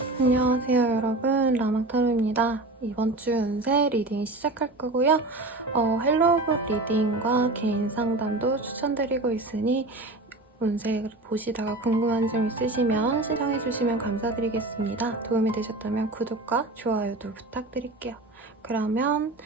안녕하세요 여러분, 라마타로입니다. 이번 주 운세 리딩 시작할 거고요. 헬로우북 리딩과 개인 상담도 추천드리고 있으니 운세 보시다가 궁금한 점 있으시면 신청해주시면 감사드리겠습니다. 도움이 되셨다면 구독과 좋아요도 부탁드릴게요. 그러면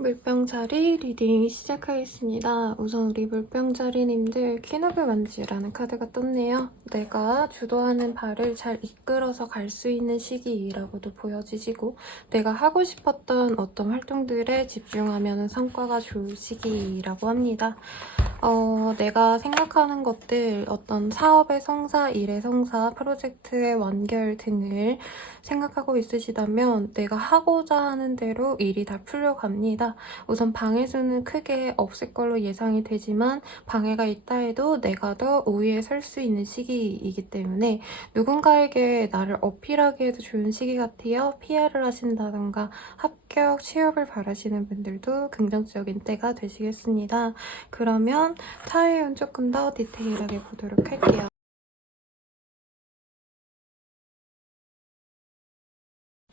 물병자리 리딩 시작하겠습니다. 우선 우리 물병자리님들 퀸 오브 원즈라는 카드가 떴네요. 내가 주도하는 바를 잘 이끌어서 갈 수 있는 시기라고도 보여지시고, 내가 하고 싶었던 어떤 활동들에 집중하면 성과가 좋을 시기라고 합니다. 내가 생각하는 것들, 어떤 사업의 성사, 일의 성사, 프로젝트의 완결 등을 생각하고 있으시다면 내가 하고자 하는 대로 일이 다 풀려갑니다. 우선 방해수는 크게 없을 걸로 예상이 되지만 방해가 있다 해도 내가 더 우위에 설 수 있는 시기이기 때문에 누군가에게 나를 어필하기에도 좋은 시기 같아요. PR을 하신다던가 합격, 취업을 바라시는 분들도 긍정적인 때가 되시겠습니다. 그러면 타이운 조금 더 디테일하게 보도록 할게요.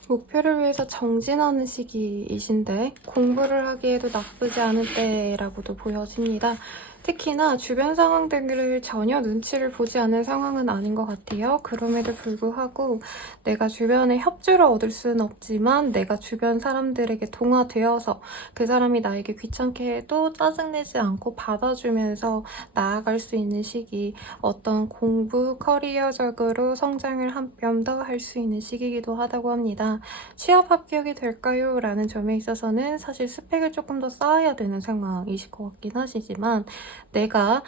목표를 위해서 정진하는 시기이신데 공부를 하기에도 나쁘지 않은 때라고도 보여집니다. 특히나 주변 상황들을 전혀 눈치를 보지 않는 상황은 아닌 것 같아요. 그럼에도 불구하고 내가 주변에 협조를 얻을 수는 없지만 내가 주변 사람들에게 동화되어서 그 사람이 나에게 귀찮게 해도 짜증내지 않고 받아주면서 나아갈 수 있는 시기, 어떤 공부, 커리어적으로 성장을 한 뼘 더 할 수 있는 시기이기도 하다고 합니다. 취업 합격이 될까요? 라는 점에 있어서는 사실 스펙을 조금 더 쌓아야 되는 상황이실 것 같긴 하시지만 내가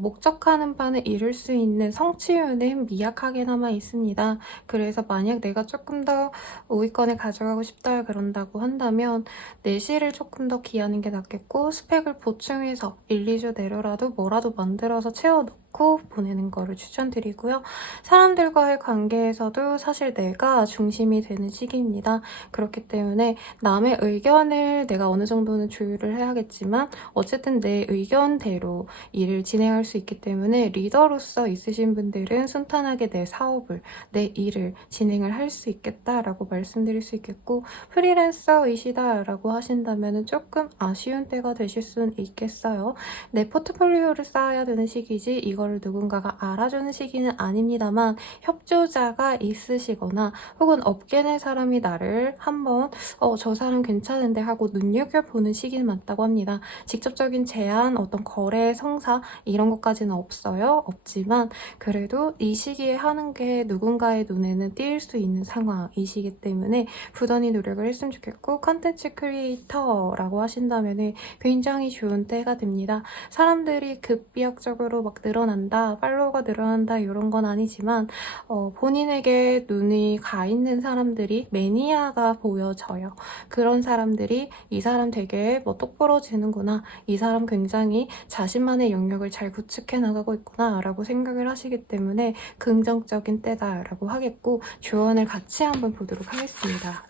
목적하는 바는 이룰 수 있는 성취율은 미약하게 남아 있습니다. 그래서 만약 내가 조금 더 우위권을 가져가고 싶다 그런다고 한다면 내실을 조금 더 기하는 게 낫겠고, 스펙을 보충해서 1, 2주 내로라도 뭐라도 만들어서 채워놓고 보내는 거를 추천드리고요. 사람들과의 관계에서도 사실 내가 중심이 되는 시기입니다. 그렇기 때문에 남의 의견을 내가 어느 정도는 조율을 해야겠지만 어쨌든 내 의견대로 일을 진행할 수 있기 때문에 리더로서 있으신 분들은 순탄하게 내 사업을, 내 일을 진행을 할 수 있겠다라고 말씀드릴 수 있겠고, 프리랜서이시다라고 하신다면 조금 아쉬운 때가 되실 수는 있겠어요. 내 포트폴리오를 쌓아야 되는 시기지 이거를 누군가가 알아주는 시기는 아닙니다만, 협조자가 있으시거나 혹은 업계 내 사람이 나를 한번 저 사람 괜찮은데 하고 눈여겨보는 시기는 맞다고 합니다. 직접적인 제안, 어떤 거래, 성사 이런 것까지는 없어요. 없지만 그래도 이 시기에 하는 게 누군가의 눈에는 띄일 수 있는 상황이시기 때문에 부단히 노력을 했으면 좋겠고, 컨텐츠 크리에이터라고 하신다면 굉장히 좋은 때가 됩니다. 사람들이 급비약적으로 막 늘어난다, 팔로워가 늘어난다 이런 건 아니지만 본인에게 눈이 가 있는 사람들이 매니아가 보여져요. 그런 사람들이 이 사람 되게 뭐 똑부러지는구나, 이 사람 굉장히 자신만의 영역을 잘 구축해 나가고 있구나 라고 생각을 하시기 때문에 긍정적인 때다 라고 하겠고, 조언을 같이 한번 보도록 하겠습니다.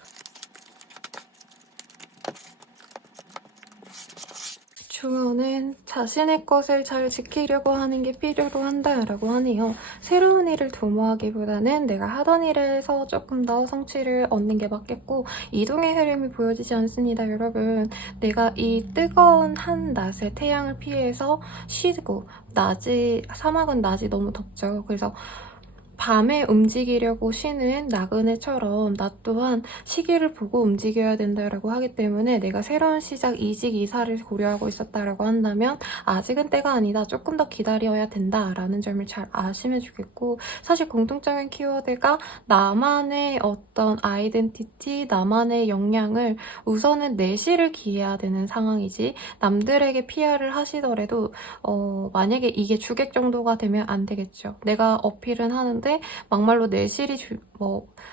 조언은 자신의 것을 잘 지키려고 하는 게 필요로 한다라고 하네요. 새로운 일을 도모하기보다는 내가 하던 일에서 조금 더 성취를 얻는 게 맞겠고, 이동의 흐름이 보여지지 않습니다, 여러분. 내가 이 뜨거운 한낮에 태양을 피해서 쉬고, 사막은 낮이 너무 덥죠. 그래서 밤에 움직이려고 쉬는 나그네처럼 나 또한 시기를 보고 움직여야 된다라고 하기 때문에 내가 새로운 시작, 이직, 이사를 고려하고 있었다라고 한다면 아직은 때가 아니다, 조금 더 기다려야 된다라는 점을 잘 아시면 좋겠고, 사실 공통적인 키워드가 나만의 어떤 아이덴티티, 나만의 역량을 우선은 내실을 기해야 되는 상황이지, 남들에게 PR을 하시더라도 만약에 이게 주객 정도가 되면 안 되겠죠. 내가 어필은 하는데 있는데 막말로 내실이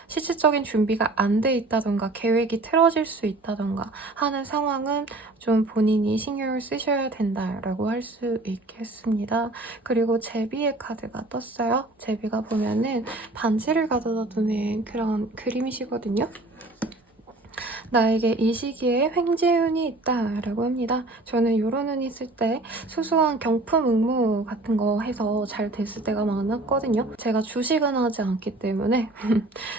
실질적인 준비가 안 돼 있다던가 계획이 틀어질 수 있다던가 하는 상황은 좀 본인이 신경을 쓰셔야 된다라고 할 수 있겠습니다. 그리고 제비의 카드가 떴어요. 제비가 보면은 반지를 가져다 두는 그런 그림이시거든요. 나에게 이 시기에 횡재운이 있다라고 합니다. 저는 이런 운이 있을 때 소소한 경품 응모 같은 거 해서 잘 됐을 때가 많았거든요. 제가 주식은 하지 않기 때문에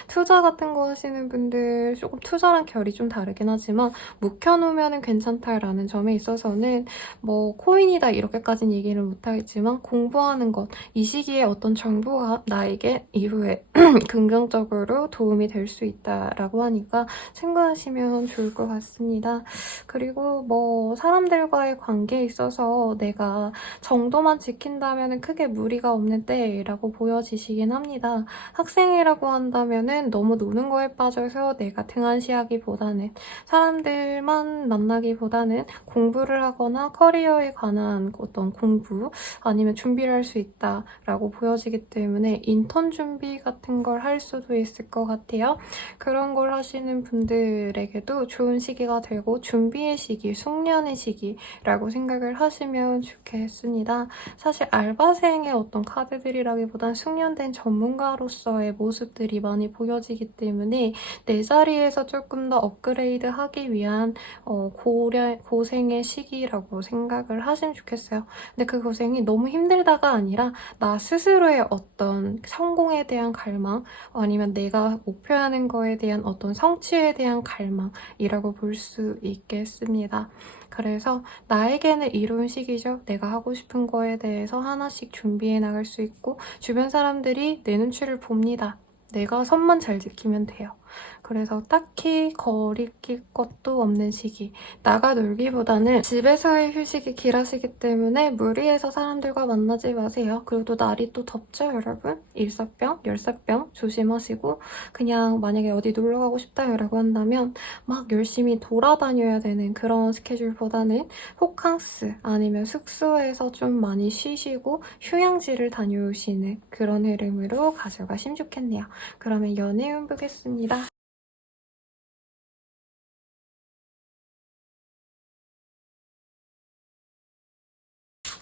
투자 같은 거 하시는 분들 조금 투자랑 결이 좀 다르긴 하지만 묵혀놓으면 괜찮다라는 점에 있어서는 뭐 코인이다 이렇게까지는 얘기를 못하겠지만 공부하는 것, 이 시기에 어떤 정보가 나에게 이후에 긍정적으로 도움이 될 수 있다라고 하니까 참고하시면 좋을 것 같습니다. 그리고 뭐 사람들과의 관계에 있어서 내가 정도만 지킨다면 크게 무리가 없는 때라고 보여지시긴 합니다. 학생이라고 한다면 너무 노는 거에 빠져서 내가 등한시하기보다는 사람들만 만나기보다는 공부를 하거나 커리어에 관한 어떤 공부 아니면 준비를 할 수 있다라고 보여지기 때문에 인턴 준비 같은 걸 할 수도 있을 것 같아요. 그런 걸 하시는 분들에게도 좋은 시기가 되고 준비의 시기, 숙련의 시기라고 생각을 하시면 좋겠습니다. 사실 알바생의 어떤 카드들이라기보단 숙련된 전문가로서의 모습들이 많이 보여지기 때문에 내 자리에서 조금 더 업그레이드 하기 위한 고생의 시기라고 생각을 하시면 좋겠어요. 근데 그 고생이 너무 힘들다가 아니라 나 스스로의 어떤 성공에 대한 갈망 아니면 내가 목표하는 거에 대한 어떤 성취에 대한 갈망이라고 볼 수 있겠습니다. 그래서 나에게는 이로운 시기죠. 내가 하고 싶은 거에 대해서 하나씩 준비해 나갈 수 있고 주변 사람들이 내 눈치를 봅니다. 내가 선만 잘 지키면 돼요. 그래서 딱히 거리낄 것도 없는 시기. 나가 놀기보다는 집에서의 휴식이 길하시기 때문에 무리해서 사람들과 만나지 마세요. 그리고 또 날이 또 덥죠, 여러분? 일사병, 열사병 조심하시고 그냥 만약에 어디 놀러 가고 싶다라고 한다면 막 열심히 돌아다녀야 되는 그런 스케줄보다는 호캉스 아니면 숙소에서 좀 많이 쉬시고 휴양지를 다녀오시는 그런 흐름으로 가져가시면 좋겠네요. 그러면 연애운 보겠습니다.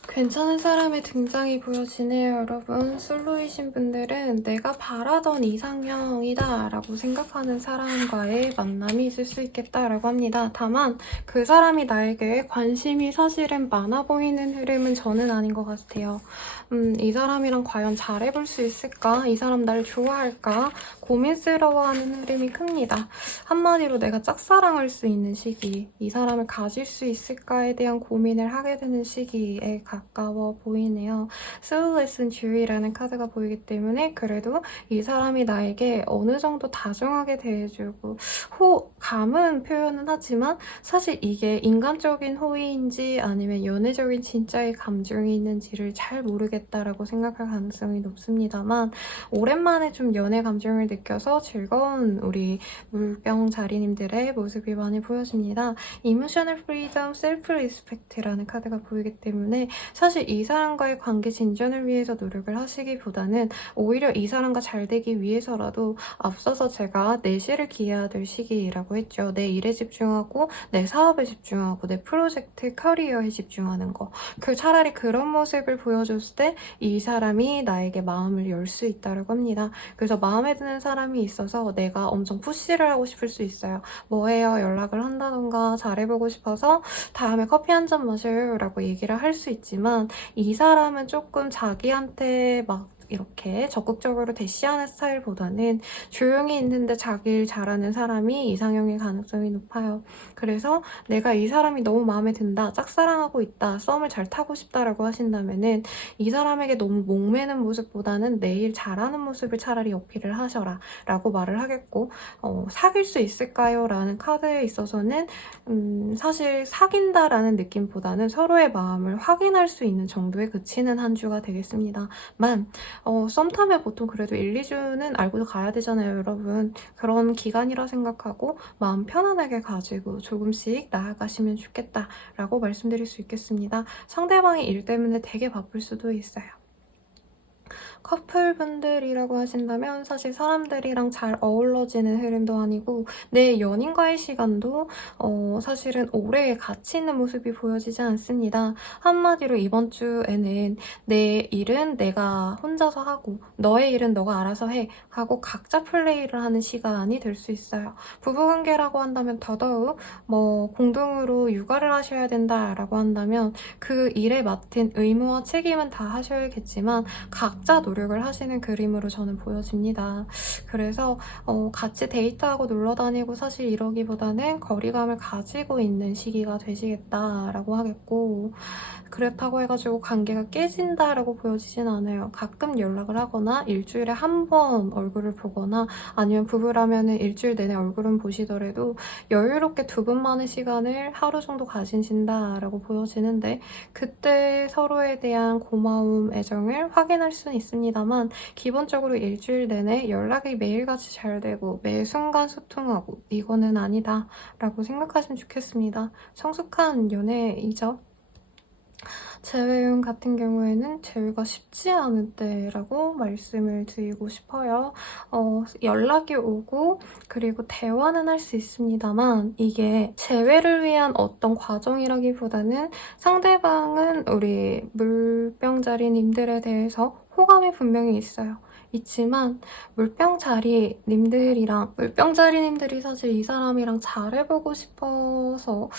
괜찮은 사람의 등장이 보여지네요, 여러분. 솔로이신 분들은 내가 바라던 이상형이다 라고 생각하는 사람과의 만남이 있을 수 있겠다라고 합니다. 다만 그 사람이 나에게 관심이 사실은 많아 보이는 흐름은 저는 아닌 것 같아요. 이 사람이랑 과연 잘해볼 수 있을까? 이 사람 나를 좋아할까? 고민스러워하는 흐름이 큽니다. 한마디로 내가 짝사랑할 수 있는 시기, 이 사람을 가질 수 있을까에 대한 고민을 하게 되는 시기에 가까워 보이네요. Soulless Jew이라는 카드가 보이기 때문에 그래도 이 사람이 나에게 어느 정도 다정하게 대해주고 호감은 표현은 하지만 사실 이게 인간적인 호의인지 아니면 연애적인 진짜의 감정이 있는지를 잘 모르겠다라고 생각할 가능성이 높습니다만 오랜만에 좀 연애 감정을 느껴서 즐거운 우리 물병 자리님들의 모습이 많이 보여집니다. Emotional Freedom, Self-Respect라는 카드가 보이기 때문에 사실 이 사람과의 관계 진전을 위해서 노력을 하시기보다는 오히려 이 사람과 잘 되기 위해서라도 앞서서 제가 내실을 기해야 될 시기라고 했죠. 내 일에 집중하고 내 사업에 집중하고 내 프로젝트 커리어에 집중하는 거. 차라리 그런 모습을 보여줬을 때 이 사람이 나에게 마음을 열 수 있다고 합니다. 그래서 마음에 드는 사람이 있어서 내가 엄청 푸시를 하고 싶을 수 있어요. 뭐해요? 연락을 한다던가 잘해보고 싶어서 다음에 커피 한 잔 마셔요 라고 얘기를 할 수 있지만 이 사람은 조금 자기한테 막 이렇게 적극적으로 대시하는 스타일보다는 조용히 있는데 자기 일 잘하는 사람이 이상형일 가능성이 높아요. 그래서 내가 이 사람이 너무 마음에 든다, 짝사랑하고 있다, 썸을 잘 타고 싶다라고 하신다면은 이 사람에게 너무 목매는 모습보다는 내 일 잘하는 모습을 차라리 어필을 하셔라 라고 말을 하겠고 사귈 수 있을까요? 라는 카드에 있어서는 사실 사귄다라는 느낌보다는 서로의 마음을 확인할 수 있는 정도에 그치는 한 주가 되겠습니다만 썸 타면 보통 그래도 1, 2주는 알고 가야 되잖아요, 여러분. 그런 기간이라 생각하고 마음 편안하게 가지고 조금씩 나아가시면 좋겠다라고 말씀드릴 수 있겠습니다. 상대방의 일 때문에 되게 바쁠 수도 있어요. 커플분들이라고 하신다면 사실 사람들이랑 잘 어우러지는 흐름도 아니고 내 연인과의 시간도 사실은 오래 같이 있는 모습이 보여지지 않습니다. 한마디로 이번 주에는 내 일은 내가 혼자서 하고 너의 일은 너가 알아서 해 하고 각자 플레이를 하는 시간이 될 수 있어요. 부부관계라고 한다면 더더욱 공동으로 육아를 하셔야 된다라고 한다면 그 일에 맡은 의무와 책임은 다 하셔야겠지만 각자 노력을 하시는 그림으로 저는 보여집니다. 그래서 같이 데이트하고 놀러 다니고 사실 이러기보다는 거리감을 가지고 있는 시기가 되시겠다라고 하겠고, 그렇다고 해가지고 관계가 깨진다라고 보여지진 않아요. 가끔 연락을 하거나 일주일에 한 번 얼굴을 보거나 아니면 부부라면 일주일 내내 얼굴은 보시더라도 여유롭게 두 분만의 시간을 하루 정도 가지신다라고 보여지는데, 그때 서로에 대한 고마움, 애정을 확인할 수는 있습니다만 기본적으로 일주일 내내 연락이 매일같이 잘 되고 매 순간 소통하고 이거는 아니다 라고 생각하시면 좋겠습니다. 성숙한 연애이죠. 재회용 같은 경우에는 재회가 쉽지 않을 때라고 말씀을 드리고 싶어요. 연락이 오고 그리고 대화는 할 수 있습니다만 이게 재회를 위한 어떤 과정이라기보다는 상대방은 우리 물병자리님들에 대해서 호감이 분명히 있어요. 있지만 물병자리님들이 사실 이 사람이랑 잘해보고 싶어서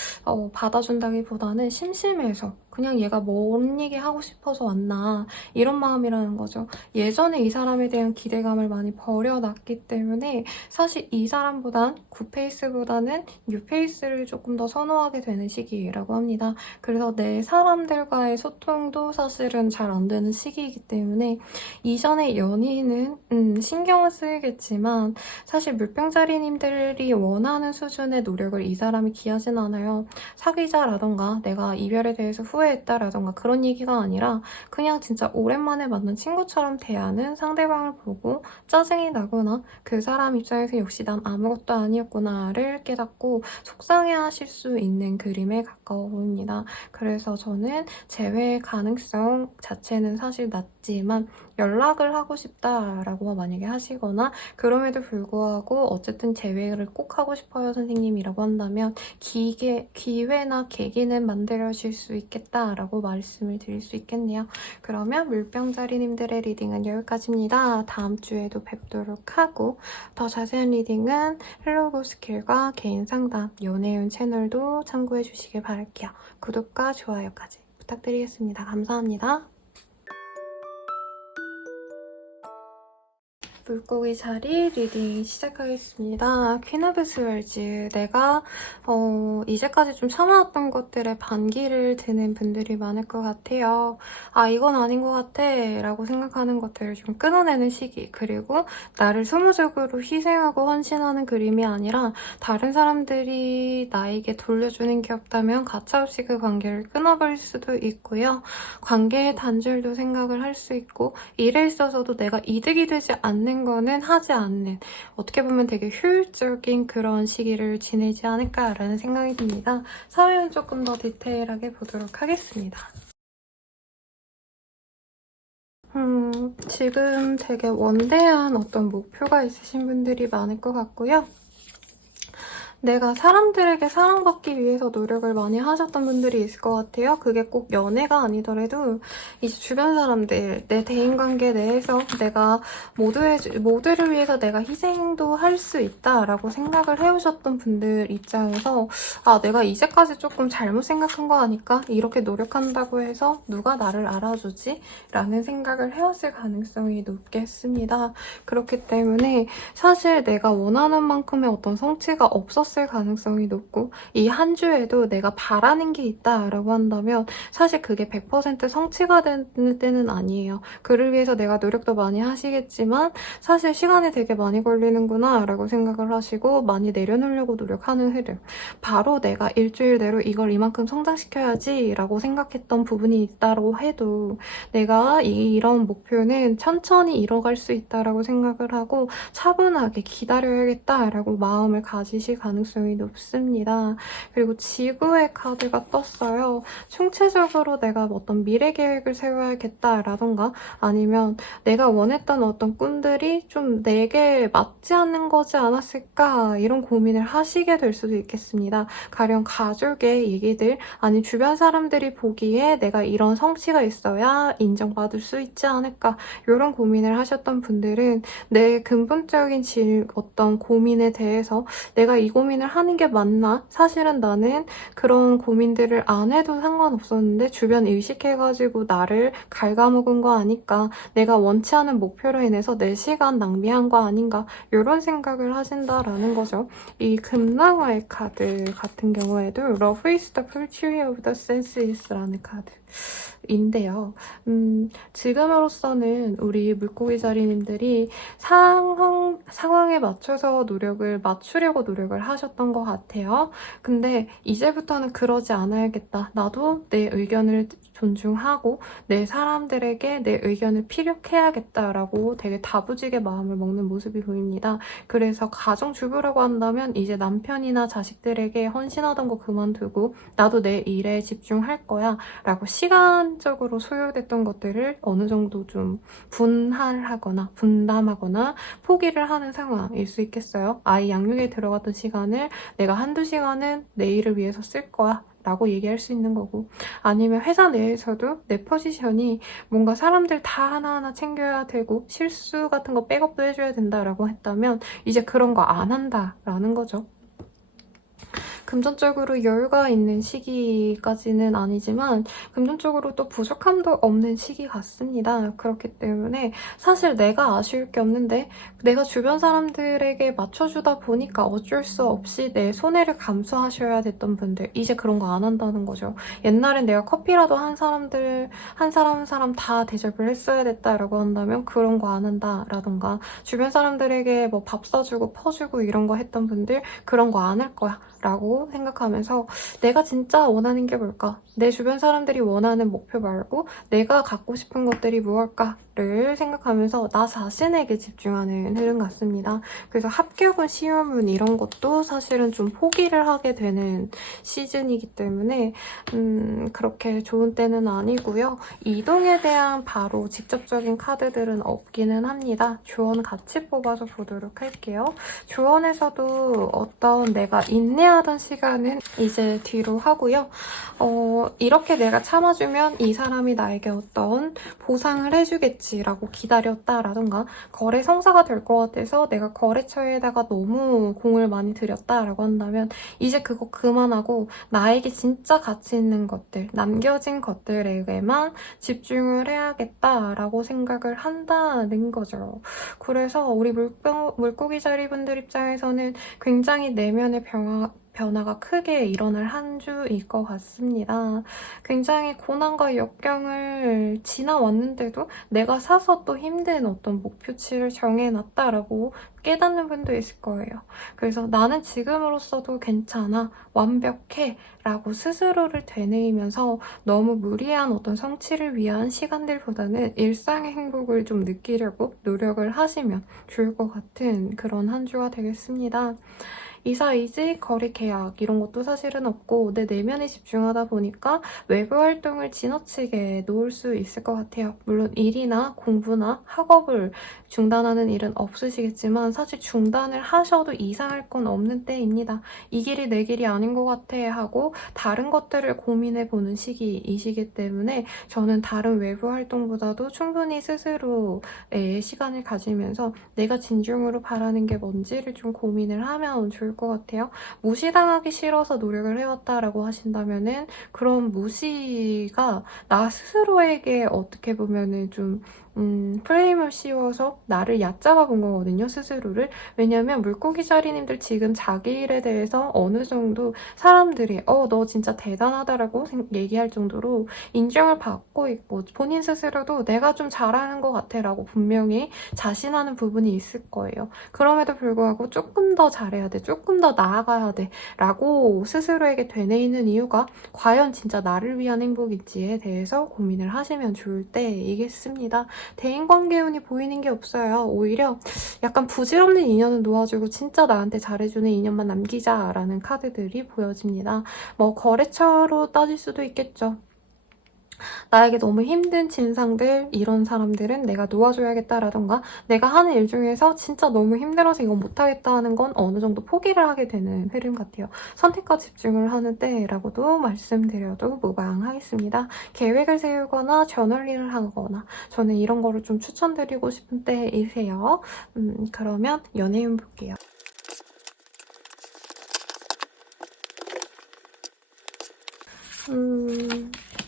받아준다기보다는 심심해서 그냥 얘가 뭔 얘기 하고 싶어서 왔나 이런 마음이라는 거죠. 예전에 이 사람에 대한 기대감을 많이 버려놨기 때문에 사실 이 사람보단 굿페이스보다는 뉴페이스를 조금 더 선호하게 되는 시기라고 합니다. 그래서 내 사람들과의 소통도 사실은 잘 안 되는 시기이기 때문에 이전에 연인은 신경을 쓰이겠지만 사실 물병자리님들이 원하는 수준의 노력을 이 사람이 기하진 않아요. 사귀자라던가 내가 이별에 대해서 후회했다라던가 그런 얘기가 아니라 그냥 진짜 오랜만에 만난 친구처럼 대하는 상대방을 보고 짜증이 나거나 그 사람 입장에서 역시 난 아무것도 아니었구나를 깨닫고 속상해하실 수 있는 그림에 가까워 보입니다. 그래서 저는 재회 가능성 자체는 사실 낮지만 연락을 하고 싶다라고 만약에 하시거나 그럼에도 불구하고 어쨌든 재회를 꼭 하고 싶어요 선생님이라고 한다면 기회나 계기는 만들어줄 수 있겠다라고 말씀을 드릴 수 있겠네요. 그러면 물병자리님들의 리딩은 여기까지입니다. 다음 주에도 뵙도록 하고 더 자세한 리딩은 헬로고스킬과 개인 상담, 연애운 채널도 참고해 주시길 바랄게요. 구독과 좋아요까지 부탁드리겠습니다. 감사합니다. 물고기 자리 리딩 시작하겠습니다. 퀸 오브 스월즈. 내가 이제까지 좀 참아왔던 것들에 반기를 드는 분들이 많을 것 같아요. 아 이건 아닌 것 같아 라고 생각하는 것들을 좀 끊어내는 시기, 그리고 나를 소모적으로 희생하고 헌신하는 그림이 아니라 다른 사람들이 나에게 돌려주는 게 없다면 가차없이 그 관계를 끊어버릴 수도 있고요. 관계의 단절도 생각을 할 수 있고 일에 있어서도 내가 이득이 되지 않는 거는 하지 않는, 어떻게 보면 되게 효율적인 그런 시기를 지내지 않을까라는 생각이 듭니다. 사회는 조금 더 디테일하게 보도록 하겠습니다. 지금 되게 원대한 어떤 목표가 있으신 분들이 많을 것 같고요. 내가 사람들에게 사랑받기 위해서 노력을 많이 하셨던 분들이 있을 것 같아요. 그게 꼭 연애가 아니더라도 이제 주변 사람들, 내 대인관계 내에서 내가 모두를 위해서 내가 희생도 할 수 있다라고 생각을 해오셨던 분들 입장에서 아 내가 이제까지 조금 잘못 생각한 거 아닐까? 이렇게 노력한다고 해서 누가 나를 알아주지? 라는 생각을 해왔을 가능성이 높겠습니다. 그렇기 때문에 사실 내가 원하는 만큼의 어떤 성취가 없었을 가능성이 높고 이 한 주에도 내가 바라는 게 있다라고 한다면 사실 그게 100% 성취가 되는 때는 아니에요. 그를 위해서 내가 노력도 많이 하시겠지만 사실 시간이 되게 많이 걸리는구나 라고 생각을 하시고 많이 내려놓으려고 노력하는 흐름, 바로 내가 일주일 내로 이걸 이만큼 성장시켜야지 라고 생각했던 부분이 있다고 해도 내가 이런 목표는 천천히 이뤄갈 수 있다라고 생각을 하고 차분하게 기다려야겠다라고 마음을 가지실 가능성이 가능성이 높습니다. 그리고 지구의 카드가 떴어요. 총체적으로 내가 어떤 미래 계획을 세워야겠다라던가 아니면 내가 원했던 어떤 꿈들이 좀 내게 맞지 않는 거지 않았을까 이런 고민을 하시게 될 수도 있겠습니다. 가령 가족의 얘기들 아니 주변 사람들이 보기에 내가 이런 성취가 있어야 인정받을 수 있지 않을까 이런 고민을 하셨던 분들은 내 근본적인 어떤 고민에 대해서 내가 이 고민을 하는 게 맞나? 사실은 나는 그런 고민들을 안 해도 상관없었는데 주변 의식해가지고 나를 갉아먹은 거 아닐까? 내가 원치 않은 목표로 인해서 내 시간 낭비한 거 아닌가? 이런 생각을 하신다라는 거죠. 이 금랑화의 카드 같은 경우에도 Love is the pursuit of the senses라는 카드인데요. 지금으로서는 우리 물고기 자리님들이 상황에 맞춰서 맞추려고 노력을 하셨던 것 같아요. 근데 이제부터는 그러지 않아야겠다. 나도 내 의견을 존중하고 내 사람들에게 내 의견을 피력해야겠다라고 되게 다부지게 마음을 먹는 모습이 보입니다. 그래서 가정주부라고 한다면 이제 남편이나 자식들에게 헌신하던 거 그만두고 나도 내 일에 집중할 거야 라고 시간적으로 소요됐던 것들을 어느 정도 좀 분할하거나 분담하거나 포기를 하는 상황일 수 있겠어요. 아이 양육에 들어갔던 시간을 내가 한두 시간은 내 일을 위해서 쓸 거야 라고 얘기할 수 있는 거고 아니면 회사 내에서도 내 포지션이 뭔가 사람들 다 하나하나 챙겨야 되고 실수 같은 거 백업도 해줘야 된다라고 했다면 이제 그런 거 안 한다라는 거죠. 금전적으로 여유가 있는 시기까지는 아니지만 금전적으로 또 부족함도 없는 시기 같습니다. 그렇기 때문에 사실 내가 아쉬울 게 없는데 내가 주변 사람들에게 맞춰주다 보니까 어쩔 수 없이 내 손해를 감수하셔야 됐던 분들 이제 그런 거 안 한다는 거죠. 옛날엔 내가 커피라도 한 사람 한 사람 다 대접을 했어야 됐다라고 한다면 그런 거 안 한다라던가 주변 사람들에게 뭐 밥 사주고 퍼주고 이런 거 했던 분들 그런 거 안 할 거야 라고 생각하면서 내가 진짜 원하는 게 뭘까? 내 주변 사람들이 원하는 목표 말고 내가 갖고 싶은 것들이 무엇일까를 생각하면서 나 자신에게 집중하는 흐름 같습니다. 그래서 합격은 시험은 이런 것도 사실은 좀 포기를 하게 되는 시즌이기 때문에 그렇게 좋은 때는 아니고요. 이동에 대한 바로 직접적인 카드들은 없기는 합니다. 조언 같이 뽑아서 보도록 할게요. 조언에서도 어떤 내가 인내하던 시간은 이제 뒤로 하고요. 이렇게 내가 참아주면 이 사람이 나에게 어떤 보상을 해주겠지라고 기다렸다라던가 거래 성사가 될 것 같아서 내가 거래처에다가 너무 공을 많이 들였다라고 한다면 이제 그거 그만하고 나에게 진짜 가치 있는 것들, 남겨진 것들에게만 집중을 해야겠다라고 생각을 한다는 거죠. 그래서 우리 물고기 자리분들 입장에서는 굉장히 내면의 변화가 크게 일어날 한 주일 것 같습니다. 굉장히 고난과 역경을 지나왔는데도 내가 사서 또 힘든 어떤 목표치를 정해놨다라고 깨닫는 분도 있을 거예요. 그래서 나는 지금으로서도 괜찮아, 완벽해 라고 스스로를 되뇌이면서 너무 무리한 어떤 성취를 위한 시간들보다는 일상의 행복을 좀 느끼려고 노력을 하시면 좋을 것 같은 그런 한 주가 되겠습니다. 이사, 이직, 거리 계약 이런 것도 사실은 없고 내 내면에 집중하다 보니까 외부 활동을 지나치게 놓을 수 있을 것 같아요. 물론 일이나 공부나 학업을 중단하는 일은 없으시겠지만 사실 중단을 하셔도 이상할 건 없는 때입니다. 이 길이 내 길이 아닌 것 같아 하고 다른 것들을 고민해보는 시기이시기 때문에 저는 다른 외부 활동보다도 충분히 스스로의 시간을 가지면서 내가 진중으로 바라는 게 뭔지를 좀 고민을 하면 좋을 것 같아요. 무시당하기 싫어서 노력을 해왔다라고 하신다면은 그런 무시가 나 스스로에게 어떻게 보면은 좀 프레임을 씌워서 나를 얕잡아 본 거거든요, 스스로를. 왜냐면 물고기 자리님들 지금 자기 일에 대해서 어느 정도 사람들이 너 진짜 대단하다라고 얘기할 정도로 인정을 받고 있고 본인 스스로도 내가 좀 잘하는 것 같아 라고 분명히 자신하는 부분이 있을 거예요. 그럼에도 불구하고 조금 더 잘해야 돼, 조금 더 나아가야 돼 라고 스스로에게 되뇌이는 이유가 과연 진짜 나를 위한 행복인지에 대해서 고민을 하시면 좋을 때이겠습니다. 대인관계 운이 보이는 게 없어요. 오히려 약간 부질없는 인연은 놓아주고 진짜 나한테 잘해주는 인연만 남기자라는 카드들이 보여집니다. 뭐 거래처로 따질 수도 있겠죠. 나에게 너무 힘든 진상들, 이런 사람들은 내가 놓아줘야겠다라던가 내가 하는 일 중에서 진짜 너무 힘들어서 이건 못하겠다 하는 건 어느 정도 포기를 하게 되는 흐름 같아요. 선택과 집중을 하는 때라고도 말씀드려도 무방하겠습니다. 계획을 세우거나 저널링을 하거나 저는 이런 거를 좀 추천드리고 싶은 때이세요. 그러면 연애운 볼게요.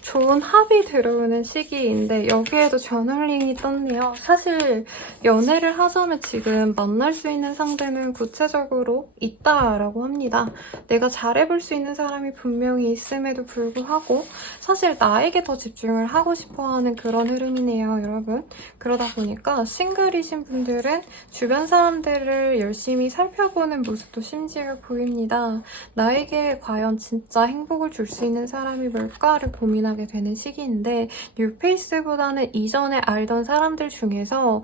좋은 합이 들어오는 시기인데 여기에도 저널링이 떴네요. 사실 연애를 하자면 지금 만날 수 있는 상대는 구체적으로 있다라고 합니다. 내가 잘해볼 수 있는 사람이 분명히 있음에도 불구하고 사실 나에게 더 집중을 하고 싶어하는 그런 흐름이네요, 여러분. 그러다 보니까 싱글이신 분들은 주변 사람들을 열심히 살펴보는 모습도 심지어 보입니다. 나에게 과연 진짜 행복을 줄 수 있는 사람이 뭘까를 고민하게 되는 시기인데 뉴페이스보다는 이전에 알던 사람들 중에서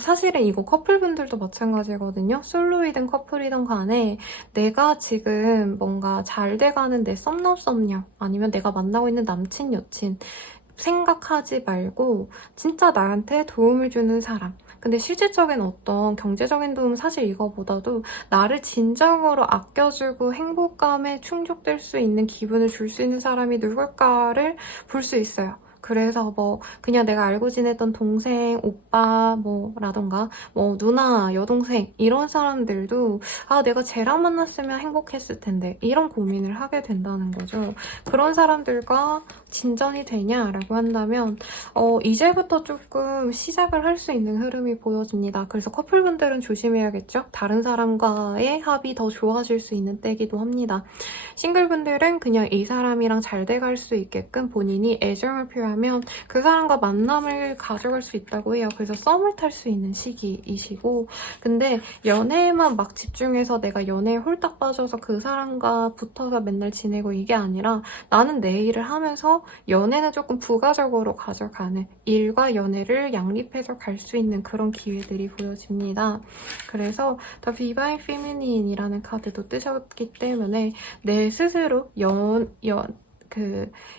사실은 이거 커플분들도 마찬가지거든요. 솔로이든 커플이든 간에 내가 지금 뭔가 잘 돼가는 내 썸남 아니면 내가 만나고 있는 남친 여친 생각하지 말고 진짜 나한테 도움을 주는 사람. 근데 실질적인 어떤 경제적인 도움은 사실 이거보다도 나를 진정으로 아껴주고 행복감에 충족될 수 있는 기분을 줄 수 있는 사람이 누굴까를 볼 수 있어요. 그래서 뭐 그냥 내가 알고 지냈던 동생, 오빠 뭐라던가 뭐 누나, 여동생 이런 사람들도 아 내가 쟤랑 만났으면 행복했을 텐데 이런 고민을 하게 된다는 거죠. 그런 사람들과 진전이 되냐라고 한다면 이제부터 조금 시작을 할 수 있는 흐름이 보여집니다. 그래서 커플분들은 조심해야겠죠? 다른 사람과의 합이 더 좋아질 수 있는 때기도 합니다. 싱글분들은 그냥 이 사람이랑 잘 돼갈 수 있게끔 본인이 애정을 표하면 그 사람과 만남을 가져갈 수 있다고 해요. 그래서 썸을 탈 수 있는 시기이시고 근데 연애에만 막 집중해서 내가 연애에 홀딱 빠져서 그 사람과 붙어서 맨날 지내고 이게 아니라 나는 내 일을 하면서 연애는 조금 부가적으로 가져가는 일과 연애를 양립해서 갈 수 있는 그런 기회들이 보여집니다. 그래서 더 디바인 페미닌이라는 카드도 뜨셨기 때문에 내 스스로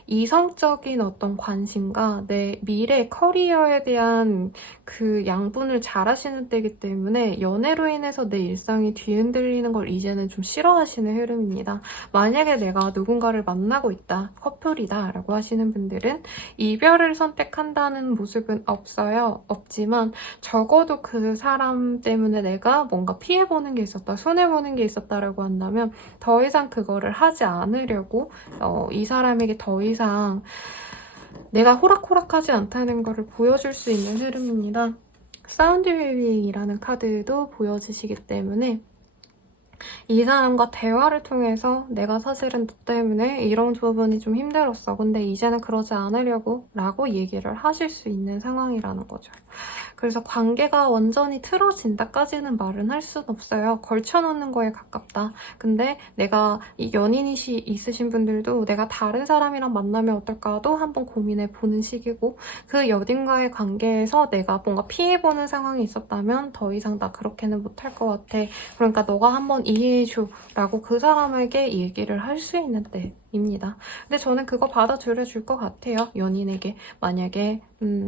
이성적인 어떤 관심과 내 미래 커리어에 대한 그 양분을 잘 하시는 때이기 때문에 연애로 인해서 내 일상이 뒤흔들리는 걸 이제는 좀 싫어하시는 흐름입니다. 만약에 내가 누군가를 만나고 있다, 커플이다 라고 하시는 분들은 이별을 선택한다는 모습은 없어요. 없지만 적어도 그 사람 때문에 내가 뭔가 피해보는 게 있었다, 손해보는 게 있었다라고 한다면 더 이상 그거를 하지 않으려고 이 사람에게 더 이상 내가 호락호락하지 않다는 것을 보여줄 수 있는 흐름입니다. 사운드 힐링이라는 카드도 보여주시기 때문에 이 사람과 대화를 통해서 내가 사실은 너 때문에 이런 부분이 좀 힘들었어. 근데 이제는 그러지 않으려고 라고 얘기를 하실 수 있는 상황이라는 거죠. 그래서 관계가 완전히 틀어진다까지는 말은 할 수는 없어요. 걸쳐놓는 거에 가깝다. 근데 내가 이 연인이 있으신 분들도 내가 다른 사람이랑 만나면 어떨까도 한번 고민해보는 시기고 그 연인과의 관계에서 내가 뭔가 피해보는 상황이 있었다면 더 이상 나 그렇게는 못할 것 같아. 그러니까 너가 한번 이해해줘 라고 그 사람에게 얘기를 할 수 있는 때입니다. 근데 저는 그거 받아들여 줄 것 같아요. 연인에게 만약에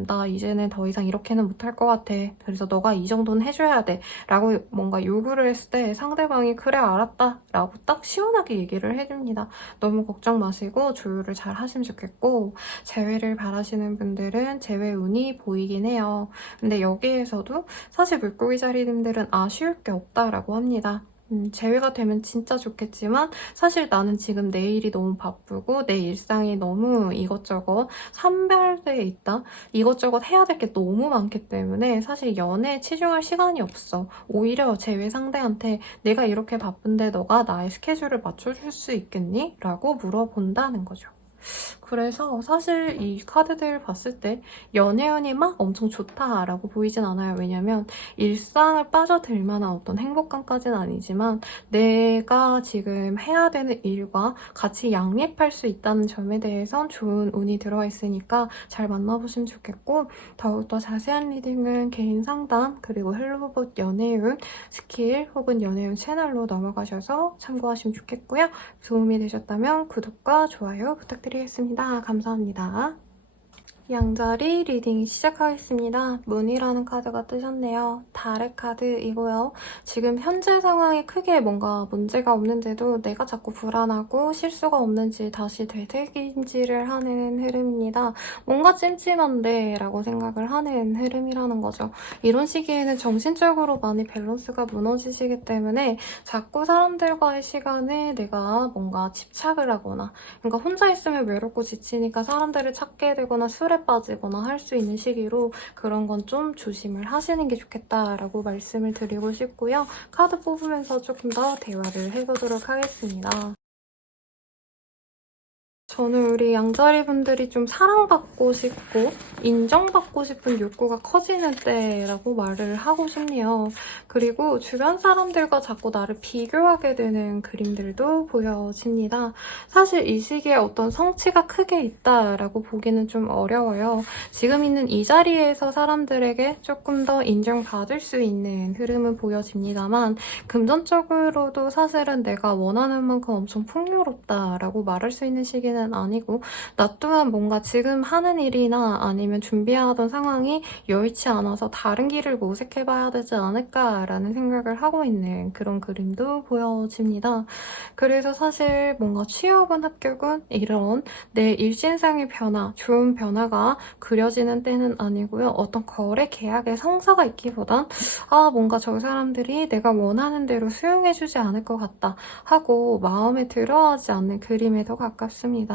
나 이제는 더 이상 이렇게는 못할 것 같아. 그래서 너가 이 정도는 해줘야 돼. 라고 뭔가 요구를 했을 때 상대방이 그래 알았다 라고 딱 시원하게 얘기를 해줍니다. 너무 걱정 마시고 조율을 잘 하시면 좋겠고 재회를 바라시는 분들은 재회 운이 보이긴 해요. 근데 여기에서도 사실 물고기 자리님들은 아쉬울 게 없다라고 합니다. 재회가 되면 진짜 좋겠지만 사실 나는 지금 내 일이 너무 바쁘고 내 일상이 너무 이것저것 산발돼 있다. 이것저것 해야 될 게 너무 많기 때문에 사실 연애에 치중할 시간이 없어. 오히려 재회 상대한테 내가 이렇게 바쁜데 너가 나의 스케줄을 맞춰줄 수 있겠니? 라고 물어본다는 거죠. 그래서 사실 이 카드들 봤을 때 연애운이 막 엄청 좋다라고 보이진 않아요. 왜냐면 일상을 빠져들 만한 어떤 행복감까지는 아니지만 내가 지금 해야 되는 일과 같이 양립할 수 있다는 점에 대해선 좋은 운이 들어와 있으니까 잘 만나보시면 좋겠고, 더욱더 자세한 리딩은 개인 상담 그리고 헬로봇 연애운 스킬 혹은 연애운 채널로 넘어가셔서 참고하시면 좋겠고요. 도움이 되셨다면 구독과 좋아요 부탁드리겠습니다. 감사합니다. 양자리 리딩 시작하겠습니다. 문이라는 카드가 뜨셨네요. 달의 카드이고요. 지금 현재 상황에 크게 뭔가 문제가 없는데도 내가 자꾸 불안하고 실수가 없는지 다시 되새김질을 하는 흐름입니다. 뭔가 찜찜한데 라고 생각을 하는 흐름이라는 거죠. 이런 시기에는 정신적으로 많이 밸런스가 무너지시기 때문에 자꾸 사람들과의 시간에 내가 뭔가 집착을 하거나, 그러니까 혼자 있으면 외롭고 지치니까 사람들을 찾게 되거나 술에 빠지거나 할 수 있는 시기로 그런 건 좀 조심을 하시는 게 좋겠다라고 말씀을 드리고 싶고요. 카드 뽑으면서 조금 더 대화를 해보도록 하겠습니다. 저는 우리 양자리 분들이 좀 사랑받고 싶고 인정받고 싶은 욕구가 커지는 때라고 말을 하고 싶네요. 그리고 주변 사람들과 자꾸 나를 비교하게 되는 그림들도 보여집니다. 사실 이 시기에 어떤 성취가 크게 있다라고 보기는 좀 어려워요. 지금 있는 이 자리에서 사람들에게 조금 더 인정받을 수 있는 흐름은 보여집니다만, 금전적으로도 사실은 내가 원하는 만큼 엄청 풍요롭다라고 말할 수 있는 시기는 아니고, 나 또한 뭔가 지금 하는 일이나 아니면 준비하던 상황이 여의치 않아서 다른 길을 모색해봐야 되지 않을까라는 생각을 하고 있는 그런 그림도 보여집니다. 그래서 사실 뭔가 취업은 합격은 이런 내 일신상의 변화, 좋은 변화가 그려지는 때는 아니고요. 어떤 거래 계약의 성사가 있기보단 뭔가 저 사람들이 내가 원하는 대로 수용해주지 않을 것 같다 하고 마음에 들어하지 않는 그림에 더 가깝습니다.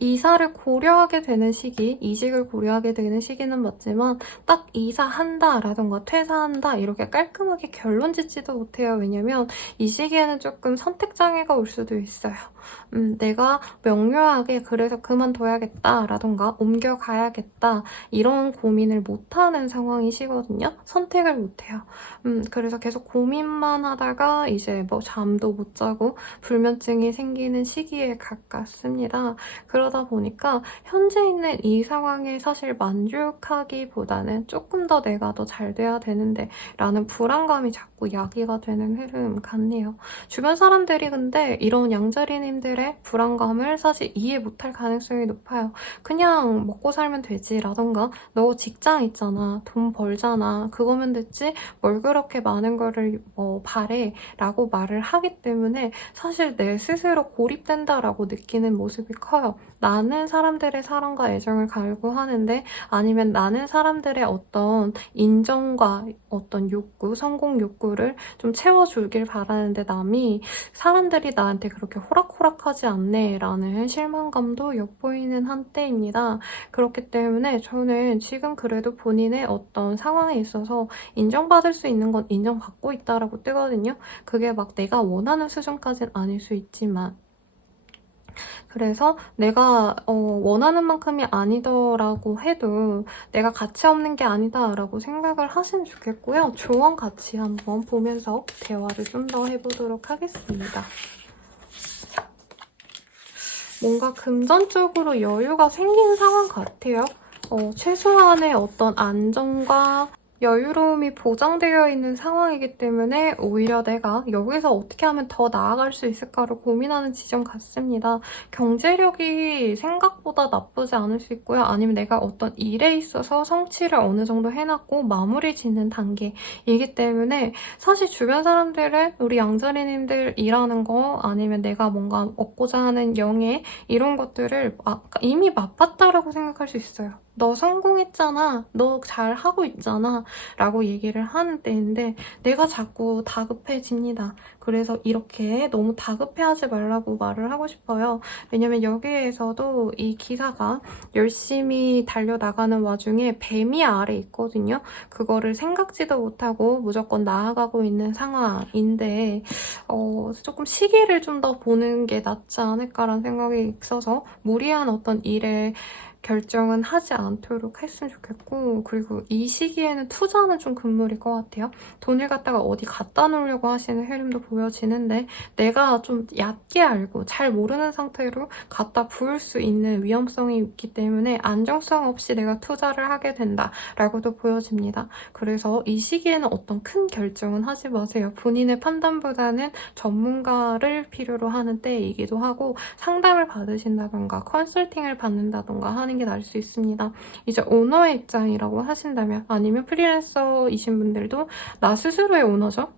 이사를 고려하게 되는 시기, 이직을 고려하게 되는 시기는 맞지만 딱 이사한다라던가 퇴사한다 이렇게 깔끔하게 결론 짓지도 못해요. 왜냐면 이 시기에는 조금 선택장애가 올 수도 있어요. 내가 명료하게 그래서 그만둬야겠다라던가 옮겨가야겠다 이런 고민을 못하는 상황이시거든요. 선택을 못해요. 그래서 계속 고민만 하다가 이제 뭐 잠도 못 자고 불면증이 생기는 시기에 가깝습니다. 그러다 보니까 현재 있는 이 상황에 사실 만족하기보다는 조금 더 내가 더 잘 돼야 되는데 라는 불안감이 자꾸 야기가 되는 흐름 같네요. 주변 사람들이 근데 이런 양자리님들의 불안감을 사실 이해 못할 가능성이 높아요. 그냥 먹고 살면 되지 라던가 너 직장 있잖아, 돈 벌잖아, 그거면 됐지 뭘 그렇게 많은 거를 바래 라고 말을 하기 때문에 사실 내 스스로 고립된다라고 느끼는 모습이 커요. 나는 사람들의 사랑과 애정을 갈구하는데, 아니면 나는 사람들의 어떤 인정과 어떤 욕구, 성공 욕구를 좀 채워주길 바라는데 남이 사람들이 나한테 그렇게 호락호락하지 않네 라는 실망감도 엿보이는 한때입니다. 그렇기 때문에 저는 지금 그래도 본인의 어떤 상황에 있어서 인정받을 수 있는 건 인정받고 있다라고 뜨거든요. 그게 막 내가 원하는 수준까지는 아닐 수 있지만, 그래서 내가 원하는 만큼이 아니더라고 해도 내가 가치 없는 게 아니다라고 생각을 하시면 좋겠고요. 조언 같이 한번 보면서 대화를 좀 더 해보도록 하겠습니다. 뭔가 금전적으로 여유가 생긴 상황 같아요. 최소한의 어떤 안정과 여유로움이 보장되어 있는 상황이기 때문에 오히려 내가 여기서 어떻게 하면 더 나아갈 수 있을까를 고민하는 지점 같습니다. 경제력이 생각보다 나쁘지 않을 수 있고요. 아니면 내가 어떤 일에 있어서 성취를 어느 정도 해놨고 마무리 짓는 단계이기 때문에 사실 주변 사람들은 우리 양자리님들 일하는 거 아니면 내가 뭔가 얻고자 하는 영예 이런 것들을 이미 맛봤다라고 생각할 수 있어요. 너 성공했잖아. 너 잘하고 있잖아. 라고 얘기를 하는 때인데 내가 자꾸 다급해집니다. 그래서 이렇게 너무 다급해하지 말라고 말을 하고 싶어요. 왜냐면 여기에서도 이 기사가 열심히 달려나가는 와중에 뱀이 아래 있거든요. 그거를 생각지도 못하고 무조건 나아가고 있는 상황인데 조금 시기를 좀 더 보는 게 낫지 않을까라는 생각이 있어서 무리한 어떤 일에 결정은 하지 않도록 했으면 좋겠고, 그리고 이 시기에는 투자는 좀 금물일 것 같아요. 돈을 갖다가 어디 갖다 놓으려고 하시는 흐름도 보여지는데 내가 좀 얕게 알고 잘 모르는 상태로 갖다 부을 수 있는 위험성이 있기 때문에 안정성 없이 내가 투자를 하게 된다라고도 보여집니다. 그래서 이 시기에는 어떤 큰 결정은 하지 마세요. 본인의 판단보다는 전문가를 필요로 하는 때이기도 하고 상담을 받으신다던가 컨설팅을 받는다던가 하는 게 나을 수 있습니다. 이제 오너의 입장이라고 하신다면 아니면 프리랜서이신 분들도 나 스스로의 오너죠.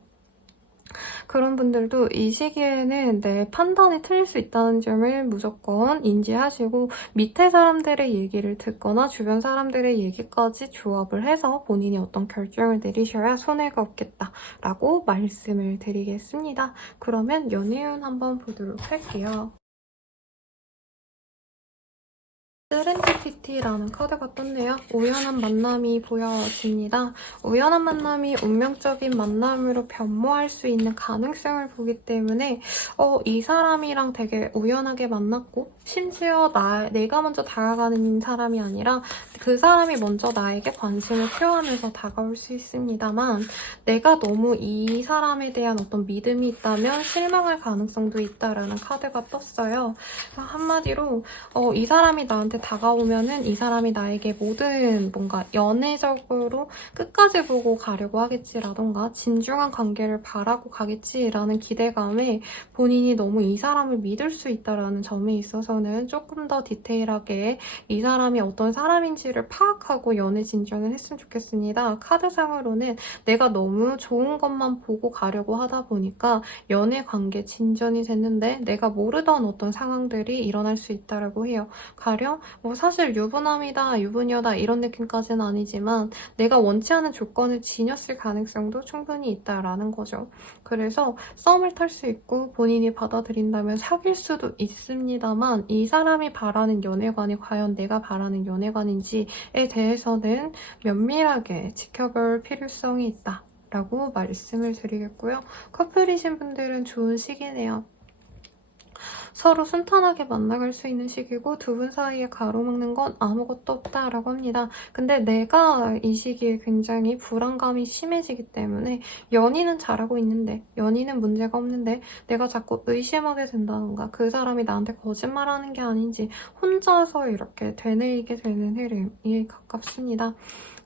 그런 분들도 이 시기에는 내 판단이 틀릴 수 있다는 점을 무조건 인지하시고 밑에 사람들의 얘기를 듣거나 주변 사람들의 얘기까지 조합을 해서 본인이 어떤 결정을 내리셔야 손해가 없겠다라고 말씀을 드리겠습니다. 그러면 연애운 한번 보도록 할게요. 세렌디피티라는 카드가 떴네요. 우연한 만남이 보여집니다. 우연한 만남이 운명적인 만남으로 변모할 수 있는 가능성을 보기 때문에 이 사람이랑 되게 우연하게 만났고 심지어 내가 먼저 다가가는 사람이 아니라 그 사람이 먼저 나에게 관심을 표하면서 다가올 수 있습니다만 내가 너무 이 사람에 대한 어떤 믿음이 있다면 실망할 가능성도 있다라는 카드가 떴어요. 한마디로 이 사람이 나한테 다가오면은 이 사람이 나에게 모든 뭔가 연애적으로 끝까지 보고 가려고 하겠지라던가 진중한 관계를 바라고 가겠지라는 기대감에 본인이 너무 이 사람을 믿을 수 있다라는 점에 있어서는 조금 더 디테일하게 이 사람이 어떤 사람인지를 파악하고 연애 진전을 했으면 좋겠습니다. 카드상으로는 내가 너무 좋은 것만 보고 가려고 하다 보니까 연애 관계 진전이 됐는데 내가 모르던 어떤 상황들이 일어날 수 있다라고 해요. 가령 사실 유부남이다, 유부녀다 이런 느낌까지는 아니지만 내가 원치 않은 조건을 지녔을 가능성도 충분히 있다라는 거죠. 그래서 썸을 탈 수 있고 본인이 받아들인다면 사귈 수도 있습니다만 이 사람이 바라는 연애관이 과연 내가 바라는 연애관인지에 대해서는 면밀하게 지켜볼 필요성이 있다. 라고 말씀을 드리겠고요. 커플이신 분들은 좋은 시기네요. 서로 순탄하게 만나갈 수 있는 시기고 두 분 사이에 가로막는 건 아무것도 없다라고 합니다. 근데 내가 이 시기에 굉장히 불안감이 심해지기 때문에 연인은 잘하고 있는데 연인은 문제가 없는데 내가 자꾸 의심하게 된다던가 그 사람이 나한테 거짓말하는 게 아닌지 혼자서 이렇게 되뇌이게 되는 흐름이 가깝습니다.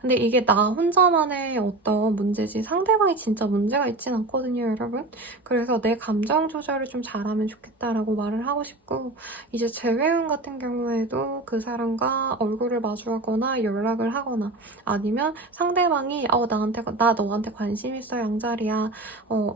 근데 이게 나 혼자만의 어떤 문제지 상대방이 진짜 문제가 있진 않거든요, 여러분. 그래서 내 감정 조절을 좀 잘하면 좋겠다라고 말을 하고 싶고 이제 재회운 같은 경우에도 그 사람과 얼굴을 마주하거나 연락을 하거나 아니면 상대방이 나 너한테 관심 있어 양자리야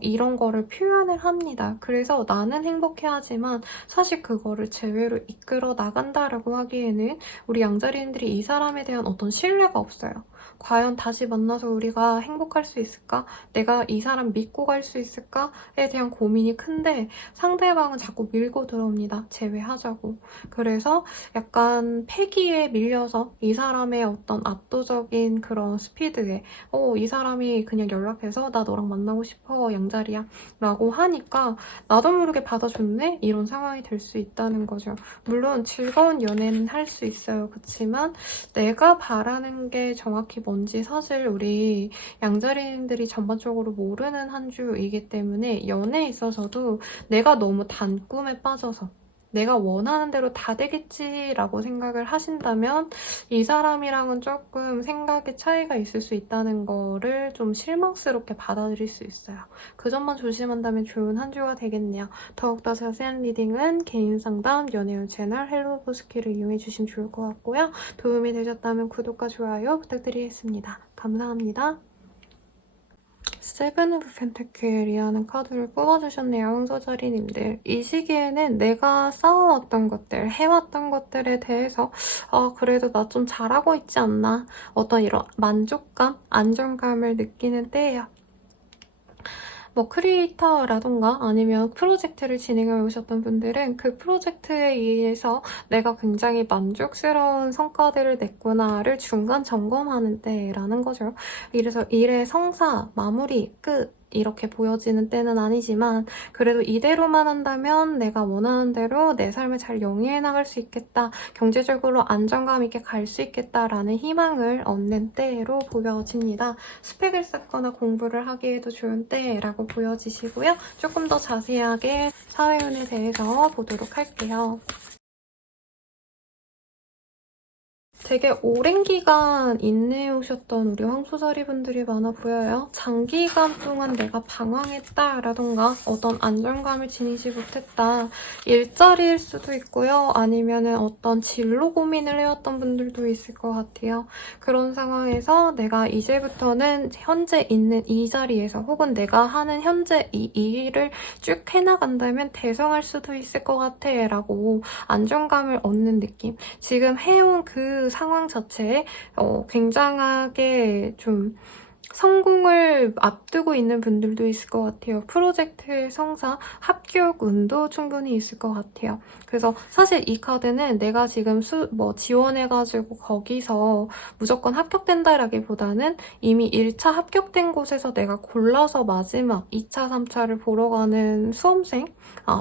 이런 거를 표현을 합니다. 그래서 나는 행복해하지만 사실 그거를 재회로 이끌어 나간다라고 하기에는 우리 양자리인들이 이 사람에 대한 어떤 신뢰가 없어요. 과연 다시 만나서 우리가 행복할 수 있을까? 내가 이 사람 믿고 갈 수 있을까?에 대한 고민이 큰데 상대방은 자꾸 밀고 들어옵니다. 재회하자고. 그래서 약간 패기에 밀려서 이 사람의 어떤 압도적인 그런 스피드에 이 사람이 그냥 연락해서 나 너랑 만나고 싶어 양자리야 라고 하니까 나도 모르게 받아줬네? 이런 상황이 될 수 있다는 거죠. 물론 즐거운 연애는 할 수 있어요. 그렇지만 내가 바라는 게 정확히 뭔지 사실 우리 양자리님들이 전반적으로 모르는 한 주이기 때문에 연애에 있어서도 내가 너무 단꿈에 빠져서 내가 원하는 대로 다 되겠지라고 생각을 하신다면 이 사람이랑은 조금 생각의 차이가 있을 수 있다는 거를 좀 실망스럽게 받아들일 수 있어요. 그 점만 조심한다면 좋은 한 주가 되겠네요. 더욱더 자세한 리딩은 개인 상담 연애운 채널 헬로보스키를 이용해주시면 좋을 것 같고요. 도움이 되셨다면 구독과 좋아요 부탁드리겠습니다. 감사합니다. 세븐 오브 펜타클이라는 카드를 뽑아주셨네요, 황소자리님들. 이 시기에는 내가 쌓아왔던 것들, 해왔던 것들에 대해서 그래도 나 좀 잘하고 있지 않나, 어떤 이런 만족감, 안정감을 느끼는 때예요. 뭐 크리에이터라던가 아니면 프로젝트를 진행해 오셨던 분들은 그 프로젝트에 의해서 내가 굉장히 만족스러운 성과들을 냈구나를 중간 점검하는 때라는 거죠. 이래서 일의 성사, 마무리, 끝 이렇게 보여지는 때는 아니지만 그래도 이대로만 한다면 내가 원하는 대로 내 삶을 잘 영위해 나갈 수 있겠다, 경제적으로 안정감 있게 갈 수 있겠다라는 희망을 얻는 때로 보여집니다. 스펙을 쌓거나 공부를 하기에도 좋은 때라고 보여지시고요. 조금 더 자세하게 사회운에 대해서 보도록 할게요. 되게 오랜 기간 인내해오셨던 우리 황소자리 분들이 많아 보여요. 장기간 동안 내가 방황했다라던가 어떤 안정감을 지니지 못했다. 일자리일 수도 있고요. 아니면 어떤 진로 고민을 해왔던 분들도 있을 것 같아요. 그런 상황에서 내가 이제부터는 현재 있는 이 자리에서 혹은 내가 하는 현재 이 일을 쭉 해나간다면 대성할 수도 있을 것 같아 라고 안정감을 얻는 느낌. 지금 해온 그 상황 자체에 굉장하게 좀 성공을 앞두고 있는 분들도 있을 것 같아요. 프로젝트의 성사, 합격 운도 충분히 있을 것 같아요. 그래서 사실 이 카드는 내가 지금 지원해가지고 거기서 무조건 합격된다라기보다는 이미 1차 합격된 곳에서 내가 골라서 마지막 2차, 3차를 보러 가는 수험생,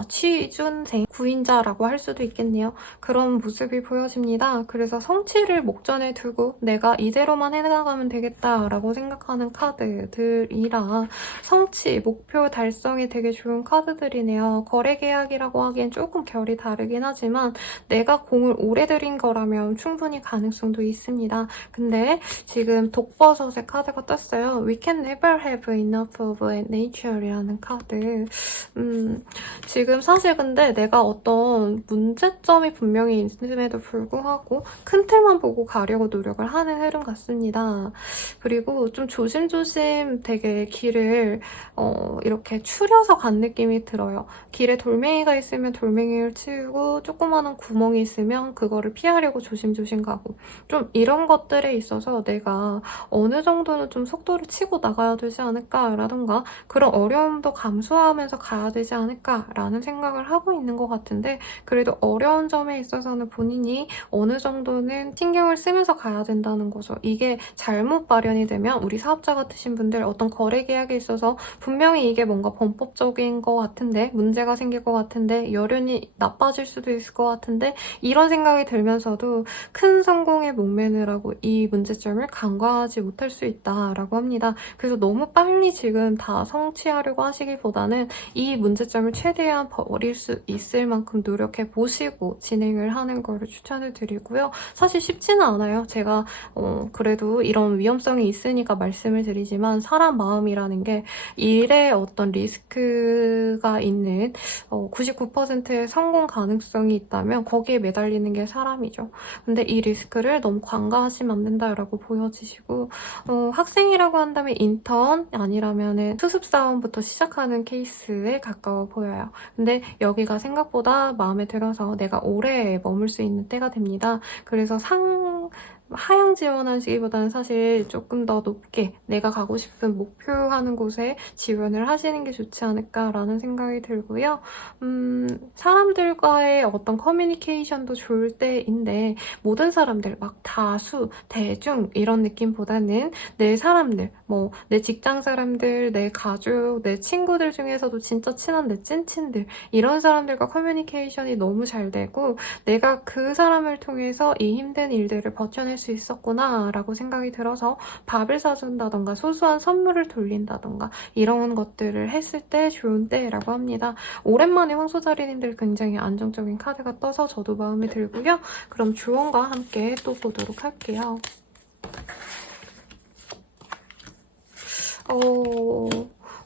취준생, 구인자라고 할 수도 있겠네요. 그런 모습이 보여집니다. 그래서 성취를 목전에 두고 내가 이대로만 해나가면 되겠다라고 생각하는 카드들이라 성취, 목표 달성이 되게 좋은 카드들이네요. 거래 계약이라고 하기엔 조금 결이 다르긴 하지만 내가 공을 오래 들인 거라면 충분히 가능성도 있습니다. 근데 지금 독버섯의 카드가 떴어요. We can never have enough of nature이라는 카드. 지금 사실 근데 내가 어떤 문제점이 분명히 있음에도 불구하고 큰 틀만 보고 가려고 노력을 하는 흐름 같습니다. 그리고 좀 조심조심 되게 길을 이렇게 추려서 간 느낌이 들어요. 길에 돌멩이가 있으면 돌멩이를 치우고 조그마한 구멍이 있으면 그거를 피하려고 조심조심 가고 좀 이런 것들에 있어서 내가 어느 정도는 좀 속도를 치고 나가야 되지 않을까라던가 그런 어려움도 감수하면서 가야 되지 않을까라는 생각을 하고 있는 것 같은데 그래도 어려운 점에 있어서는 본인이 어느 정도는 신경을 쓰면서 가야 된다는 거죠. 이게 잘못 발현이 되면 우리 사업자 같으신 분들 어떤 거래 계약에 있어서 분명히 이게 뭔가 범법적인 것 같은데 문제가 생길 것 같은데 여론이 나빠질 수도 있을 것 같은데 이런 생각이 들면서도 큰 성공에 목매느라고 이 문제점을 간과하지 못할 수 있다라고 합니다. 그래서 너무 빨리 지금 다 성취하려고 하시기보다는 이 문제점을 최대한 버릴 수 있을 만큼 노력해 보시고 진행을 하는 거를 추천을 드리고요. 사실 쉽지는 않아요. 제가 그래도 이런 위험성이 있으니까 말씀을 드리지만 사람 마음이라는 게 일에 어떤 리스크가 있는 99%의 성공 가능성이 있다면 거기에 매달리는 게 사람이죠. 근데 이 리스크를 너무 간과하시면 안 된다라고 보여지시고 학생이라고 한다면 인턴 아니라면 수습사원부터 시작하는 케이스에 가까워 보여요. 근데 여기가 생각보다 마음에 들어서 내가 오래 머물 수 있는 때가 됩니다. 그래서 하향 지원하시기보다는 사실 조금 더 높게 내가 가고 싶은 목표하는 곳에 지원을 하시는 게 좋지 않을까라는 생각이 들고요. 사람들과의 어떤 커뮤니케이션도 좋을 때인데 모든 사람들 막 다수, 대중 이런 느낌보다는 내 사람들, 내 직장 사람들, 내 가족, 내 친구들 중에서도 진짜 친한 내 찐친들 이런 사람들과 커뮤니케이션이 너무 잘 되고 내가 그 사람을 통해서 이 힘든 일들을 버텨낼 수 있었구나 라고 생각이 들어서 밥을 사준다던가 소소한 선물을 돌린다던가 이런 것들을 했을 때 좋은 때라고 합니다. 오랜만에 황소자리님들 굉장히 안정적인 카드가 떠서 저도 마음에 들고요. 그럼 주원과 함께 또 보도록 할게요.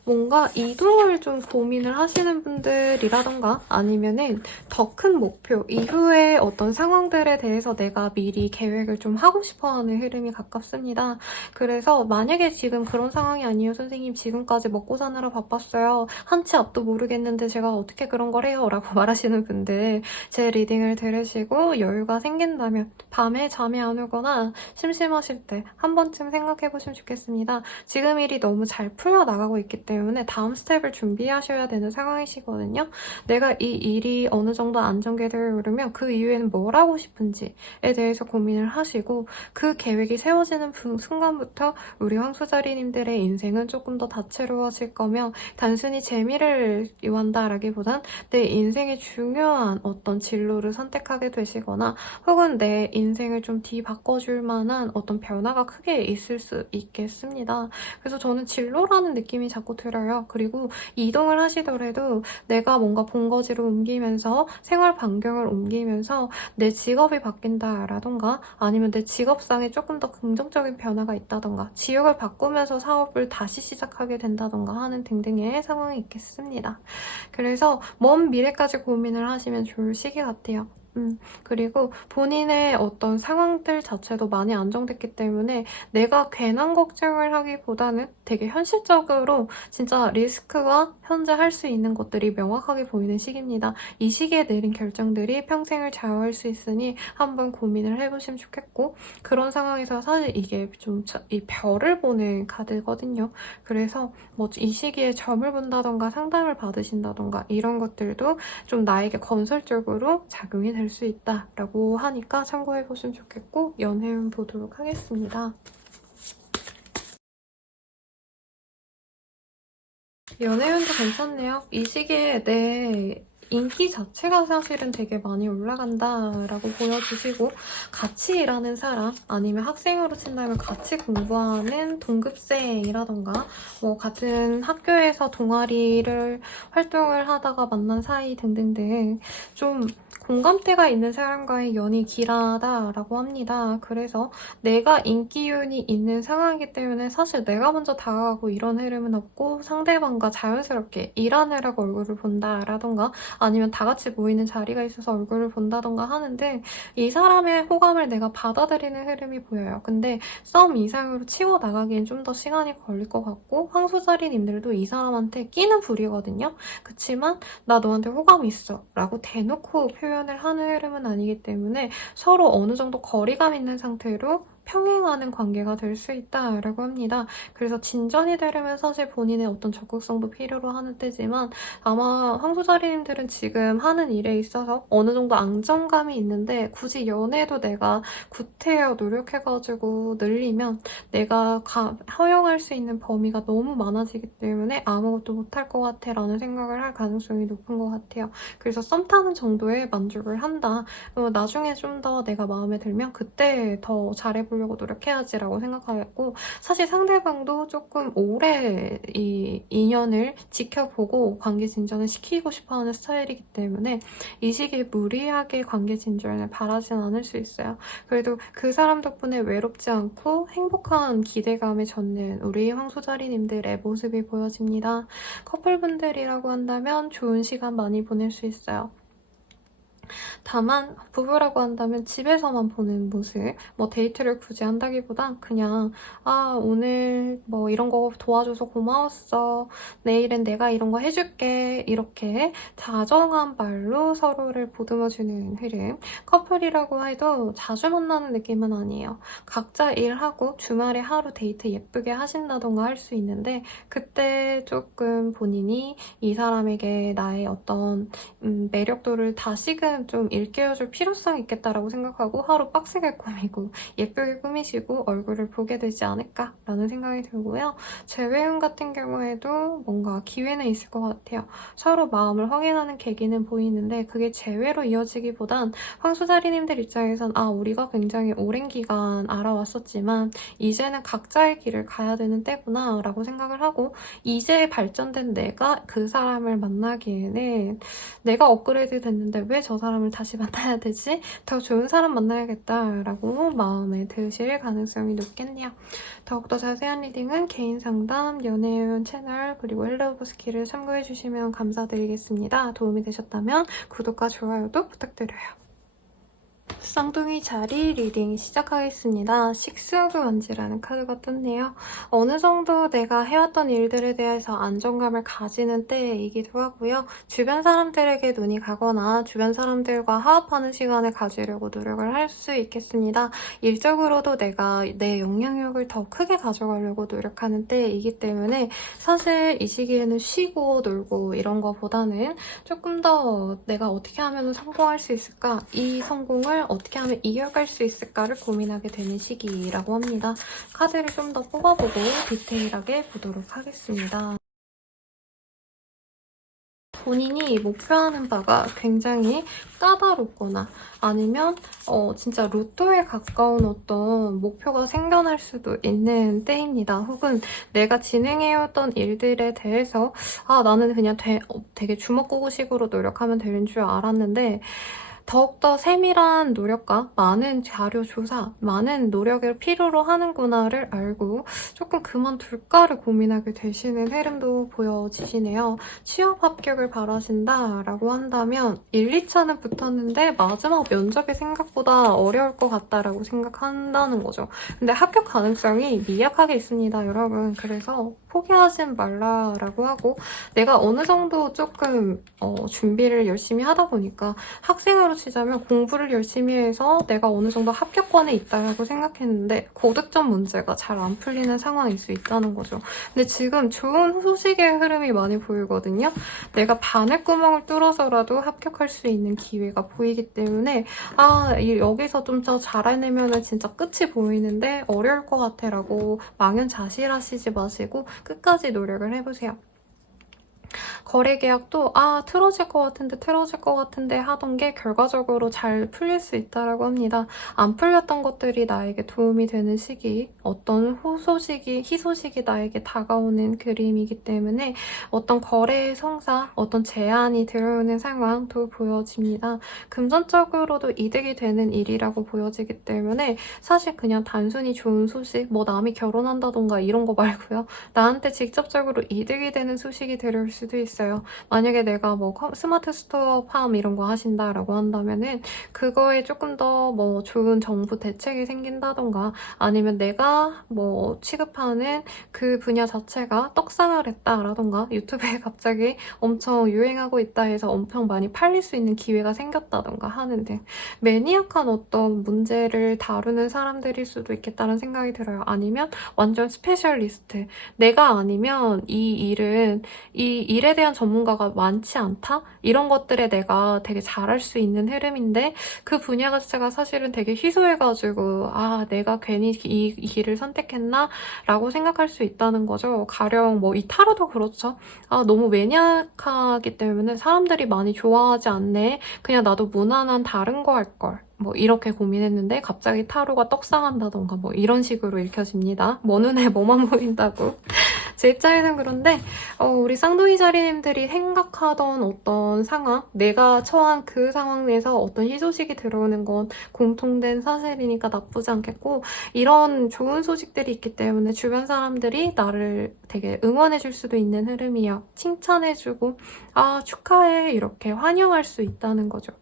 뭔가 이동을 좀 고민을 하시는 분들이라던가 아니면은 더 큰 목표, 이후에 어떤 상황들에 대해서 내가 미리 계획을 좀 하고 싶어하는 흐름이 가깝습니다. 그래서 만약에 지금 그런 상황이 아니에요. 선생님 지금까지 먹고 사느라 바빴어요. 한 치 앞도 모르겠는데 제가 어떻게 그런 걸 해요? 라고 말하시는 분들 제 리딩을 들으시고 여유가 생긴다면 밤에 잠이 안 오거나 심심하실 때 한 번쯤 생각해보시면 좋겠습니다. 지금 일이 너무 잘 풀려나가고 있기 때문에 다음 스텝을 준비하셔야 되는 상황이시거든요. 내가 이 일이 어느 정도 안정기를 오르면 그 이후에는 뭘 하고 싶은지에 대해서 고민을 하시고 그 계획이 세워지는 순간부터 우리 황소자리님들의 인생은 조금 더 다채로워질 거며 단순히 재미를 요한다라기보단 내 인생의 중요한 어떤 진로를 선택하게 되시거나 혹은 내 인생을 좀 뒤바꿔줄 만한 어떤 변화가 크게 있을 수 있겠습니다. 그래서 저는 진로라는 느낌이 자꾸 들어요. 그리고 이동을 하시더라도 내가 뭔가 본거지로 옮기면서 생활 반경을 옮기면서 내 직업이 바뀐다라던가 아니면 내 직업상에 조금 더 긍정적인 변화가 있다던가 지역을 바꾸면서 사업을 다시 시작하게 된다던가 하는 등등의 상황이 있겠습니다. 그래서 먼 미래까지 고민을 하시면 좋을 시기 같아요. 그리고 본인의 어떤 상황들 자체도 많이 안정됐기 때문에 내가 괜한 걱정을 하기보다는 되게 현실적으로 진짜 리스크와 현재 할 수 있는 것들이 명확하게 보이는 시기입니다. 이 시기에 내린 결정들이 평생을 좌우할 수 있으니 한번 고민을 해보시면 좋겠고 그런 상황에서 사실 이게 좀 이 별을 보는 카드거든요. 그래서 뭐 이 시기에 점을 본다던가 상담을 받으신다던가 이런 것들도 좀 나에게 건설적으로 작용이 될 수 있다라고 하니까 참고해보시면 좋겠고 연애운 보도록 하겠습니다. 연애운도 괜찮네요. 이 시기에 내 인기 자체가 사실은 되게 많이 올라간다라고 보여주시고 같이 일하는 사람 아니면 학생으로 친다면 같이 공부하는 동급생이라던가 뭐 같은 학교에서 동아리를 활동을 하다가 만난 사이 등등등 좀 공감대가 있는 사람과의 연이 길하다라고 합니다. 그래서 내가 인기운이 있는 상황이기 때문에 사실 내가 먼저 다가가고 이런 흐름은 없고 상대방과 자연스럽게 일하느라고 얼굴을 본다라던가 아니면 다 같이 모이는 자리가 있어서 얼굴을 본다던가 하는데 이 사람의 호감을 내가 받아들이는 흐름이 보여요. 근데 썸 이상으로 치고 나가기엔 좀 더 시간이 걸릴 것 같고 황소자리님들도 이 사람한테 끼는 부리거든요. 그치만 나 너한테 호감이 있어 라고 대놓고 표현을 하는 흐름은 아니기 때문에 서로 어느 정도 거리감 있는 상태로 평행하는 관계가 될 수 있다라고 합니다. 그래서 진전이 되려면 사실 본인의 어떤 적극성도 필요로 하는 때지만 아마 황소자리님들은 지금 하는 일에 있어서 어느 정도 안정감이 있는데 굳이 연애도 내가 구태여 노력해가지고 늘리면 내가 허용할 수 있는 범위가 너무 많아지기 때문에 아무것도 못할 것 같아 라는 생각을 할 가능성이 높은 것 같아요. 그래서 썸 타는 정도에 만족을 한다. 나중에 좀 더 내가 마음에 들면 그때 더 잘해보려고 노력해야지라고 생각하고 사실 상대방도 조금 오래 이 인연을 지켜보고 관계 진전을 시키고 싶어하는 스타일이기 때문에 이 시기에 무리하게 관계 진전을 바라진 않을 수 있어요. 그래도 그 사람 덕분에 외롭지 않고 행복한 기대감에 젖는 우리 황소자리님들의 모습이 보여집니다. 커플분들이라고 한다면 좋은 시간 많이 보낼 수 있어요. 다만 부부라고 한다면 집에서만 보는 모습, 뭐 데이트를 굳이 한다기보단 그냥 오늘 뭐 이런 거 도와줘서 고마웠어. 내일은 내가 이런 거 해줄게. 이렇게 다정한 말로 서로를 보듬어주는 흐름. 커플이라고 해도 자주 만나는 느낌은 아니에요. 각자 일하고 주말에 하루 데이트 예쁘게 하신다던가 할 수 있는데 그때 조금 본인이 이 사람에게 나의 어떤 매력도를 다시금 좀 일깨워줄 필요성이 있겠다라고 생각하고 하루 빡세게 꾸미고 예쁘게 꾸미시고 얼굴을 보게 되지 않을까라는 생각이 들고요. 재회운 같은 경우에도 뭔가 기회는 있을 것 같아요. 서로 마음을 확인하는 계기는 보이는데 그게 재회로 이어지기보단 황소자리님들 입장에선 우리가 굉장히 오랜 기간 알아왔었지만 이제는 각자의 길을 가야 되는 때구나 라고 생각을 하고 이제 발전된 내가 그 사람을 만나기에는 내가 업그레이드 됐는데 왜 저 사람 사람을 다시 만나야 되지? 더 좋은 사람 만나야겠다라고 마음에 드실 가능성이 높겠네요. 더욱더 자세한 리딩은 개인 상담, 연애운 채널, 그리고 헬로우버스키를 참고해주시면 감사드리겠습니다. 도움이 되셨다면 구독과 좋아요도 부탁드려요. 쌍둥이 자리 리딩 시작하겠습니다. 식스 오브 원지라는 카드가 떴네요. 어느 정도 내가 해왔던 일들에 대해서 안정감을 가지는 때이기도 하고요. 주변 사람들에게 눈이 가거나 주변 사람들과 화합하는 시간을 가지려고 노력을 할 수 있겠습니다. 일적으로도 내가 내 영향력을 더 크게 가져가려고 노력하는 때이기 때문에 사실 이 시기에는 쉬고 놀고 이런 거보다는 조금 더 내가 어떻게 하면 성공할 수 있을까? 이 성공을 어떻게 하면 이겨갈 수 있을까를 고민하게 되는 시기라고 합니다. 카드를 좀 더 뽑아보고 디테일하게 보도록 하겠습니다. 본인이 목표하는 바가 굉장히 까다롭거나 아니면 진짜 로또에 가까운 어떤 목표가 생겨날 수도 있는 때입니다. 혹은 내가 진행해왔던 일들에 대해서 나는 그냥 되게 주먹구구식으로 노력하면 되는 줄 알았는데 더욱더 세밀한 노력과 많은 자료 조사, 많은 노력을 필요로 하는구나를 알고 조금 그만둘까를 고민하게 되시는 흐름도 보여지시네요. 취업 합격을 바라신다라고 한다면 1, 2차는 붙었는데 마지막 면접이 생각보다 어려울 것 같다라고 생각한다는 거죠. 근데 합격 가능성이 미약하게 있습니다, 여러분. 그래서 포기하진 말라라고 하고 내가 어느 정도 조금 준비를 열심히 하다 보니까 학생으로 치자면 공부를 열심히 해서 내가 어느 정도 합격권에 있다고 생각했는데 고득점 문제가 잘 안 풀리는 상황일 수 있다는 거죠. 근데 지금 좋은 소식의 흐름이 많이 보이거든요. 내가 바늘구멍을 뚫어서라도 합격할 수 있는 기회가 보이기 때문에 여기서 좀 더 잘해내면 진짜 끝이 보이는데 어려울 것 같아 라고 망연자실하시지 마시고 끝까지 노력을 해보세요. 거래 계약도 틀어질 것 같은데 하던 게 결과적으로 잘 풀릴 수 있다고 합니다. 안 풀렸던 것들이 나에게 도움이 되는 시기, 어떤 희소식이 나에게 다가오는 그림이기 때문에 어떤 거래의 성사, 어떤 제안이 들어오는 상황도 보여집니다. 금전적으로도 이득이 되는 일이라고 보여지기 때문에 사실 그냥 단순히 좋은 소식, 뭐 남이 결혼한다던가 이런 거 말고요. 나한테 직접적으로 이득이 되는 소식이 들어올 수도 있어요. 만약에 내가 뭐 스마트 스토어 팜 이런 거 하신다라고 한다면은 그거에 조금 더 뭐 좋은 정부 대책이 생긴다던가 아니면 내가 뭐 취급하는 그 분야 자체가 떡상을 했다라던가 유튜브에 갑자기 엄청 유행하고 있다 해서 엄청 많이 팔릴 수 있는 기회가 생겼다던가 하는 등 매니악한 어떤 문제를 다루는 사람들일 수도 있겠다는 생각이 들어요. 아니면 완전 스페셜리스트. 내가 아니면 이 일에 대한 전문가가 많지 않다? 이런 것들에 내가 되게 잘할 수 있는 흐름인데 그 분야 자체가 사실은 되게 희소해가지고 내가 괜히 이 길을 선택했나? 라고 생각할 수 있다는 거죠. 가령 뭐 이 타로도 그렇죠. 너무 매니악하기 때문에 사람들이 많이 좋아하지 않네. 그냥 나도 무난한 다른 거 할 걸. 뭐 이렇게 고민했는데 갑자기 타로가 떡상한다던가 뭐 이런 식으로 읽혀집니다. 뭐 눈에 뭐만 보인다고. 제 입장에선 그런데 우리 쌍둥이 자리님들이 생각하던 어떤 상황, 내가 처한 그 상황에서 어떤 희소식이 들어오는 건 공통된 사실이니까 나쁘지 않겠고 이런 좋은 소식들이 있기 때문에 주변 사람들이 나를 되게 응원해줄 수도 있는 흐름이야. 칭찬해주고 축하해 이렇게 환영할 수 있다는 거죠.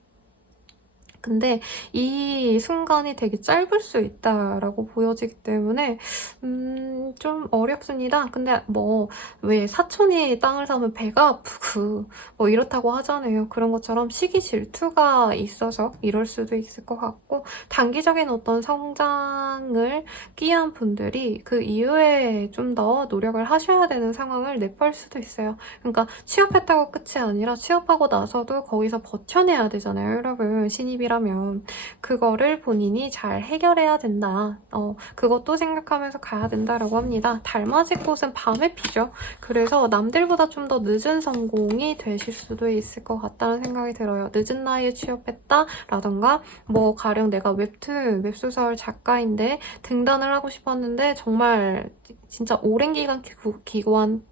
근데 이 순간이 되게 짧을 수 있다라고 보여지기 때문에 좀 어렵습니다. 근데 뭐 왜 사촌이 땅을 사면 배가 아프고 뭐 이렇다고 하잖아요. 그런 것처럼 시기 질투가 있어서 이럴 수도 있을 것 같고 단기적인 어떤 성장을 끼한 분들이 그 이후에 좀 더 노력을 하셔야 되는 상황을 내몰 수도 있어요. 그러니까 취업했다고 끝이 아니라 취업하고 나서도 거기서 버텨내야 되잖아요, 여러분. 신입이라면. 그거를 본인이 잘 해결해야 된다. 그것도 생각하면서 가야 된다라고 합니다. 달맞을 꽃은 밤에 피죠. 그래서 남들보다 좀 더 늦은 성공이 되실 수도 있을 것 같다는 생각이 들어요. 늦은 나이에 취업했다라던가 뭐 가령 내가 웹소설 작가인데 등단을 하고 싶었는데 정말 진짜 오랜 기간 기고한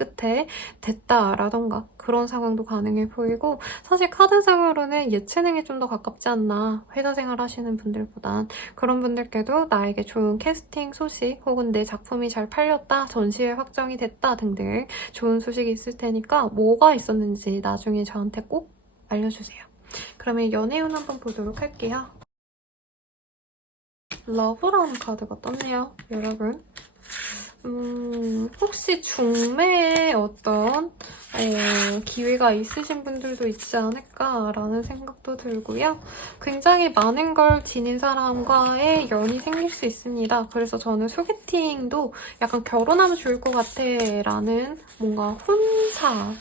끝에 됐다라던가 그런 상황도 가능해 보이고, 사실 카드상으로는 예체능에 좀 더 가깝지 않나, 회사 생활 하시는 분들보단. 그런 분들께도 나에게 좋은 캐스팅 소식 혹은 내 작품이 잘 팔렸다, 전시회 확정이 됐다 등등 좋은 소식이 있을 테니까 뭐가 있었는지 나중에 저한테 꼭 알려주세요. 그러면 연애운 한번 보도록 할게요. 러브라는 카드가 떴네요, 여러분. 혹시 중매에 어떤 기회가 있으신 분들도 있지 않을까라는 생각도 들고요. 굉장히 많은 걸 지닌 사람과의 연이 생길 수 있습니다. 그래서 저는 소개팅도 약간 결혼하면 좋을 것 같아 라는 뭔가 혼사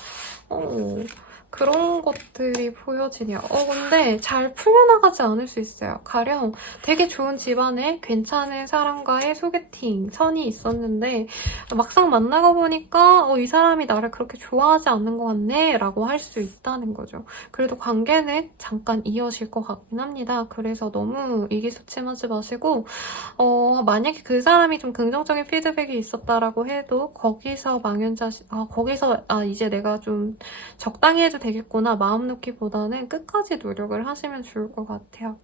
그런 것들이 보여지네요. 근데 잘 풀려나가지 않을 수 있어요. 가령 되게 좋은 집안에 괜찮은 사람과의 소개팅 선이 있었는데 막상 만나고 보니까 이 사람이 나를 그렇게 좋아하지 않는 것 같네 라고 할 수 있다는 거죠. 그래도 관계는 잠깐 이어질 것 같긴 합니다. 그래서 너무 이기소침하지 마시고 만약에 그 사람이 좀 긍정적인 피드백이 있었다라고 해도 거기서 이제 내가 좀 적당히 해도 되겠구나 마음 놓기보다는 끝까지 노력을 하시면 좋을 것 같아요.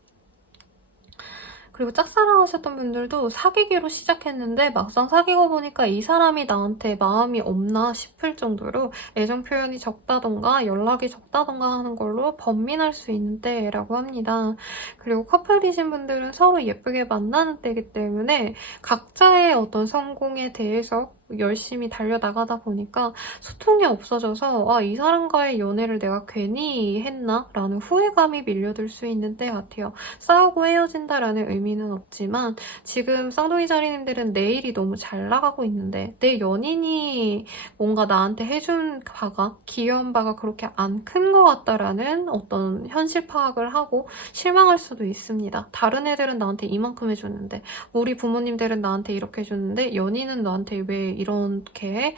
그리고 짝사랑하셨던 분들도 사귀기로 시작했는데 막상 사귀고 보니까 이 사람이 나한테 마음이 없나 싶을 정도로 애정 표현이 적다던가 연락이 적다던가 하는 걸로 번민할 수 있는 때라고 합니다. 그리고 커플이신 분들은 서로 예쁘게 만나는 때이기 때문에 각자의 어떤 성공에 대해서 열심히 달려나가다 보니까 소통이 없어져서 이 사람과의 연애를 내가 괜히 했나? 라는 후회감이 밀려들 수 있는 때 같아요. 싸우고 헤어진다라는 의미는 없지만 지금 쌍둥이 자리님들은 내일이 너무 잘 나가고 있는데 내 연인이 뭔가 나한테 해준 바가, 기여한 바가 그렇게 안 큰 것 같다라는 어떤 현실 파악을 하고 실망할 수도 있습니다. 다른 애들은 나한테 이만큼 해줬는데, 우리 부모님들은 나한테 이렇게 해줬는데 연인은 나한테 왜 이렇게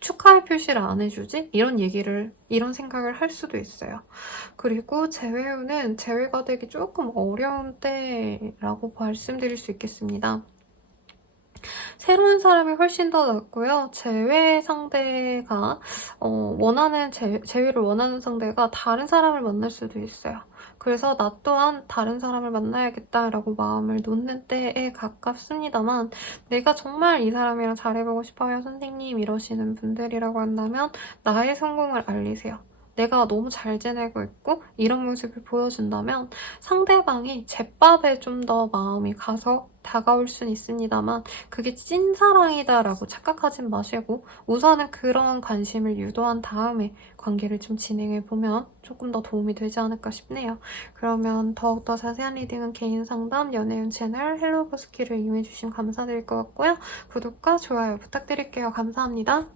축하의 표시를 안 해주지? 이런 생각을 할 수도 있어요. 그리고 재회 후는 재회가 되기 조금 어려운 때라고 말씀드릴 수 있겠습니다. 새로운 사람이 훨씬 더 낫고요. 재회 상대가 재회를 원하는 상대가 다른 사람을 만날 수도 있어요. 그래서 나 또한 다른 사람을 만나야겠다라고 마음을 놓는 때에 가깝습니다만, 내가 정말 이 사람이랑 잘해보고 싶어요 선생님 이러시는 분들이라고 한다면 나의 성공을 알리세요. 내가 너무 잘 지내고 있고 이런 모습을 보여준다면 상대방이 제밥에 좀 더 마음이 가서 다가올 수는 있습니다만 그게 찐사랑이다라고 착각하진 마시고 우선은 그런 관심을 유도한 다음에 관계를 좀 진행해보면 조금 더 도움이 되지 않을까 싶네요. 그러면 더욱더 자세한 리딩은 개인 상담 연애운 채널 헬로버스키를 이용해주시면 감사드릴 것 같고요. 구독과 좋아요 부탁드릴게요. 감사합니다.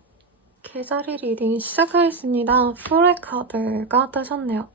계자리 리딩 시작하겠습니다. 플레 카드가 뜨셨네요.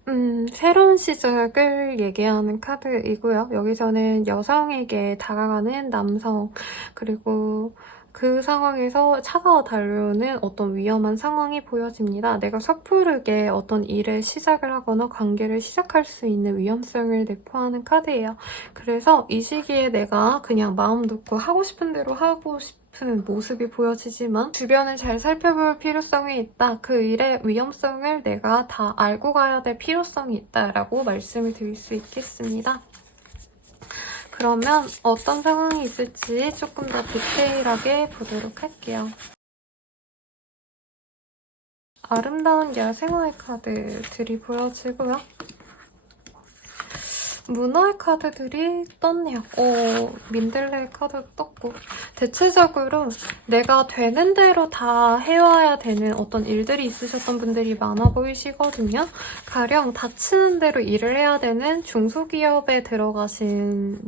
새로운 시작을 얘기하는 카드이고요. 여기서는 여성에게 다가가는 남성, 그리고 그 상황에서 차가워 달려오는 어떤 위험한 상황이 보여집니다. 내가 섣부르게 어떤 일을 시작을 하거나 관계를 시작할 수 있는 위험성을 내포하는 카드예요. 그래서 이 시기에 내가 그냥 마음 놓고 하고 싶은 대로 하고 싶은 모습이 보여지지만 주변을 잘 살펴볼 필요성이 있다. 그 일의 위험성을 내가 다 알고 가야 될 필요성이 있다라고 말씀을 드릴 수 있겠습니다. 그러면 어떤 상황이 있을지 조금 더 디테일하게 보도록 할게요. 아름다운 야생화의 카드들이 보여지고요. 문어의 카드들이 떴네요. 민들레의 카드도 떴고, 대체적으로 내가 되는 대로 다 해와야 되는 어떤 일들이 있으셨던 분들이 많아 보이시거든요. 가령 다치는 대로 일을 해야 되는 중소기업에 들어가신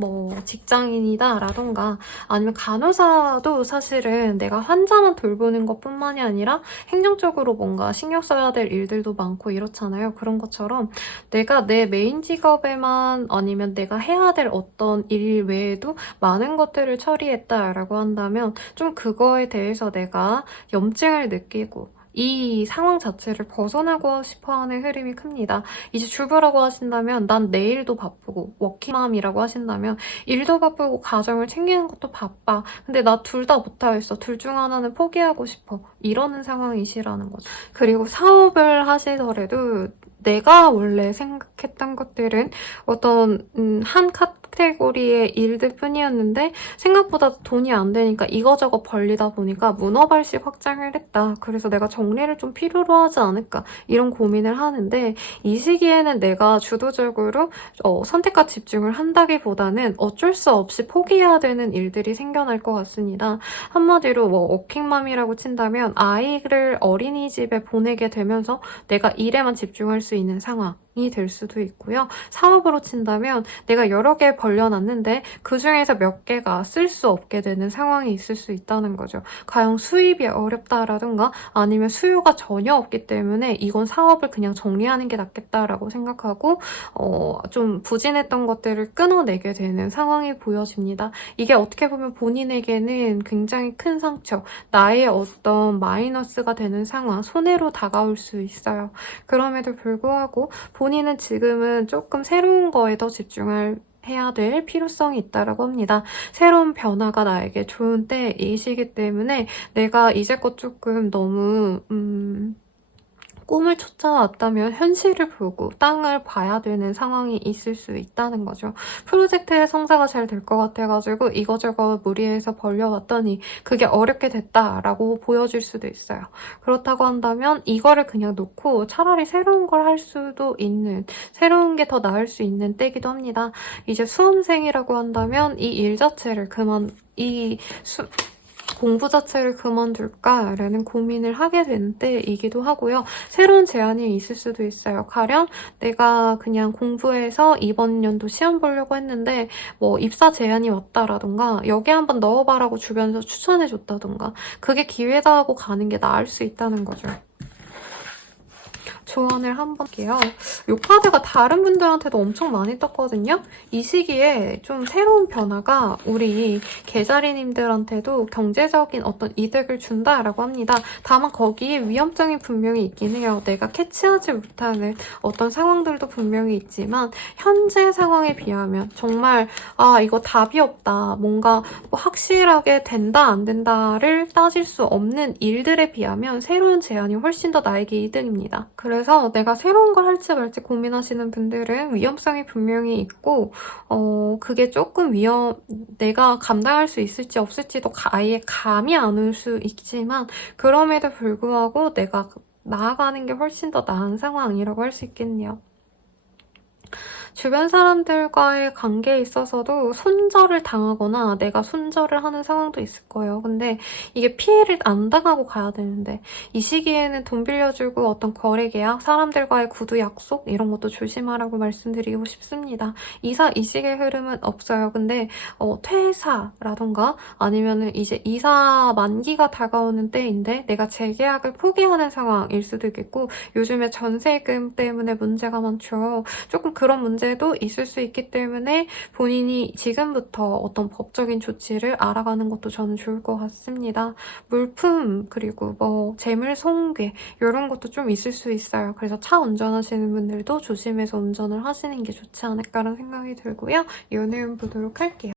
직장인이다 라던가, 아니면 간호사도 사실은 내가 환자만 돌보는 것뿐만이 아니라 행정적으로 뭔가 신경 써야 될 일들도 많고 이렇잖아요. 그런 것처럼 내가 내 메인 직업에만 아니면 내가 해야 될 어떤 일 외에도 많은 것들을 처리했다라고 한다면 좀 그거에 대해서 내가 염증을 느끼고 이 상황 자체를 벗어나고 싶어하는 흐름이 큽니다. 이제 주부라고 하신다면 난 내일도 바쁘고, 워킹맘이라고 하신다면 일도 바쁘고 가정을 챙기는 것도 바빠. 근데 나 둘 다 못하겠어. 둘 중 하나는 포기하고 싶어. 이러는 상황이시라는 거죠. 그리고 사업을 하시더라도 내가 원래 생각했던 것들은 어떤 한 카테고리의 일들 뿐이었는데 생각보다 돈이 안 되니까 이거저거 벌리다 보니까 문어발식 확장을 했다. 그래서 내가 정리를 좀 필요로 하지 않을까 이런 고민을 하는데 이 시기에는 내가 주도적으로 선택과 집중을 한다기보다는 어쩔 수 없이 포기해야 되는 일들이 생겨날 것 같습니다. 한마디로 뭐 워킹맘이라고 친다면 아이를 어린이집에 보내게 되면서 내가 일에만 집중할 수 있는 상황이 될 수도 있고요. 사업으로 친다면 내가 여러 개 벌려놨는데 그 중에서 몇 개가 쓸 수 없게 되는 상황이 있을 수 있다는 거죠. 가령 수입이 어렵다라든가 아니면 수요가 전혀 없기 때문에 이건 사업을 그냥 정리하는 게 낫겠다라고 생각하고 좀 부진했던 것들을 끊어내게 되는 상황이 보여집니다. 이게 어떻게 보면 본인에게는 굉장히 큰 상처, 나의 어떤 마이너스가 되는 상황, 손해로 다가올 수 있어요. 그럼에도 불구하고 본인은 지금은 조금 새로운 거에 더 집중을 해야 될 필요성이 있다고 합니다. 새로운 변화가 나에게 좋은 때이시기 때문에 내가 이제껏 조금 너무 꿈을 쫓아왔다면 현실을 보고 땅을 봐야 되는 상황이 있을 수 있다는 거죠. 프로젝트의 성사가 잘 될 것 같아가지고 이거저거 무리해서 벌려왔더니 그게 어렵게 됐다라고 보여질 수도 있어요. 그렇다고 한다면 이거를 그냥 놓고 차라리 새로운 걸 할 수도 있는, 새로운 게 더 나을 수 있는 때기도 합니다. 이제 수험생이라고 한다면 이 일 자체를 공부 자체를 그만둘까라는 고민을 하게 되는 때이기도 하고요. 새로운 제안이 있을 수도 있어요. 가령 내가 그냥 공부해서 이번 연도 시험 보려고 했는데 뭐 입사 제안이 왔다라던가 여기 한번 넣어봐라고 주변에서 추천해줬다던가 그게 기회다 하고 가는 게 나을 수 있다는 거죠. 조언을 한번 할게요. 이 카드가 다른 분들한테도 엄청 많이 떴거든요. 이 시기에 좀 새로운 변화가 우리 계자리님들한테도 경제적인 어떤 이득을 준다라고 합니다. 다만 거기에 위험성이 분명히 있긴 해요. 내가 캐치하지 못하는 어떤 상황들도 분명히 있지만 현재 상황에 비하면 정말 이거 답이 없다. 뭔가 뭐 확실하게 된다 안 된다를 따질 수 없는 일들에 비하면 새로운 제안이 훨씬 더 나에게 이득입니다. 그래서 내가 새로운 걸 할지 말지 고민하시는 분들은 위험성이 분명히 있고 그게 조금 내가 감당할 수 있을지 없을지도 아예 감이 안 올 수 있지만 그럼에도 불구하고 내가 나아가는 게 훨씬 더 나은 상황이라고 할 수 있겠네요. 주변 사람들과의 관계에 있어서도 손절을 당하거나 내가 손절을 하는 상황도 있을 거예요. 근데 이게 피해를 안 당하고 가야 되는데 이 시기에는 돈 빌려주고 어떤 거래 계약, 사람들과의 구두 약속 이런 것도 조심하라고 말씀드리고 싶습니다. 이 시기의 흐름은 없어요. 근데 퇴사라던가 아니면은 이제 이사 만기가 다가오는 때인데 내가 재계약을 포기하는 상황일 수도 있겠고 요즘에 전세금 때문에 문제가 많죠. 조금 그런 문제도 있을 수 있기 때문에 본인이 지금부터 어떤 법적인 조치를 알아가는 것도 저는 좋을 것 같습니다. 물품 그리고 뭐 재물 손괴 이런 것도 좀 있을 수 있어요. 그래서 차 운전하시는 분들도 조심해서 운전을 하시는 게 좋지 않을까라는 생각이 들고요. 연애운 보도록 할게요.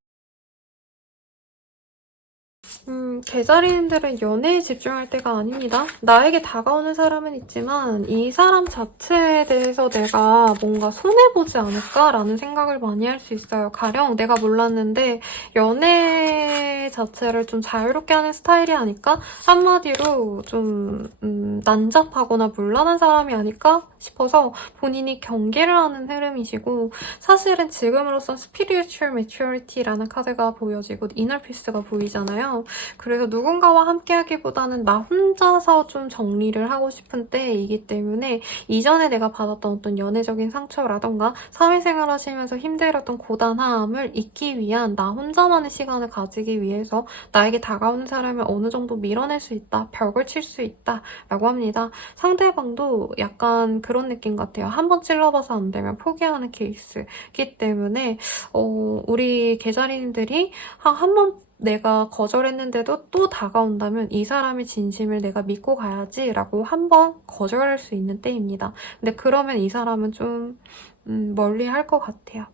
계자리님들은 연애에 집중할 때가 아닙니다. 나에게 다가오는 사람은 있지만 이 사람 자체에 대해서 내가 뭔가 손해보지 않을까라는 생각을 많이 할 수 있어요. 가령 내가 몰랐는데 연애 자체를 좀 자유롭게 하는 스타일이 아닐까? 한마디로 좀 난잡하거나 물란한 사람이 아닐까 싶어서 본인이 경계를 하는 흐름이시고 사실은 지금으로선 Spiritual Maturity라는 카드가 보여지고 이너피스가 보이잖아요. 그래서 누군가와 함께하기보다는 나 혼자서 좀 정리를 하고 싶은 때이기 때문에 이전에 내가 받았던 어떤 연애적인 상처라던가 사회생활 하시면서 힘들었던 고단함을 잊기 위한 나 혼자만의 시간을 가지기 위해서 나에게 다가오는 사람을 어느 정도 밀어낼 수 있다, 벽을 칠 수 있다 라고 합니다. 상대방도 약간 그런 느낌 같아요. 한번 찔러봐서 안 되면 포기하는 케이스이기 때문에 우리 계자리님들이 한번 내가 거절했는데도 또 다가온다면 이 사람의 진심을 내가 믿고 가야지 라고 한번 거절할 수 있는 때입니다. 근데 그러면 이 사람은 좀 멀리 할 것 같아요.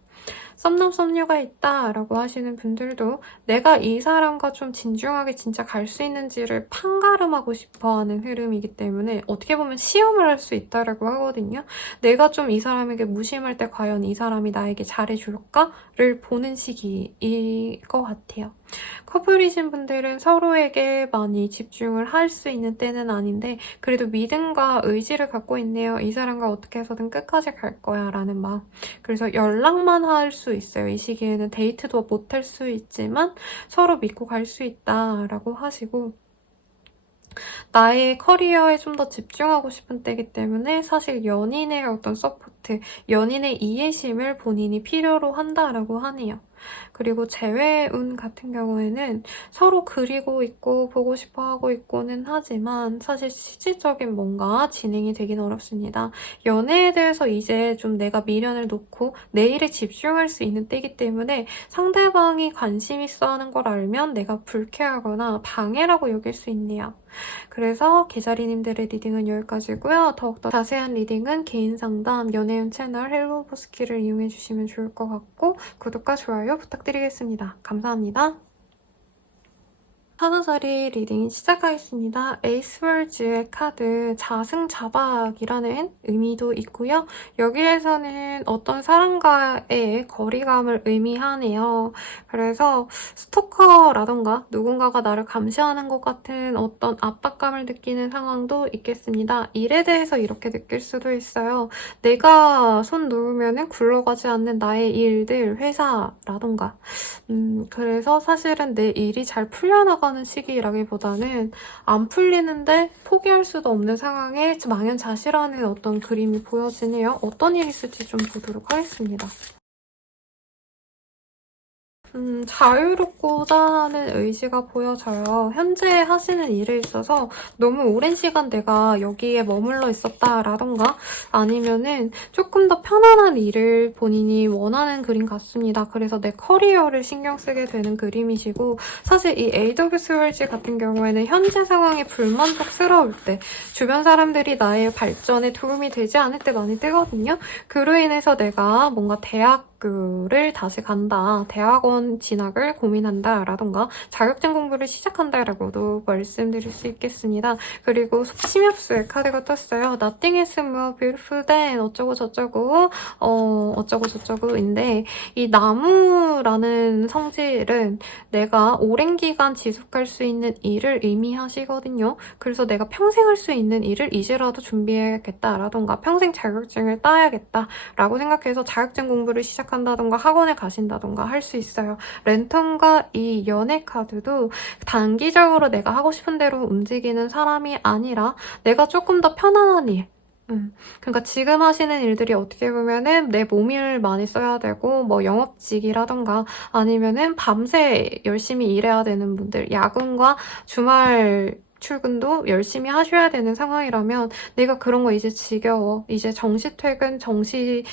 썸남 썸녀가 있다 라고 하시는 분들도 내가 이 사람과 좀 진중하게 진짜 갈 수 있는지를 판가름하고 싶어하는 흐름이기 때문에 어떻게 보면 시험을 할 수 있다라고 하거든요. 내가 좀 이 사람에게 무심할 때 과연 이 사람이 나에게 잘해줄까를 보는 시기일 것 같아요. 커플이신 분들은 서로에게 많이 집중을 할 수 있는 때는 아닌데 그래도 믿음과 의지를 갖고 있네요. 이 사람과 어떻게 해서든 끝까지 갈 거야 라는 마음. 그래서 연락만 할 수 있어요. 이 시기에는 데이트도 못 할 수 있지만 서로 믿고 갈 수 있다라고 하시고 나의 커리어에 좀 더 집중하고 싶은 때이기 때문에 사실 연인의 어떤 서포트, 연인의 이해심을 본인이 필요로 한다라고 하네요. 그리고 재회운 같은 경우에는 서로 그리고 있고 보고 싶어 하고 있고는 하지만 사실 실질적인 뭔가 진행이 되긴 어렵습니다. 연애에 대해서 이제 좀 내가 미련을 놓고 내 일에 집중할 수 있는 때이기 때문에 상대방이 관심 있어 하는 걸 알면 내가 불쾌하거나 방해라고 여길 수 있네요. 그래서 개자리님들의 리딩은 여기까지고요. 더욱더 자세한 리딩은 개인 상담, 연애운 채널 헬로보스키를 이용해주시면 좋을 것 같고 구독과 좋아요 부탁드리겠습니다. 감사합니다. 하나짜리 리딩 시작하겠습니다. 에이스월즈의 카드 자승자박이라는 의미도 있고요. 여기에서는 어떤 사람과의 거리감을 의미하네요. 그래서 스토커라던가 누군가가 나를 감시하는 것 같은 어떤 압박감을 느끼는 상황도 있겠습니다. 일에 대해서 이렇게 느낄 수도 있어요. 내가 손 놓으면 굴러가지 않는 나의 일들, 회사라던가 그래서 사실은 내 일이 잘 풀려나가는 시기라기보다는 안 풀리는데 포기할 수도 없는 상황에 망연자실하는 어떤 그림이 보여지네요. 어떤 일이 있을지 좀 보도록 하겠습니다. 자유롭고자 하는 의지가 보여져요. 현재 하시는 일에 있어서 너무 오랜 시간 내가 여기에 머물러 있었다라던가 아니면은 조금 더 편안한 일을 본인이 원하는 그림 같습니다. 그래서 내 커리어를 신경 쓰게 되는 그림이시고 사실 이 AW 스월지 같은 경우에는 현재 상황이 불만족스러울 때 주변 사람들이 나의 발전에 도움이 되지 않을 때 많이 뜨거든요. 그로 인해서 내가 뭔가 대학교를 다시 간다, 대학원 진학을 고민한다 라던가 자격증 공부를 시작한다라고도 말씀드릴 수 있겠습니다. 그리고 심엽수의 카드가 떴어요. Nothing is more beautiful than 어쩌고 저쩌고 어쩌고 저쩌고인데 이 나무라는 성질은 내가 오랜 기간 지속할 수 있는 일을 의미하시거든요. 그래서 내가 평생 할 수 있는 일을 이제라도 준비해야겠다라던가 평생 자격증을 따야겠다라고 생각해서 자격증 공부를 시작한다던가 학원에 가신다던가 할 수 있어요. 랜턴과 이 연애 카드도 단기적으로 내가 하고 싶은 대로 움직이는 사람이 아니라 내가 조금 더 편안한 일, 그러니까 지금 하시는 일들이 어떻게 보면은 내 몸을 많이 써야 되고 뭐 영업직이라던가 아니면은 밤새 열심히 일해야 되는 분들, 야근과 주말 출근도 열심히 하셔야 되는 상황이라면 내가 그런 거 이제 지겨워. 이제 정시 퇴근, 정시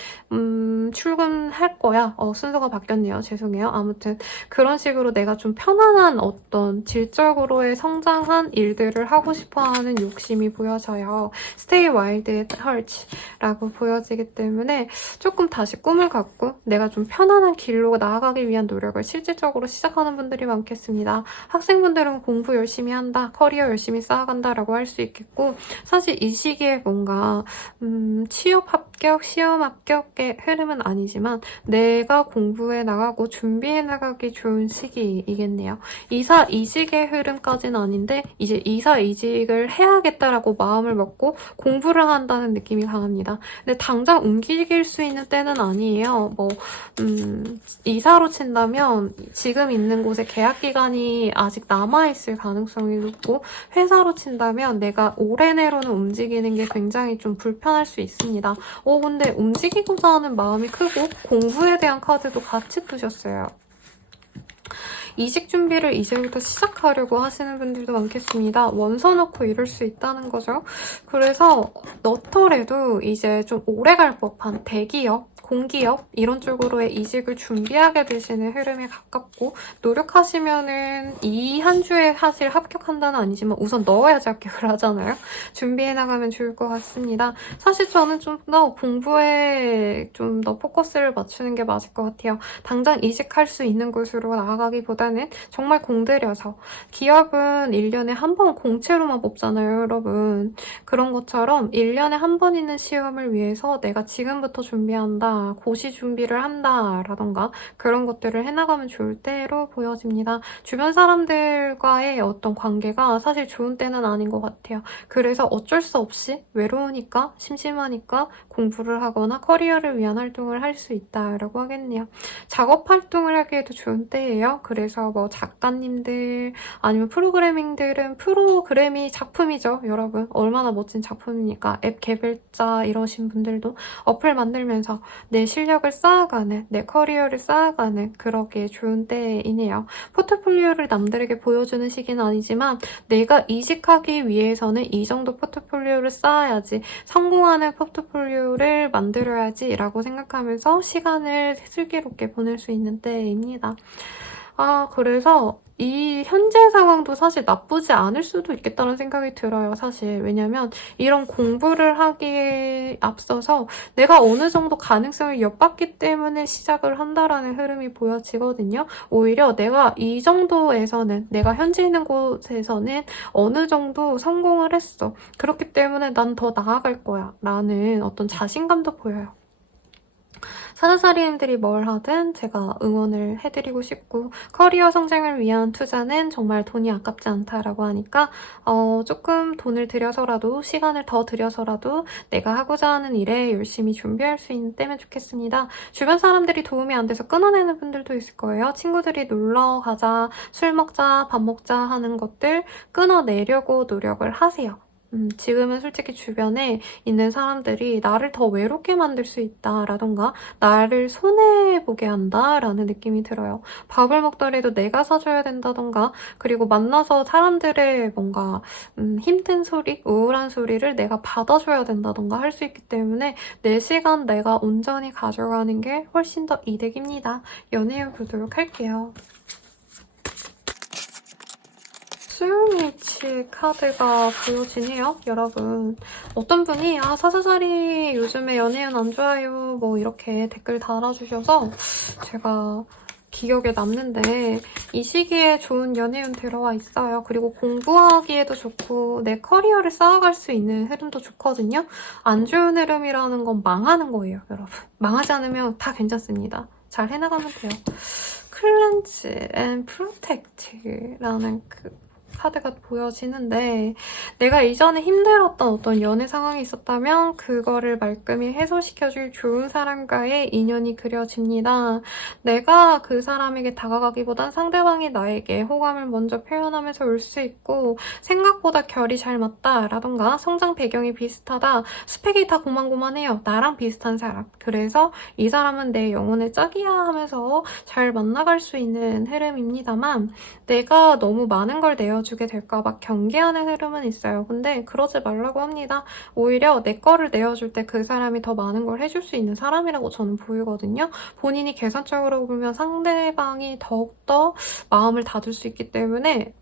출근할 거야. 순서가 바뀌었네요. 죄송해요. 아무튼 그런 식으로 내가 좀 편안한 어떤 질적으로의 성장한 일들을 하고 싶어하는 욕심이 보여져요. Stay Wild Heart라고 보여지기 때문에 조금 다시 꿈을 갖고 내가 좀 편안한 길로 나아가기 위한 노력을 실질적으로 시작하는 분들이 많겠습니다. 학생분들은 공부 열심히 한다, 커리어 열심히 쌓아간다라고 할 수 있겠고 사실 이 시기에 뭔가 취업 합격, 시험 합격의 흐름은 아니지만 내가 공부해 나가고 준비해 나가기 좋은 시기이겠네요. 이사 이직의 흐름까지는 아닌데 이제 이사 이직을 해야겠다라고 마음을 먹고 공부를 한다는 느낌이 강합니다. 근데 당장 움직일 수 있는 때는 아니에요. 뭐 이사로 친다면 지금 있는 곳에 계약 기간이 아직 남아있을 가능성이 높고 회사로 친다면 내가 올해 내로는 움직이는 게 굉장히 좀 불편할 수 있습니다. 근데 움직이고자 하는 마음이 크고 공부에 대한 카드도 같이 뜨셨어요. 이직 준비를 이제부터 시작하려고 하시는 분들도 많겠습니다. 원서 넣고 이럴 수 있다는 거죠. 그래서 넣더라도 이제 좀 오래 갈 법한 대기업, 공기업 이런 쪽으로의 이직을 준비하게 되시는 흐름에 가깝고 노력하시면은 이 한 주에 사실 합격한다는 아니지만 우선 넣어야지 합격을 하잖아요. 준비해 나가면 좋을 것 같습니다. 사실 저는 좀 더 공부에 좀 더 포커스를 맞추는 게 맞을 것 같아요. 당장 이직할 수 있는 곳으로 나아가기보다는 정말 공들여서 기업은 1년에 한 번 공채로만 뽑잖아요, 여러분. 그런 것처럼 1년에 한 번 있는 시험을 위해서 내가 지금부터 준비한다, 고시 준비를 한다 라던가 그런 것들을 해나가면 좋을 때로 보여집니다. 주변 사람들과의 어떤 관계가 사실 좋은 때는 아닌 것 같아요. 그래서 어쩔 수 없이 외로우니까 심심하니까 공부를 하거나 커리어를 위한 활동을 할 수 있다라고 하겠네요. 작업 활동을 하기에도 좋은 때예요. 그래서 뭐 작가님들 아니면 프로그래밍들은 프로그램이 작품이죠, 여러분. 얼마나 멋진 작품입니까? 앱 개발자 이러신 분들도 어플 만들면서 내 실력을 쌓아가는, 내 커리어를 쌓아가는 그러기에 좋은 때이네요. 포트폴리오를 남들에게 보여주는 시기는 아니지만 내가 이직하기 위해서는 이 정도 포트폴리오를 쌓아야지, 성공하는 포트폴리오를 만들어야지 라고 생각하면서 시간을 슬기롭게 보낼 수 있는 때입니다. 그래서 이 현재 상황도 사실 나쁘지 않을 수도 있겠다는 생각이 들어요, 사실. 왜냐면 이런 공부를 하기에 앞서서 내가 어느 정도 가능성을 엿봤기 때문에 시작을 한다라는 흐름이 보여지거든요. 오히려 내가 이 정도에서는, 내가 현재 있는 곳에서는 어느 정도 성공을 했어. 그렇기 때문에 난 더 나아갈 거야 라는 어떤 자신감도 보여요. 사자살이님들이 뭘 하든 제가 응원을 해드리고 싶고 커리어 성장을 위한 투자는 정말 돈이 아깝지 않다라고 하니까 조금 돈을 들여서라도 시간을 더 들여서라도 내가 하고자 하는 일에 열심히 준비할 수 있는 때면 좋겠습니다. 주변 사람들이 도움이 안 돼서 끊어내는 분들도 있을 거예요. 친구들이 놀러 가자, 술 먹자, 밥 먹자 하는 것들 끊어내려고 노력을 하세요. 지금은 솔직히 주변에 있는 사람들이 나를 더 외롭게 만들 수 있다라던가 나를 손해보게 한다라는 느낌이 들어요. 밥을 먹더라도 내가 사줘야 된다던가 그리고 만나서 사람들의 뭔가 힘든 소리, 우울한 소리를 내가 받아줘야 된다던가 할 수 있기 때문에 내 시간 내가 온전히 가져가는 게 훨씬 더 이득입니다. 연애운 보도록 할게요. 소울매치 카드가 보여지네요, 여러분. 어떤 분이 사사살이 요즘에 연애운 안 좋아요 뭐 이렇게 댓글 달아주셔서 제가 기억에 남는데 이 시기에 좋은 연애운 들어와 있어요. 그리고 공부하기에도 좋고 내 커리어를 쌓아갈 수 있는 흐름도 좋거든요. 안 좋은 흐름이라는 건 망하는 거예요, 여러분. 망하지 않으면 다 괜찮습니다. 잘 해나가면 돼요. 클렌즈 앤 프로텍트라는 카드가 보여지는데 내가 이전에 힘들었던 어떤 연애 상황이 있었다면 그거를 말끔히 해소시켜줄 좋은 사람과의 인연이 그려집니다. 내가 그 사람에게 다가가기보단 상대방이 나에게 호감을 먼저 표현하면서 올 수 있고 생각보다 결이 잘 맞다라던가 성장 배경이 비슷하다, 스펙이 다 고만고만해요, 나랑 비슷한 사람. 그래서 이 사람은 내 영혼의 짝이야 하면서 잘 만나갈 수 있는 흐름입니다만 내가 너무 많은 걸 내어주게 될까 막 경계하는 흐름은 있어요. 근데 그러지 말라고 합니다. 오히려 내 거를 내어줄 때 그 사람이 더 많은 걸 해줄 수 있는 사람이라고 저는 보이거든요. 본인이 계산적으로 보면 상대방이 더욱더 마음을 닫을 수 있기 때문에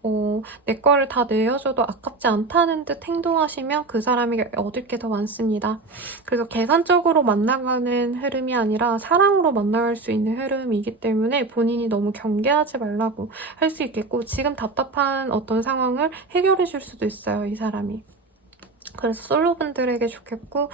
내 거를 다 내어줘도 아깝지 않다는 듯 행동하시면 그 사람에게 얻을 게 더 많습니다. 그래서 계산적으로 만나가는 흐름이 아니라 사랑으로 만나갈 수 있는 흐름이기 때문에 본인이 너무 경계하지 말라고 할 수 있겠고 지금 답답한 어떤 상황을 해결해 줄 수도 있어요, 이 사람이. 그래서 솔로분들에게 좋겠고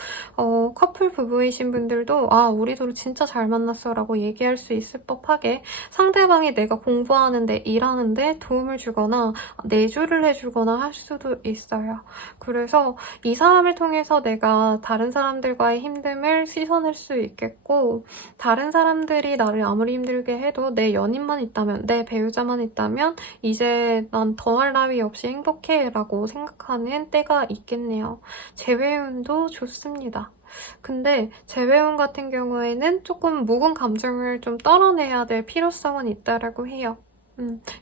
커플 부부이신 분들도 우리도 진짜 잘 만났어 라고 얘기할 수 있을 법하게 상대방이 내가 공부하는데 일하는데 도움을 주거나 내조를 해주거나 할 수도 있어요. 그래서 이 사람을 통해서 내가 다른 사람들과의 힘듦을 씻어낼 수 있겠고 다른 사람들이 나를 아무리 힘들게 해도 내 연인만 있다면, 내 배우자만 있다면 이제 난 더할 나위 없이 행복해 라고 생각하는 때가 있겠네요. 재회운도 좋습니다. 근데 재회운 같은 경우에는 조금 묵은 감정을 좀 떨어내야 될 필요성은 있다라고 해요.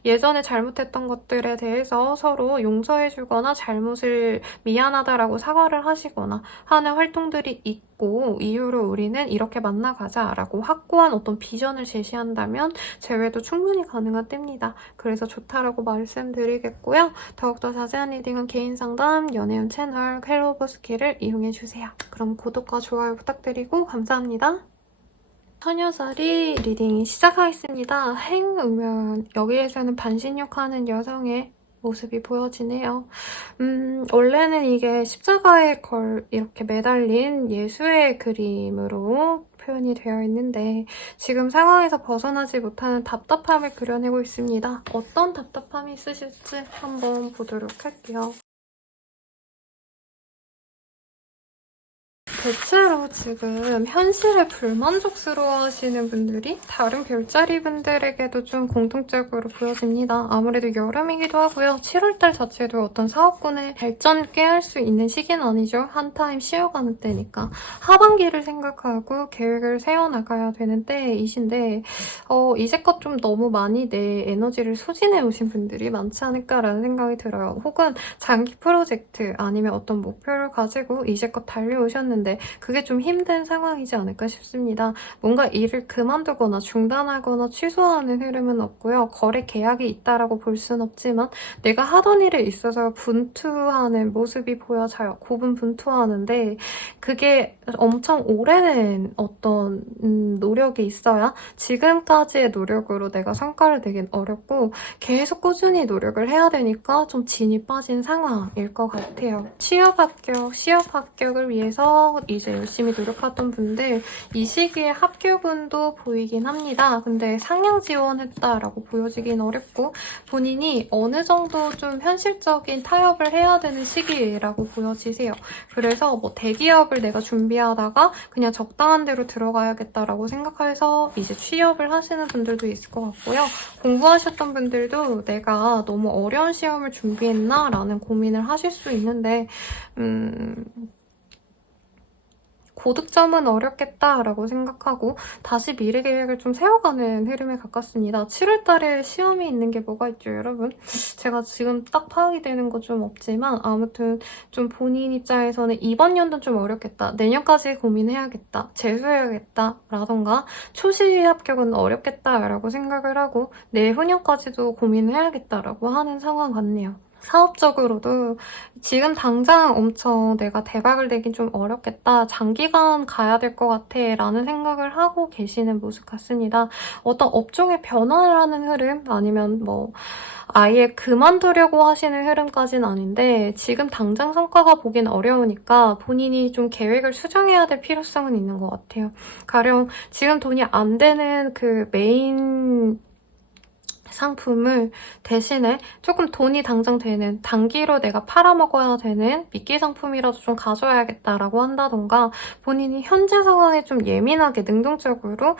예전에 잘못했던 것들에 대해서 서로 용서해주거나 잘못을 미안하다라고 사과를 하시거나 하는 활동들이 있고 이후로 우리는 이렇게 만나가자라고 확고한 어떤 비전을 제시한다면 재회도 충분히 가능한 때입니다. 그래서 좋다라고 말씀드리겠고요. 더욱더 자세한 리딩은 개인 상담, 연애운 채널 헬로버스키를 이용해주세요. 그럼 구독과 좋아요 부탁드리고 감사합니다. 처녀자리 리딩 시작하겠습니다. 행으면 여기에서는 반신욕하는 여성의 모습이 보여지네요. 원래는 이게 십자가에 이렇게 매달린 예수의 그림으로 표현이 되어 있는데 지금 상황에서 벗어나지 못하는 답답함을 그려내고 있습니다. 어떤 답답함이 있으실지 한번 보도록 할게요. 대체로 지금 현실에 불만족스러워하시는 분들이 다른 별자리 분들에게도 좀 공통적으로 보여집니다. 아무래도 여름이기도 하고요. 7월달 자체도 어떤 사업군의 발전 꾀할 수 있는 시기는 아니죠. 한타임 쉬어가는 때니까. 하반기를 생각하고 계획을 세워나가야 되는 때이신데 이제껏 좀 너무 많이 내 에너지를 소진해 오신 분들이 많지 않을까라는 생각이 들어요. 혹은 장기 프로젝트 아니면 어떤 목표를 가지고 이제껏 달려오셨는데 그게 좀 힘든 상황이지 않을까 싶습니다. 뭔가 일을 그만두거나 중단하거나 취소하는 흐름은 없고요. 거래 계약이 있다라고 볼 수는 없지만 내가 하던 일에 있어서 분투하는 모습이 보여져요. 고분분투하는데 그게 엄청 오래된 어떤 노력이 있어야 지금까지의 노력으로 내가 성과를 내긴 어렵고 계속 꾸준히 노력을 해야 되니까 좀 진이 빠진 상황일 것 같아요. 취업 합격을 위해서 이제 열심히 노력하던 분들 이 시기에 합격운도 보이긴 합니다. 근데 상향 지원했다라고 보여지긴 어렵고 본인이 어느 정도 좀 현실적인 타협을 해야 되는 시기라고 보여지세요. 그래서 뭐 대기업을 내가 준비하다가 그냥 적당한 대로 들어가야겠다라고 생각해서 이제 취업을 하시는 분들도 있을 것 같고요. 공부하셨던 분들도 내가 너무 어려운 시험을 준비했나? 라는 고민을 하실 수 있는데 고득점은 어렵겠다라고 생각하고 다시 미래 계획을 좀 세워가는 흐름에 가깝습니다. 7월달에 시험이 있는 게 뭐가 있죠, 여러분? 제가 지금 딱 파악이 되는 거 좀 없지만 아무튼 좀 본인 입장에서는 이번 연도는 좀 어렵겠다. 내년까지 고민해야겠다. 재수해야겠다. 라던가 초시 합격은 어렵겠다라고 생각을 하고 내후년까지도 고민해야겠다라고 하는 상황 같네요. 사업적으로도 지금 당장 엄청 내가 대박을 내긴 좀 어렵겠다. 장기간 가야 될 것 같아. 라는 생각을 하고 계시는 모습 같습니다. 어떤 업종의 변화라는 흐름 아니면 뭐 아예 그만두려고 하시는 흐름까지는 아닌데 지금 당장 성과가 보긴 어려우니까 본인이 좀 계획을 수정해야 될 필요성은 있는 것 같아요. 가령 지금 돈이 안 되는 그 메인 상품을 대신에 조금 돈이 당장 되는 단기로 내가 팔아먹어야 되는 미끼 상품이라도 좀 가져야겠다라고 한다던가 본인이 현재 상황에 좀 예민하게 능동적으로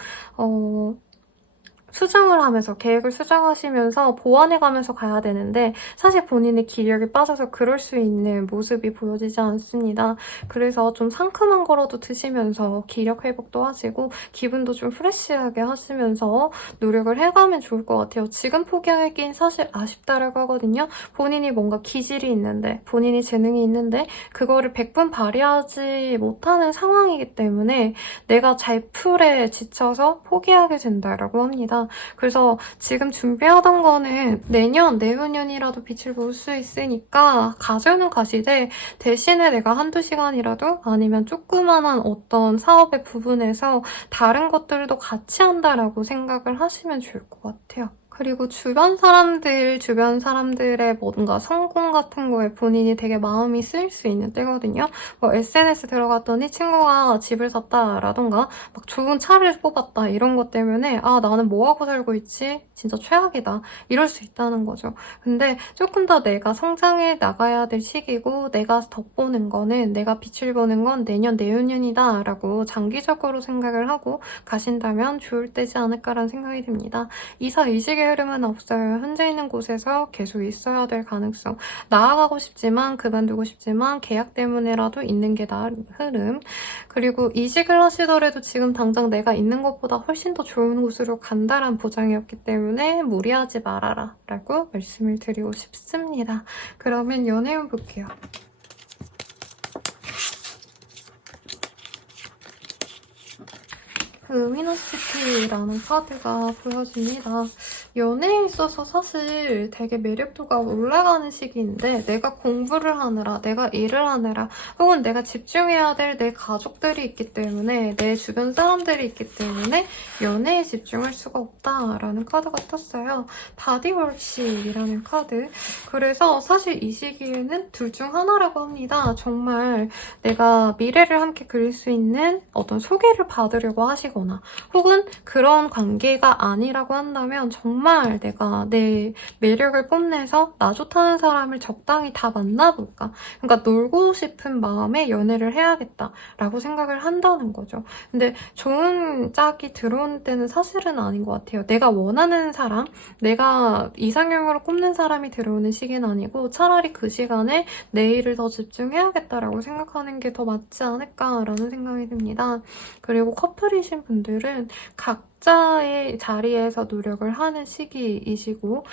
수정을 하면서 계획을 수정하시면서 보완해가면서 가야 되는데 사실 본인의 기력이 빠져서 그럴 수 있는 모습이 보여지지 않습니다. 그래서 좀 상큼한 거라도 드시면서 기력 회복도 하시고 기분도 좀 프레시하게 하시면서 노력을 해가면 좋을 것 같아요. 지금 포기하긴 사실 아쉽다라고 하거든요. 본인이 뭔가 기질이 있는데 본인이 재능이 있는데 그거를 100분 발휘하지 못하는 상황이기 때문에 내가 잘 풀에 지쳐서 포기하게 된다라고 합니다. 그래서 지금 준비하던 거는 내년, 내후년이라도 빛을 볼 수 있으니까 가져는 가시되 대신에 내가 한두 시간이라도 아니면 조그만한 어떤 사업의 부분에서 다른 것들도 같이 한다라고 생각을 하시면 좋을 것 같아요. 그리고 주변 사람들의 뭔가 성공 같은 거에 본인이 되게 마음이 쓰일 수 있는 때거든요. 뭐 SNS 들어갔더니 친구가 집을 샀다라던가 막 좋은 차를 뽑았다 이런 것 때문에 아 나는 뭐하고 살고 있지? 진짜 최악이다. 이럴 수 있다는 거죠. 근데 조금 더 내가 성장해 나가야 될 시기고 내가 덧보는 거는 내가 빛을 보는 건 내년, 내후년이다 라고 장기적으로 생각을 하고 가신다면 좋을 때지 않을까라는 생각이 듭니다. 이사 이직에 방식의 흐름은 없어요. 현재 있는 곳에서 계속 있어야 될 가능성. 나아가고 싶지만 그만두고 싶지만 계약 때문에라도 있는 게 나은 흐름. 그리고 이직을 하시더라도 지금 당장 내가 있는 것보다 훨씬 더 좋은 곳으로 간다란 보장이었기 때문에 무리하지 말아라 라고 말씀을 드리고 싶습니다. 그러면 연애운 볼게요. 루미너시티라는 카드가 보여집니다. 연애에 있어서 사실 되게 매력도가 올라가는 시기인데 내가 공부를 하느라, 내가 일을 하느라 혹은 내가 집중해야 될 내 가족들이 있기 때문에 내 주변 사람들이 있기 때문에 연애에 집중할 수가 없다라는 카드가 떴어요. 바디월십이라는 카드. 그래서 사실 이 시기에는 둘 중 하나라고 합니다. 정말 내가 미래를 함께 그릴 수 있는 어떤 소개를 받으려고 하시거나 혹은 그런 관계가 아니라고 한다면 정말 내가 내 매력을 뽐내서 나 좋다는 사람을 적당히 다 만나볼까. 그러니까 놀고 싶은 마음에 연애를 해야겠다라고 생각을 한다는 거죠. 근데 좋은 짝이 들어오는 때는 사실은 아닌 것 같아요. 내가 원하는 사람, 내가 이상형으로 꼽는 사람이 들어오는 시기는 아니고 차라리 그 시간에 내 일을 더 집중해야겠다라고 생각하는 게 더 맞지 않을까라는 생각이 듭니다. 그리고 커플이신 분들은 각자의 자리에서 노력을 하는 시기이시고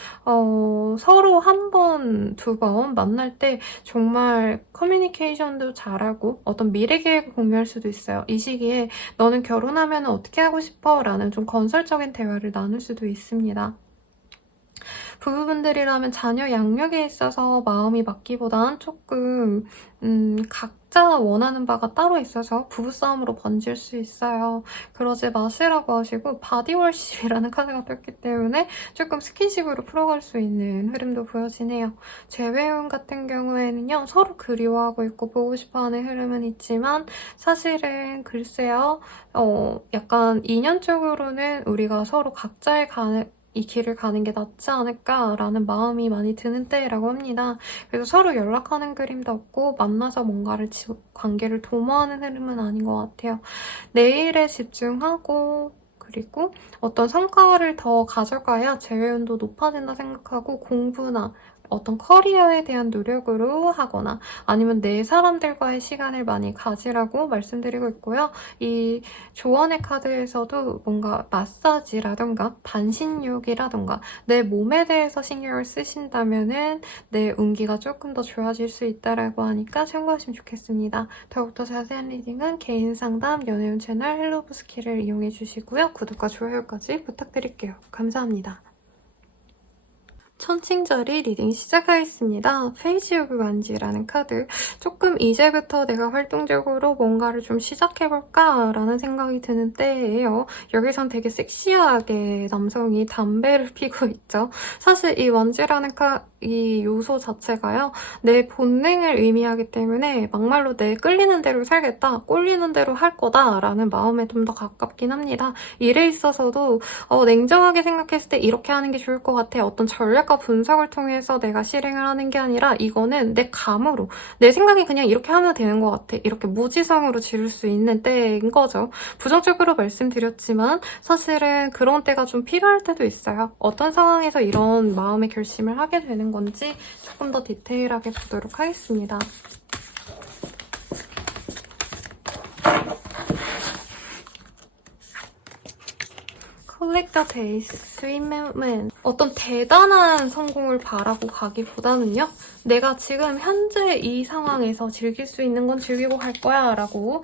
서로 한 번, 두 번 만날 때 정말 커뮤니케이션도 잘하고 어떤 미래 계획을 공유할 수도 있어요. 이 시기에 너는 결혼하면 어떻게 하고 싶어? 라는 좀 건설적인 대화를 나눌 수도 있습니다. 부부분들이라면 자녀 양육에 있어서 마음이 맞기보단 조금 각자 원하는 바가 따로 있어서 부부싸움으로 번질 수 있어요. 그러지 마시라고 하시고 바디월십이라는 카드가 떴기 때문에 조금 스킨십으로 풀어갈 수 있는 흐름도 보여지네요. 재회운 같은 경우에는요. 서로 그리워하고 있고 보고 싶어하는 흐름은 있지만 사실은 글쎄요. 약간 인연적으로는 우리가 서로 각자의 이 길을 가는 게 낫지 않을까라는 마음이 많이 드는 때라고 합니다. 그래서 서로 연락하는 그림도 없고 만나서 뭔가를 관계를 도모하는 흐름은 아닌 것 같아요. 내일에 집중하고 그리고 어떤 성과를 더 가져가야 재회운도 높아진다 생각하고 공부나 어떤 커리어에 대한 노력으로 하거나 아니면 내 사람들과의 시간을 많이 가지라고 말씀드리고 있고요. 이 조언의 카드에서도 뭔가 마사지라던가 반신욕이라던가 내 몸에 대해서 신경을 쓰신다면은 내 운기가 조금 더 좋아질 수 있다라고 하니까 참고하시면 좋겠습니다. 더욱더 자세한 리딩은 개인 상담 연애운 채널 헬로브스키를 이용해 주시고요. 구독과 좋아요까지 부탁드릴게요. 감사합니다. 천칭자리 리딩 시작하겠습니다. 페이지 오브 완지라는 카드. 조금 이제부터 내가 활동적으로 뭔가를 좀 시작해볼까라는 생각이 드는 때예요. 여기선 되게 섹시하게 남성이 담배를 피고 있죠. 사실 이 완지라는 이 요소 자체가요. 내 본능을 의미하기 때문에 막말로 내 끌리는 대로 살겠다, 꼴리는 대로 할 거다라는 마음에 좀 더 가깝긴 합니다. 일에 있어서도 냉정하게 생각했을 때 이렇게 하는 게 좋을 것 같아. 어떤 전략과 분석을 통해서 내가 실행을 하는 게 아니라 이거는 내 감으로 내 생각이 그냥 이렇게 하면 되는 것 같아. 이렇게 무지성으로 지를 수 있는 때인 거죠. 부정적으로 말씀드렸지만 사실은 그런 때가 좀 필요할 때도 있어요. 어떤 상황에서 이런 마음의 결심을 하게 되는 건지 조금 더 디테일하게 보도록 하겠습니다. Collect the days, sweet moment. 어떤 대단한 성공을 바라고 가기보다는요. 내가 지금 현재 이 상황에서 즐길 수 있는 건 즐기고 갈 거야 라고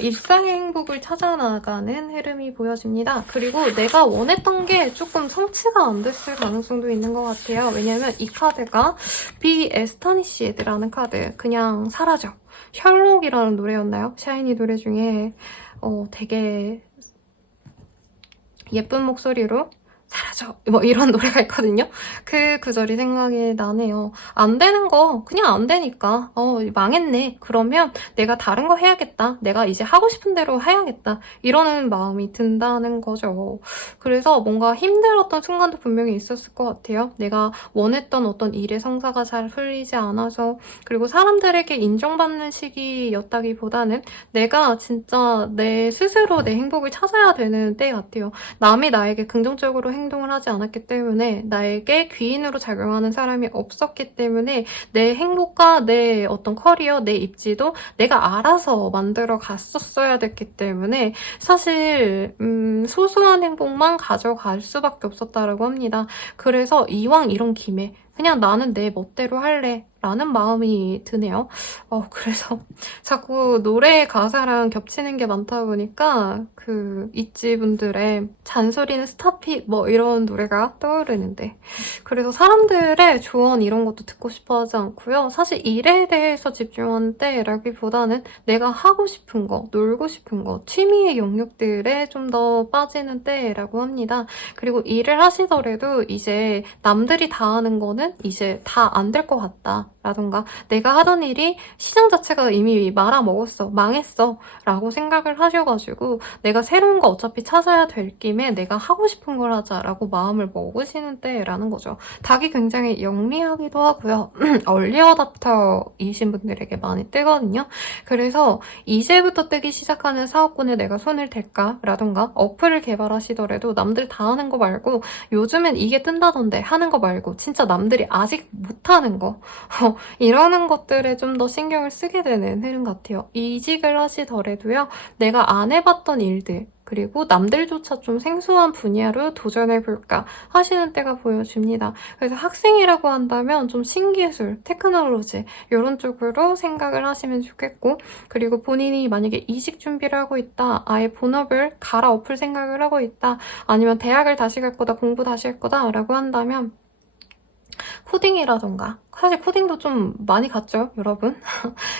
일상의 행복을 찾아나가는 흐름이 보여집니다. 그리고 내가 원했던 게 조금 성취가 안 됐을 가능성도 있는 것 같아요. 왜냐면 이 카드가 Be Astonished라는 카드. 그냥 사라져. 셜록이라는 노래였나요? 샤이니 노래 중에 되게 예쁜 목소리로 사라져 뭐 이런 노래가 있거든요. 그 구절이 생각이 나네요. 안 되는 거 그냥 안 되니까 망했네. 그러면 내가 다른 거 해야겠다. 내가 이제 하고 싶은 대로 해야겠다. 이러는 마음이 든다는 거죠. 그래서 뭔가 힘들었던 순간도 분명히 있었을 것 같아요. 내가 원했던 어떤 일의 성사가 잘 풀리지 않아서 그리고 사람들에게 인정받는 시기였다기보다는 내가 진짜 내 스스로 내 행복을 찾아야 되는 때 같아요. 남이 나에게 긍정적으로 행동을 하지 않았기 때문에 나에게 귀인으로 작용하는 사람이 없었기 때문에 내 행복과 내 어떤 커리어, 내 입지도 내가 알아서 만들어 갔었어야 됐기 때문에 사실 소소한 행복만 가져갈 수밖에 없었다라고 합니다. 그래서 이왕 이런 김에 그냥 나는 내 멋대로 할래 라는 마음이 드네요. 그래서 자꾸 노래 가사랑 겹치는 게 많다 보니까 그 있지 분들의 잔소리는 스탑잇 뭐 이런 노래가 떠오르는데, 그래서 사람들의 조언 이런 것도 듣고 싶어 하지 않고요. 사실 일에 대해서 집중하는 때라기보다는 내가 하고 싶은 거, 놀고 싶은 거, 취미의 영역들에 좀 더 빠지는 때라고 합니다. 그리고 일을 하시더라도 이제 남들이 다 하는 거는 이제 다 안 될 것 같다 라던가 내가 하던 일이 시장 자체가 이미 말아먹었어, 망했어 라고 생각을 하셔가지고 내가 새로운 거 어차피 찾아야 될 김에 내가 하고 싶은 걸 하자 라고 마음을 먹으시는 때라는 거죠. 닭이 굉장히 영리하기도 하고요. 얼리 어답터이신 분들에게 많이 뜨거든요. 그래서 이제부터 뜨기 시작하는 사업군에 내가 손을 댈까 라던가 어플을 개발하시더라도 남들 다 하는 거 말고 요즘엔 이게 뜬다던데 하는 거 말고 진짜 남들이 아직 못하는 거 이러는 것들에 좀 더 신경을 쓰게 되는 흐름 같아요. 이직을 하시더라도요. 내가 안 해봤던 일들 그리고 남들조차 좀 생소한 분야로 도전해볼까 하시는 때가 보여집니다. 그래서 학생이라고 한다면 좀 신기술, 테크놀로지 이런 쪽으로 생각을 하시면 좋겠고, 그리고 본인이 만약에 이직 준비를 하고 있다, 아예 본업을 갈아엎을 생각을 하고 있다, 아니면 대학을 다시 갈 거다, 공부 다시 할 거다 라고 한다면 코딩이라던가, 사실 코딩도 좀 많이 갔죠, 여러분?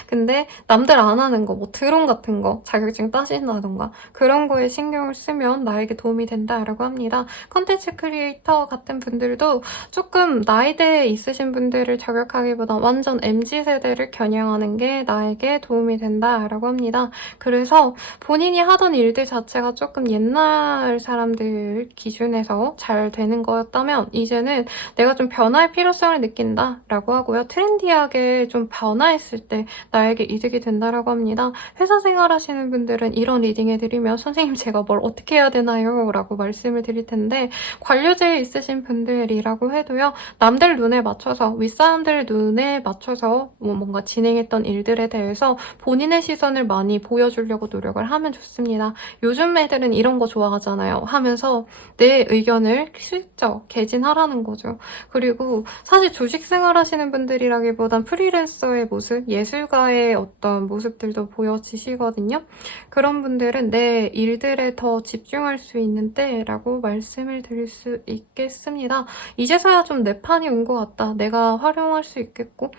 근데 남들 안 하는 거, 뭐 드론 같은 거 자격증 따신다던가 그런 거에 신경을 쓰면 나에게 도움이 된다라고 합니다. 컨텐츠 크리에이터 같은 분들도 조금 나이대에 있으신 분들을 저격하기보다 완전 MZ세대를 겨냥하는 게 나에게 도움이 된다라고 합니다. 그래서 본인이 하던 일들 자체가 조금 옛날 사람들 기준에서 잘 되는 거였다면 이제는 내가 좀 변화의 필요성을 느낀다라고 하고요. 트렌디하게 좀 변화했을 때 나에게 이득이 된다라고 합니다. 회사 생활하시는 분들은 이런 리딩 해드리면 선생님 제가 뭘 어떻게 해야 되나요? 라고 말씀을 드릴 텐데, 관료제에 있으신 분들이라고 해도요. 남들 눈에 맞춰서, 윗사람들 눈에 맞춰서 뭔가 진행했던 일들에 대해서 본인의 시선을 많이 보여주려고 노력을 하면 좋습니다. 요즘 애들은 이런 거 좋아하잖아요. 하면서 내 의견을 슬쩍 개진하라는 거죠. 그리고 사실 조직 생활하시는 분들이라기보단 프리랜서의 모습, 예술가의 어떤 모습들도 보여지시거든요. 그런 분들은 내 일들에 더 집중할 수 있는 때라고 말씀을 드릴 수 있겠습니다. 이제서야 좀 내 판이 온 것 같다. 내가 활용할 수 있겠고,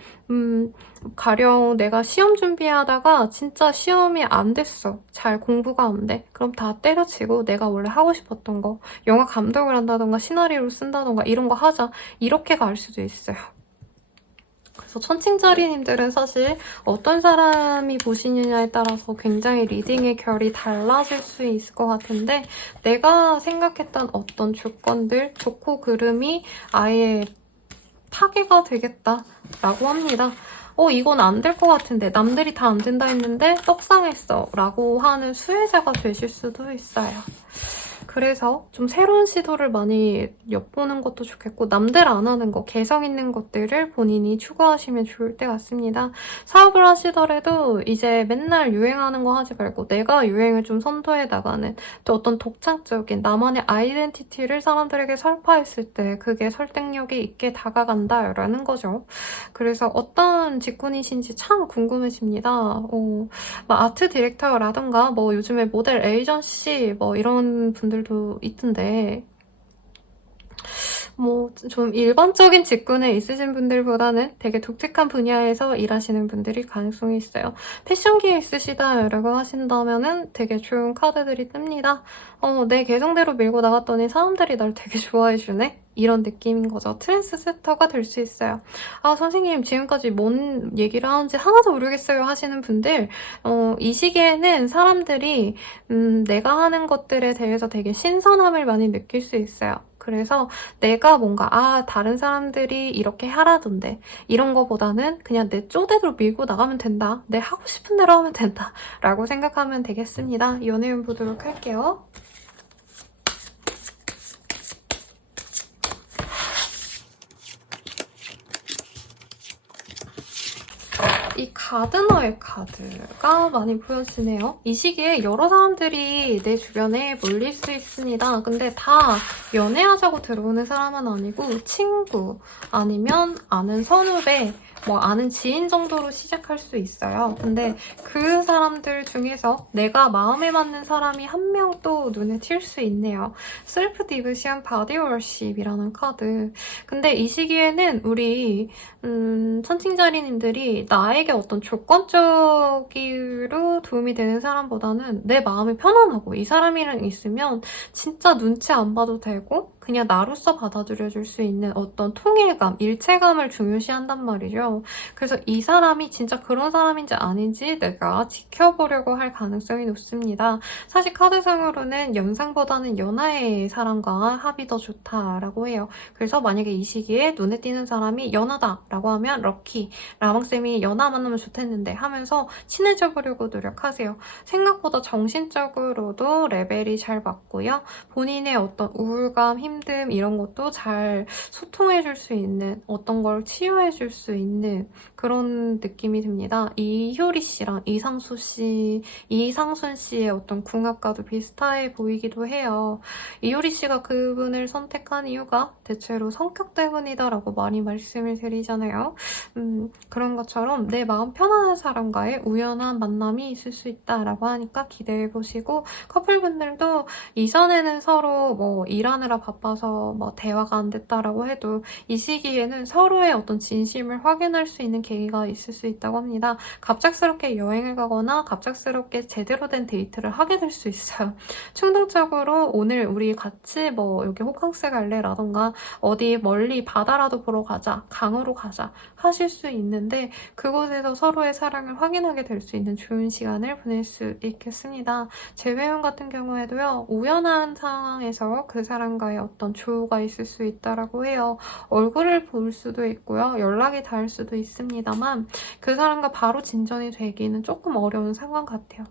가령 내가 시험 준비하다가 진짜 시험이 안 됐어. 잘 공부가 안 돼. 그럼 다 때려치고 내가 원래 하고 싶었던 거, 영화 감독을 한다던가 시나리오를 쓴다던가 이런 거 하자. 이렇게 갈 수도 있어요. 그래서 천칭자리님들은 사실 어떤 사람이 보시느냐에 따라서 굉장히 리딩의 결이 달라질 수 있을 것 같은데, 내가 생각했던 어떤 조건들, 좋고 그름이 아예 파괴가 되겠다라고 합니다. 이건 안 될 것 같은데, 남들이 다 안 된다 했는데 떡상했어 라고 하는 수혜자가 되실 수도 있어요. 그래서 좀 새로운 시도를 많이 엿보는 것도 좋겠고, 남들 안 하는 거, 개성 있는 것들을 본인이 추구하시면 좋을 것 같습니다. 사업을 하시더라도 이제 맨날 유행하는 거 하지 말고 내가 유행을 좀 선도해 나가는, 또 어떤 독창적인 나만의 아이덴티티를 사람들에게 설파했을 때 그게 설득력이 있게 다가간다라는 거죠. 그래서 어떤 직군이신지 참 궁금해집니다. 뭐 아트 디렉터라던가 뭐 요즘에 모델 에이전시 뭐 이런 분들도 있던데, 뭐 좀 일반적인 직군에 있으신 분들보다는 되게 독특한 분야에서 일하시는 분들이 가능성이 있어요. 패션기에 있으시다라고 하신다면은 되게 좋은 카드들이 뜹니다. 내 개성대로 밀고 나갔더니 사람들이 날 되게 좋아해주네? 이런 느낌인 거죠. 트렌드세터가 될 수 있어요. 선생님 지금까지 뭔 얘기를 하는지 하나도 모르겠어요 하시는 분들, 이 시기에는 사람들이 내가 하는 것들에 대해서 되게 신선함을 많이 느낄 수 있어요. 그래서 내가 뭔가 다른 사람들이 이렇게 하라던데 이런 거보다는 그냥 내 쪼대로 밀고 나가면 된다. 내 하고 싶은 대로 하면 된다. 라고 생각하면 되겠습니다. 연애운 보도록 할게요. 이 가드너의 카드가 많이 보여지네요. 이 시기에 여러 사람들이 내 주변에 몰릴 수 있습니다. 근데 다 연애하자고 들어오는 사람은 아니고 친구 아니면 아는 선후배 뭐 아는 지인 정도로 시작할 수 있어요. 근데 그 사람들 중에서 내가 마음에 맞는 사람이 한 명 또 눈에 띌 수 있네요. 셀프 디브시한 바디 월십이라는 카드. 근데 이 시기에는 우리 천칭자리님들이 나에게 어떤 조건적으로 도움이 되는 사람보다는 내 마음이 편안하고 이 사람이랑 있으면 진짜 눈치 안 봐도 되고 그냥 나로서 받아들여줄 수 있는 어떤 통일감, 일체감을 중요시한단 말이죠. 그래서 이 사람이 진짜 그런 사람인지 아닌지 내가 지켜보려고 할 가능성이 높습니다. 사실 카드상으로는 연상보다는 연하의 사람과 합이 더 좋다라고 해요. 그래서 만약에 이 시기에 눈에 띄는 사람이 연하다라고 하면 럭키, 라방쌤이 연하 만나면 좋겠는데 하면서 친해져 보려고 노력하세요. 생각보다 정신적으로도 레벨이 잘 맞고요. 본인의 어떤 우울감, 힘듦 이런 것도 잘 소통해줄 수 있는 어떤 걸 치유해줄 수 있는 그런 느낌이 듭니다. 이효리 씨랑 이상순 씨의 어떤 궁합과도 비슷해 보이기도 해요. 이효리 씨가 그분을 선택한 이유가 대체로 성격 때문이다라고 많이 말씀을 드리잖아요. 그런 것처럼 내 마음 편안한 사람과의 우연한 만남이 있을 수 있다라고 하니까 기대해보시고 커플분들도 이전에는 서로 뭐 일하느라 바빠서 뭐 대화가 안 됐다라고 해도 이 시기에는 서로의 어떤 진심을 확인할 수 있는 계기가 있을 수 있다고 합니다. 갑작스럽게 여행을 가거나 갑작스럽게 제대로 된 데이트를 하게 될 수 있어요. 충동적으로 오늘 우리 같이 뭐 여기 호캉스 갈래라던가 어디 멀리 바다라도 보러 가자, 강으로 가자 하실 수 있는데 그곳에서 서로의 사랑을 확인하게 될 수 있는 좋은 시간을 보낼 수 있겠습니다. 재회원 같은 경우에도요. 우연한 상황에서 그 사람과의 어떤 조우가 있을 수 있다라고 해요. 얼굴을 볼 수도 있고요. 연락이 닿을 수도 있습니다만 그 사람과 바로 진전이 되기는 조금 어려운 상황 같아요.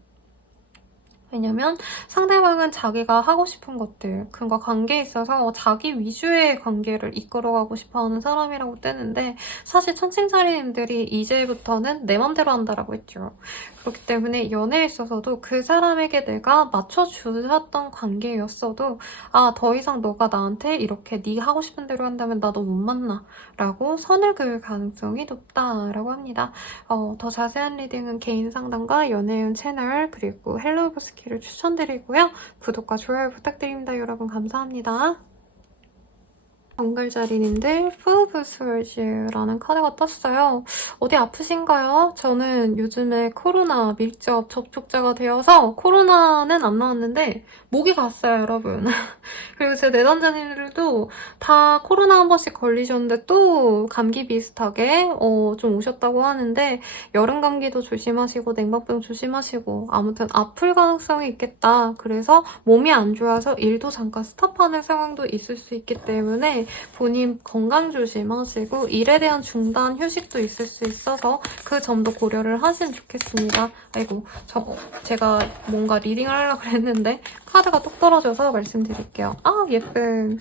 왜냐면 상대방은 자기가 하고 싶은 것들, 그과 관계에 있어서 자기 위주의 관계를 이끌어가고 싶어하는 사람이라고 뜨는데 사실 천칭자리님들이 이제부터는 내 맘대로 한다라고 했죠. 그렇기 때문에 연애에 있어서도 그 사람에게 내가 맞춰주었던 관계였어도 더 이상 너가 나한테 이렇게 네 하고 싶은 대로 한다면 나 너 못 만나 라고 선을 그을 가능성이 높다라고 합니다. 더 자세한 리딩은 개인 상담과 연애운 채널 그리고 헬로우버스키를 추천드리고요. 구독과 좋아요 부탁드립니다. 여러분 감사합니다. 정글자리님들 푸브스월즈라는 카드가 떴어요. 어디 아프신가요? 저는 요즘에 코로나 밀접 접촉자가 되어서 코로나는 안 나왔는데 목이 갔어요, 여러분. 그리고 제 내담자님들도 다 코로나 한 번씩 걸리셨는데 또 감기 비슷하게 좀 오셨다고 하는데 여름 감기도 조심하시고 냉방병 조심하시고 아무튼 아플 가능성이 있겠다. 그래서 몸이 안 좋아서 일도 잠깐 스탑하는 상황도 있을 수 있기 때문에 본인 건강 조심하시고 일에 대한 중단, 휴식도 있을 수 있어서 그 점도 고려를 하시면 좋겠습니다. 아이고, 제가 뭔가 리딩을 하려고 그랬는데 카드가 똑 떨어져서 말씀드릴게요. 예쁜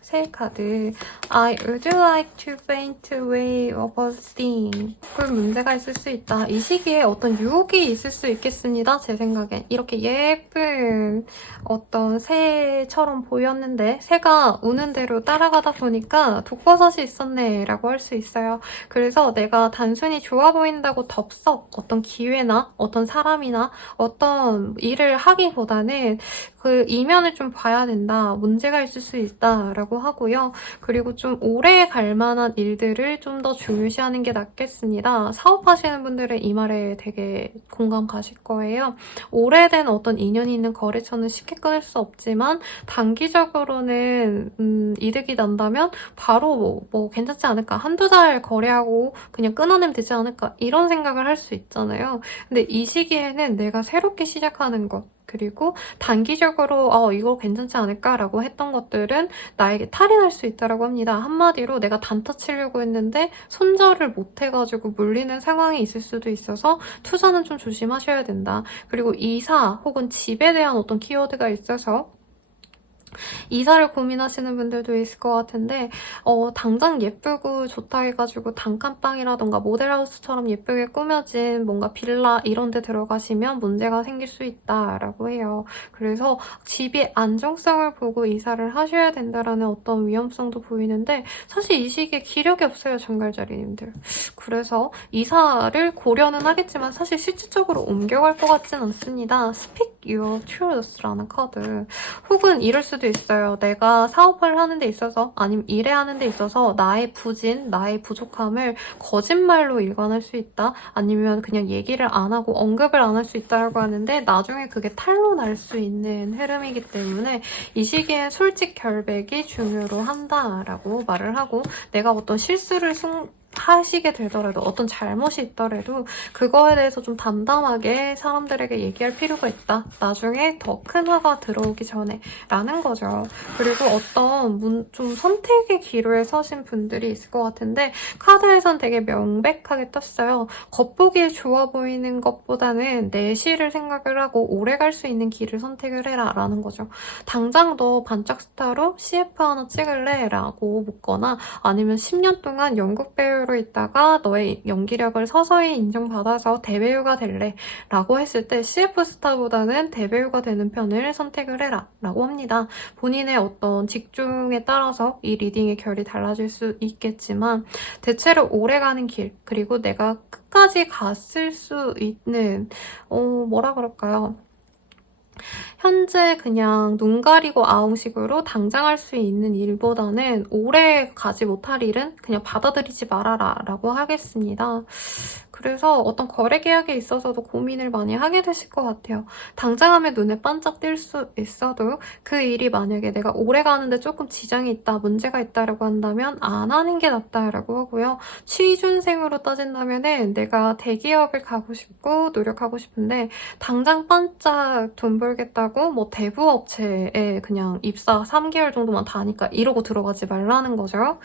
새 카드. I would like to faint away of a thing. 그런 문제가 있을 수 있다. 이 시기에 어떤 유혹이 있을 수 있겠습니다. 제 생각엔. 이렇게 예쁜 어떤 새처럼 보였는데 새가 우는 대로 따라가다 보니까 독버섯이 있었네 라고 할 수 있어요. 그래서 내가 단순히 좋아 보인다고 덥석 어떤 기회나 어떤 사람이나 어떤 일을 하기보다는 그 이면을 좀 봐야 된다. 문제가 있을 수 있다라고 하고요. 그리고 좀 오래 갈 만한 일들을 좀 더 중요시하는 게 낫겠습니다. 사업하시는 분들은 이 말에 되게 공감 가실 거예요. 오래된 어떤 인연이 있는 거래처는 쉽게 끊을 수 없지만 단기적으로는 이득이 난다면 바로 뭐 괜찮지 않을까. 한두 달 거래하고 그냥 끊어내면 되지 않을까. 이런 생각을 할 수 있잖아요. 근데 이 시기에는 내가 새롭게 시작하는 것 그리고 단기적으로 이거 괜찮지 않을까라고 했던 것들은 나에게 탈이 날 수 있다고 합니다. 한마디로 내가 단타 치려고 했는데 손절을 못해가지고 물리는 상황이 있을 수도 있어서 투자는 좀 조심하셔야 된다. 그리고 이사 혹은 집에 대한 어떤 키워드가 있어서 이사를 고민하시는 분들도 있을 것 같은데 당장 예쁘고 좋다 해가지고 단칸방이라던가 모델하우스처럼 예쁘게 꾸며진 뭔가 빌라 이런 데 들어가시면 문제가 생길 수 있다라고 해요. 그래서 집의 안정성을 보고 이사를 하셔야 된다라는 어떤 위험성도 보이는데 사실 이 시기에 기력이 없어요, 정갈자리님들. 그래서 이사를 고려는 하겠지만 사실 실질적으로 옮겨갈 것 같진 않습니다. Speak Your Truth라는 카드. 혹은 이럴 수도 있어요. 내가 사업을 하는 데 있어서 아니면 일을 하는 데 있어서 나의 부진, 나의 부족함을 거짓말로 일관할 수 있다. 아니면 그냥 얘기를 안 하고 언급을 안 할 수 있다고 하는데 나중에 그게 탈로 날 수 있는 흐름이기 때문에 이 시기에 솔직 결백이 중요로 한다라고 말을 하고 내가 어떤 실수를 하시게 되더라도 어떤 잘못이 있더라도 그거에 대해서 좀 담담하게 사람들에게 얘기할 필요가 있다. 나중에 더 큰 화가 들어오기 전에 라는 거죠. 그리고 어떤 좀 선택의 기로에 서신 분들이 있을 것 같은데 카드에선 되게 명백하게 떴어요. 겉보기에 좋아 보이는 것보다는 내실을 생각을 하고 오래 갈 수 있는 길을 선택을 해라 라는 거죠. 당장 너 반짝 스타로 CF 하나 찍을래? 라고 묻거나 아니면 10년 동안 연극 배우로 있다가 너의 연기력을 서서히 인정받아서 대배우가 될래? 라고 했을 때 CF 스타보다는 대배우가 되는 편을 선택을 해라 라고 합니다. 본인의 어떤 직종에 따라서 이 리딩의 결이 달라질 수 있겠지만 대체로 오래가는 길 그리고 내가 끝까지 갔을 수 있는 뭐라 그럴까요? 현재 그냥 눈 가리고 아웅식으로 당장 할 수 있는 일보다는 오래 가지 못할 일은 그냥 받아들이지 말아라 라고 하겠습니다. 그래서 어떤 거래 계약에 있어서도 고민을 많이 하게 되실 것 같아요. 당장 하면 눈에 반짝 띌 수 있어도 그 일이 만약에 내가 오래 가는데 조금 지장이 있다, 문제가 있다라고 한다면 안 하는 게 낫다라고 하고요. 취준생으로 따진다면은 내가 대기업을 가고 싶고 노력하고 싶은데 당장 반짝 돈 벌겠다고 뭐 대부업체에 그냥 입사 3개월 정도만 다니까 이러고 들어가지 말라는 거죠.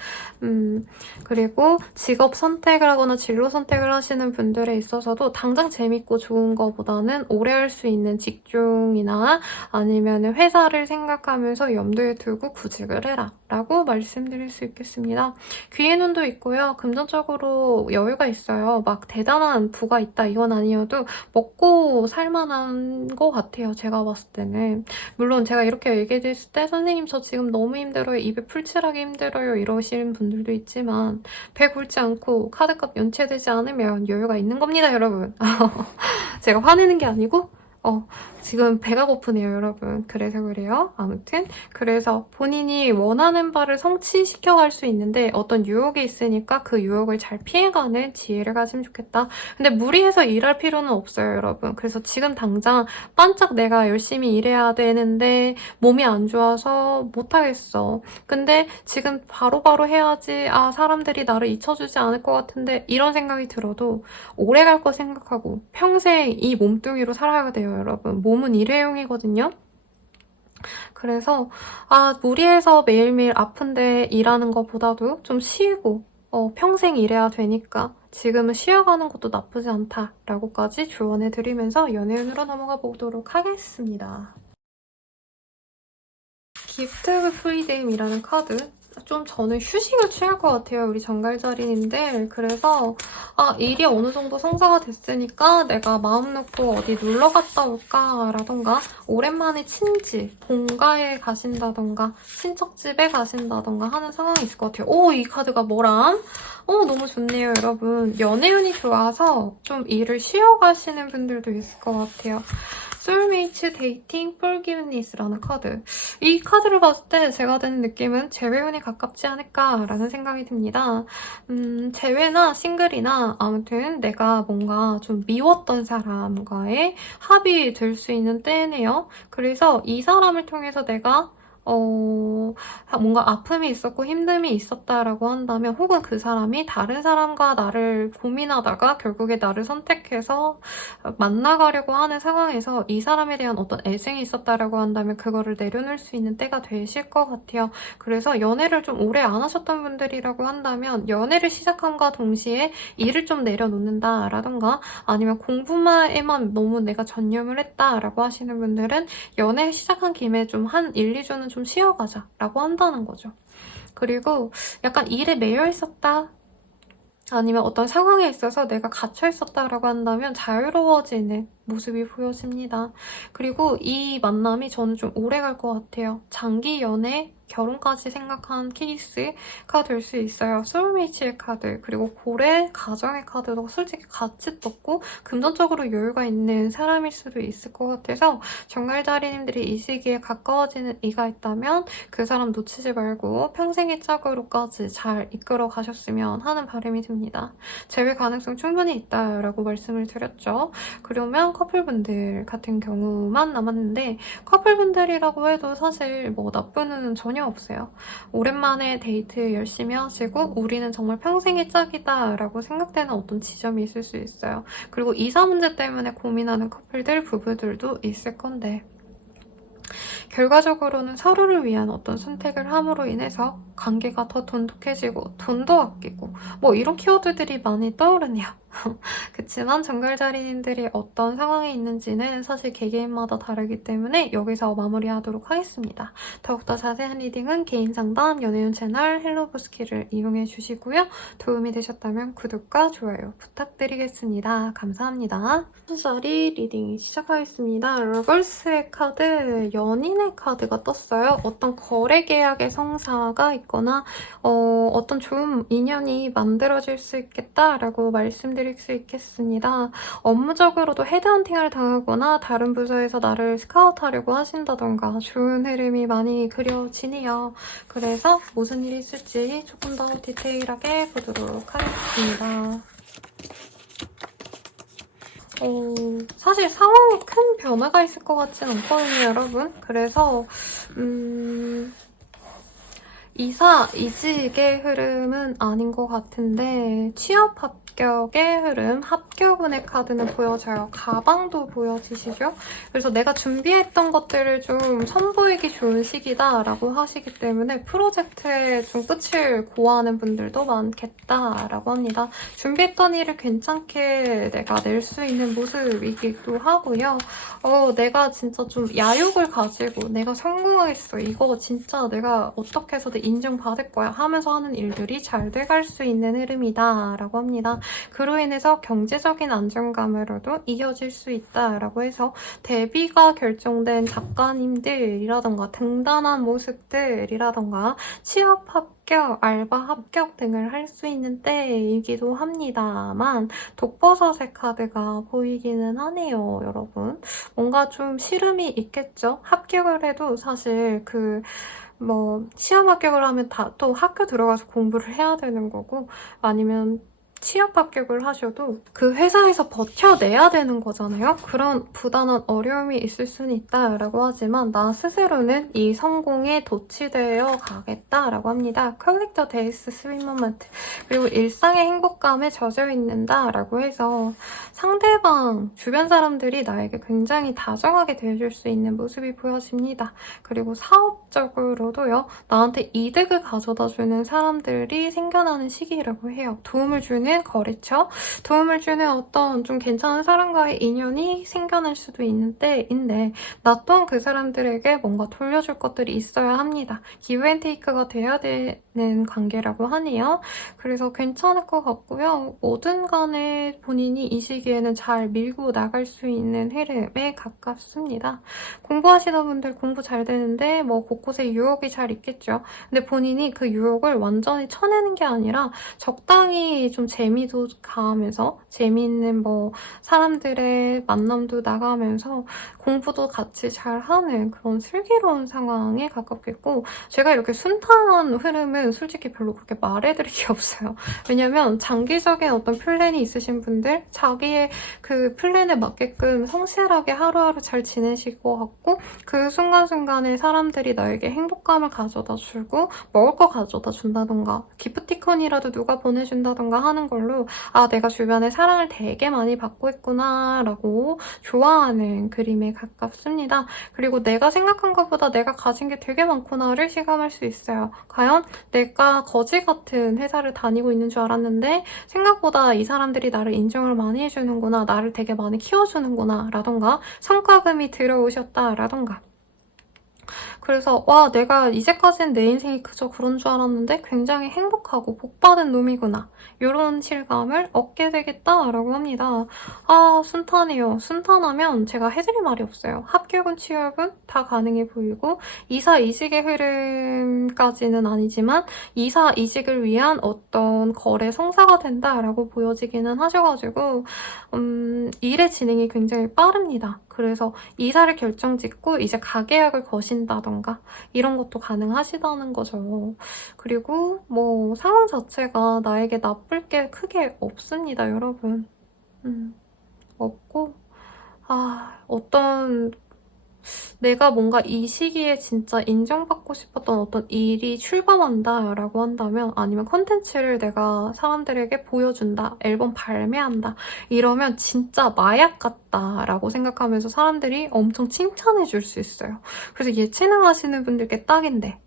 그리고 직업 선택을 하거나 진로 선택을 하시는 분들에 있어서도 당장 재밌고 좋은 거보다는 오래 할 수 있는 직종이나 아니면 회사를 생각하면서 염두에 두고 구직을 해라 라고 말씀드릴 수 있겠습니다. 귀의 눈도 있고요. 금전적으로 여유가 있어요. 막 대단한 부가 있다 이건 아니어도 먹고 살만한 것 같아요. 제가 봤을 때는. 물론 제가 이렇게 얘기해드렸을 때 선생님 저 지금 너무 힘들어요. 입에 풀칠하기 힘들어요. 이러시는 분들도 있지만 배 굴지 않고 카드값 연체되지 않으면 여유가 있는 겁니다, 여러분. 제가 화내는 게 아니고 지금 배가 고프네요, 여러분. 그래서 그래요. 아무튼 그래서 본인이 원하는 바를 성취시켜갈 수 있는데 어떤 유혹이 있으니까 그 유혹을 잘 피해가는 지혜를 가지면 좋겠다. 근데 무리해서 일할 필요는 없어요, 여러분. 그래서 지금 당장 반짝 내가 열심히 일해야 되는데 몸이 안 좋아서 못하겠어. 근데 지금 바로바로 해야지 사람들이 나를 잊혀주지 않을 것 같은데 이런 생각이 들어도 오래 갈 거 생각하고 평생 이 몸뚱이로 살아야 돼요, 여러분. 몸은 일회용이거든요. 그래서 무리해서 매일매일 아픈데 일하는 것보다도 좀 쉬고 평생 일해야 되니까 지금은 쉬어가는 것도 나쁘지 않다라고까지 조언해드리면서 연애운으로 넘어가 보도록 하겠습니다. 기프트 프리데임이라는 카드. 좀 저는 휴식을 취할 것 같아요, 우리 정갈자리님들. 그래서 일이 어느 정도 성사가 됐으니까 내가 마음 놓고 어디 놀러 갔다 올까 라던가 오랜만에 친집, 본가에 가신다던가 친척집에 가신다던가 하는 상황이 있을 것 같아요. 이 카드가 뭐람? 너무 좋네요, 여러분. 연애운이 좋아서 좀 일을 쉬어가시는 분들도 있을 것 같아요. 소울메이츠 데이팅 forgiveness라는 카드. 이 카드를 봤을 때 제가 드는 느낌은 재회운에 가깝지 않을까라는 생각이 듭니다. 재회나 싱글이나 아무튼 내가 뭔가 좀 미웠던 사람과의 합이 될 수 있는 때네요. 그래서 이 사람을 통해서 내가 뭔가 아픔이 있었고 힘듦이 있었다라고 한다면 혹은 그 사람이 다른 사람과 나를 고민하다가 결국에 나를 선택해서 만나가려고 하는 상황에서 이 사람에 대한 어떤 애정이 있었다라고 한다면 그거를 내려놓을 수 있는 때가 되실 것 같아요. 그래서 연애를 좀 오래 안 하셨던 분들이라고 한다면 연애를 시작함과 동시에 일을 좀 내려놓는다라던가 아니면 공부에만 너무 내가 전념을 했다라고 하시는 분들은 연애 시작한 김에 좀 한 1, 2주는 좀 쉬어가자 라고 한다는 거죠. 그리고 약간 일에 매여 있었다, 아니면 어떤 상황에 있어서 내가 갇혀 있었다라고 한다면 자유로워지는 모습이 보여집니다. 그리고 이 만남이 저는 좀 오래 갈 것 같아요. 장기 연애, 결혼까지 생각한 케이스가 될 수 있어요. 소울메이츠의 카드, 그리고 고래 가정의 카드도 솔직히 같이 떴고 금전적으로 여유가 있는 사람일 수도 있을 것 같아서 정갈자리님들이 이 시기에 가까워지는 이가 있다면 그 사람 놓치지 말고 평생의 짝으로까지 잘 이끌어 가셨으면 하는 바람이 듭니다. 재회 가능성 충분히 있다라고 말씀을 드렸죠. 그러면 커플분들 같은 경우만 남았는데, 커플분들이라고 해도 사실 뭐 나쁘는 전혀 없어요. 오랜만에 데이트 열심히 하시고 우리는 정말 평생의 짝이다 라고 생각되는 어떤 지점이 있을 수 있어요. 그리고 이사 문제 때문에 고민하는 커플들, 부부들도 있을 건데, 결과적으로는 서로를 위한 어떤 선택을 함으로 인해서 관계가 더 돈독해지고 돈도 아끼고 뭐 이런 키워드들이 많이 떠오르네요. 그치만 정갈자리님들이 어떤 상황에 있는지는 사실 개개인마다 다르기 때문에 여기서 마무리하도록 하겠습니다. 더욱더 자세한 리딩은 개인 상담 연애운 채널 헬로보스키를 이용해 주시고요. 도움이 되셨다면 구독과 좋아요 부탁드리겠습니다. 감사합니다. 자리 리딩 시작하겠습니다. 러걸스의 카드, 연인의 카드가 떴어요. 어떤 거래 계약의 성사가 있거나 어떤 좋은 인연이 만들어질 수 있겠다라고 말씀드릴 수 있겠습니다. 업무적으로도 헤드헌팅을 당하거나 다른 부서에서 나를 스카우트하려고 하신다던가 좋은 흐름이 많이 그려지네요. 그래서 무슨 일이 있을지 조금 더 디테일하게 보도록 하겠습니다. 사실 상황에 큰 변화가 있을 것 같진 않거든요, 여러분. 그래서 이사, 이직의 흐름은 아닌 것 같은데 취업 합격의 흐름, 합격운의 카드는 보여져요. 가방도 보여지시죠? 그래서 내가 준비했던 것들을 좀 선보이기 좋은 시기다라고 하시기 때문에 프로젝트에 좀 끝을 고하는 분들도 많겠다라고 합니다. 준비했던 일을 괜찮게 내가 낼 수 있는 모습이기도 하고요. 내가 진짜 좀 야욕을 가지고 내가 성공하겠어, 이거 진짜 내가 어떻게 해서든 인정받을 거야 하면서 하는 일들이 잘 돼갈 수 있는 흐름이다 라고 합니다. 그로 인해서 경제적인 안정감으로도 이어질 수 있다 라고 해서 데뷔가 결정된 작가님들이라던가 등단한 모습들이라던가 취업 합격, 알바 합격 등을 할 수 있는 때이기도 합니다만 독버섯의 카드가 보이기는 하네요, 여러분. 뭔가 좀 시름이 있겠죠? 합격을 해도 사실 시험 합격을 하면 또 학교 들어가서 공부를 해야 되는 거고, 아니면 취업 합격을 하셔도 그 회사에서 버텨내야 되는 거잖아요. 그런 부단한 어려움이 있을 수는 있다라고 하지만 나 스스로는 이 성공에 도취되어 가겠다라고 합니다. 컬렉터 데이스 스윗 모먼트, 그리고 일상의 행복감에 젖어 있는다라고 해서 상대방, 주변 사람들이 나에게 굉장히 다정하게 대해줄 수 있는 모습이 보여집니다. 그리고 사업적으로도요, 나한테 이득을 가져다주는 사람들이 생겨나는 시기라고 해요. 도움을 주는 거래처, 도움을 주는 어떤 좀 괜찮은 사람과의 인연이 생겨날 수도 있는 때인데, 나 또한 그 사람들에게 뭔가 돌려줄 것들이 있어야 합니다. 기브 앤 테이크가 돼야 되는 관계라고 하네요. 그래서 괜찮을 것 같고요. 뭐든 간에 본인이 이 시기에는 잘 밀고 나갈 수 있는 흐름에 가깝습니다. 공부하시는 분들 공부 잘 되는데 뭐 곳곳에 유혹이 잘 있겠죠. 근데 본인이 그 유혹을 완전히 쳐내는 게 아니라 적당히 좀 재미도 가하면서 재미있는 사람들의 만남도 나가면서 공부도 같이 잘하는 그런 슬기로운 상황에 가깝겠고, 제가 이렇게 순탄한 흐름은 솔직히 별로 그렇게 말해드릴 게 없어요. 왜냐면 장기적인 어떤 플랜이 있으신 분들, 자기의 그 플랜에 맞게끔 성실하게 하루하루 잘 지내실 것 같고, 그 순간순간에 사람들이 나에게 행복감을 가져다 주고 먹을 거 가져다 준다던가 기프티콘이라도 누가 보내준다던가 하는 걸로 내가 주변에 사랑을 되게 많이 받고 있구나 라고 좋아하는 그림에 가깝습니다. 그리고 내가 생각한 것보다 내가 가진 게 되게 많구나를 실감할 수 있어요. 과연 내가 거지 같은 회사를 다니고 있는 줄 알았는데 생각보다 이 사람들이 나를 인정을 많이 해주는구나, 나를 되게 많이 키워주는구나 라던가 성과금이 들어오셨다 라던가. 그래서 와, 내가 이제까지는 내 인생이 그저 그런 줄 알았는데 굉장히 행복하고 복받은 놈이구나. 이런 실감을 얻게 되겠다라고 합니다. 아, 순탄해요. 순탄하면 제가 해드릴 말이 없어요. 합격은 취업은 다 가능해 보이고 이사 이직의 흐름까지는 아니지만 이사 이직을 위한 어떤 거래 성사가 된다라고 보여지기는 하셔가지고 일의 진행이 굉장히 빠릅니다. 그래서 이사를 결정짓고 이제 가계약을 거신다던가 이런 것도 가능하시다는 거죠. 그리고 뭐 상황 자체가 나에게 나쁠 게 크게 없습니다, 여러분. 없고 어떤 내가 뭔가 이 시기에 진짜 인정받고 싶었던 어떤 일이 출범한다라고 한다면 아니면 컨텐츠를 내가 사람들에게 보여준다, 앨범 발매한다 이러면 진짜 마약 같다라고 생각하면서 사람들이 엄청 칭찬해 줄 수 있어요. 그래서 예체능 하시는 분들께 딱인데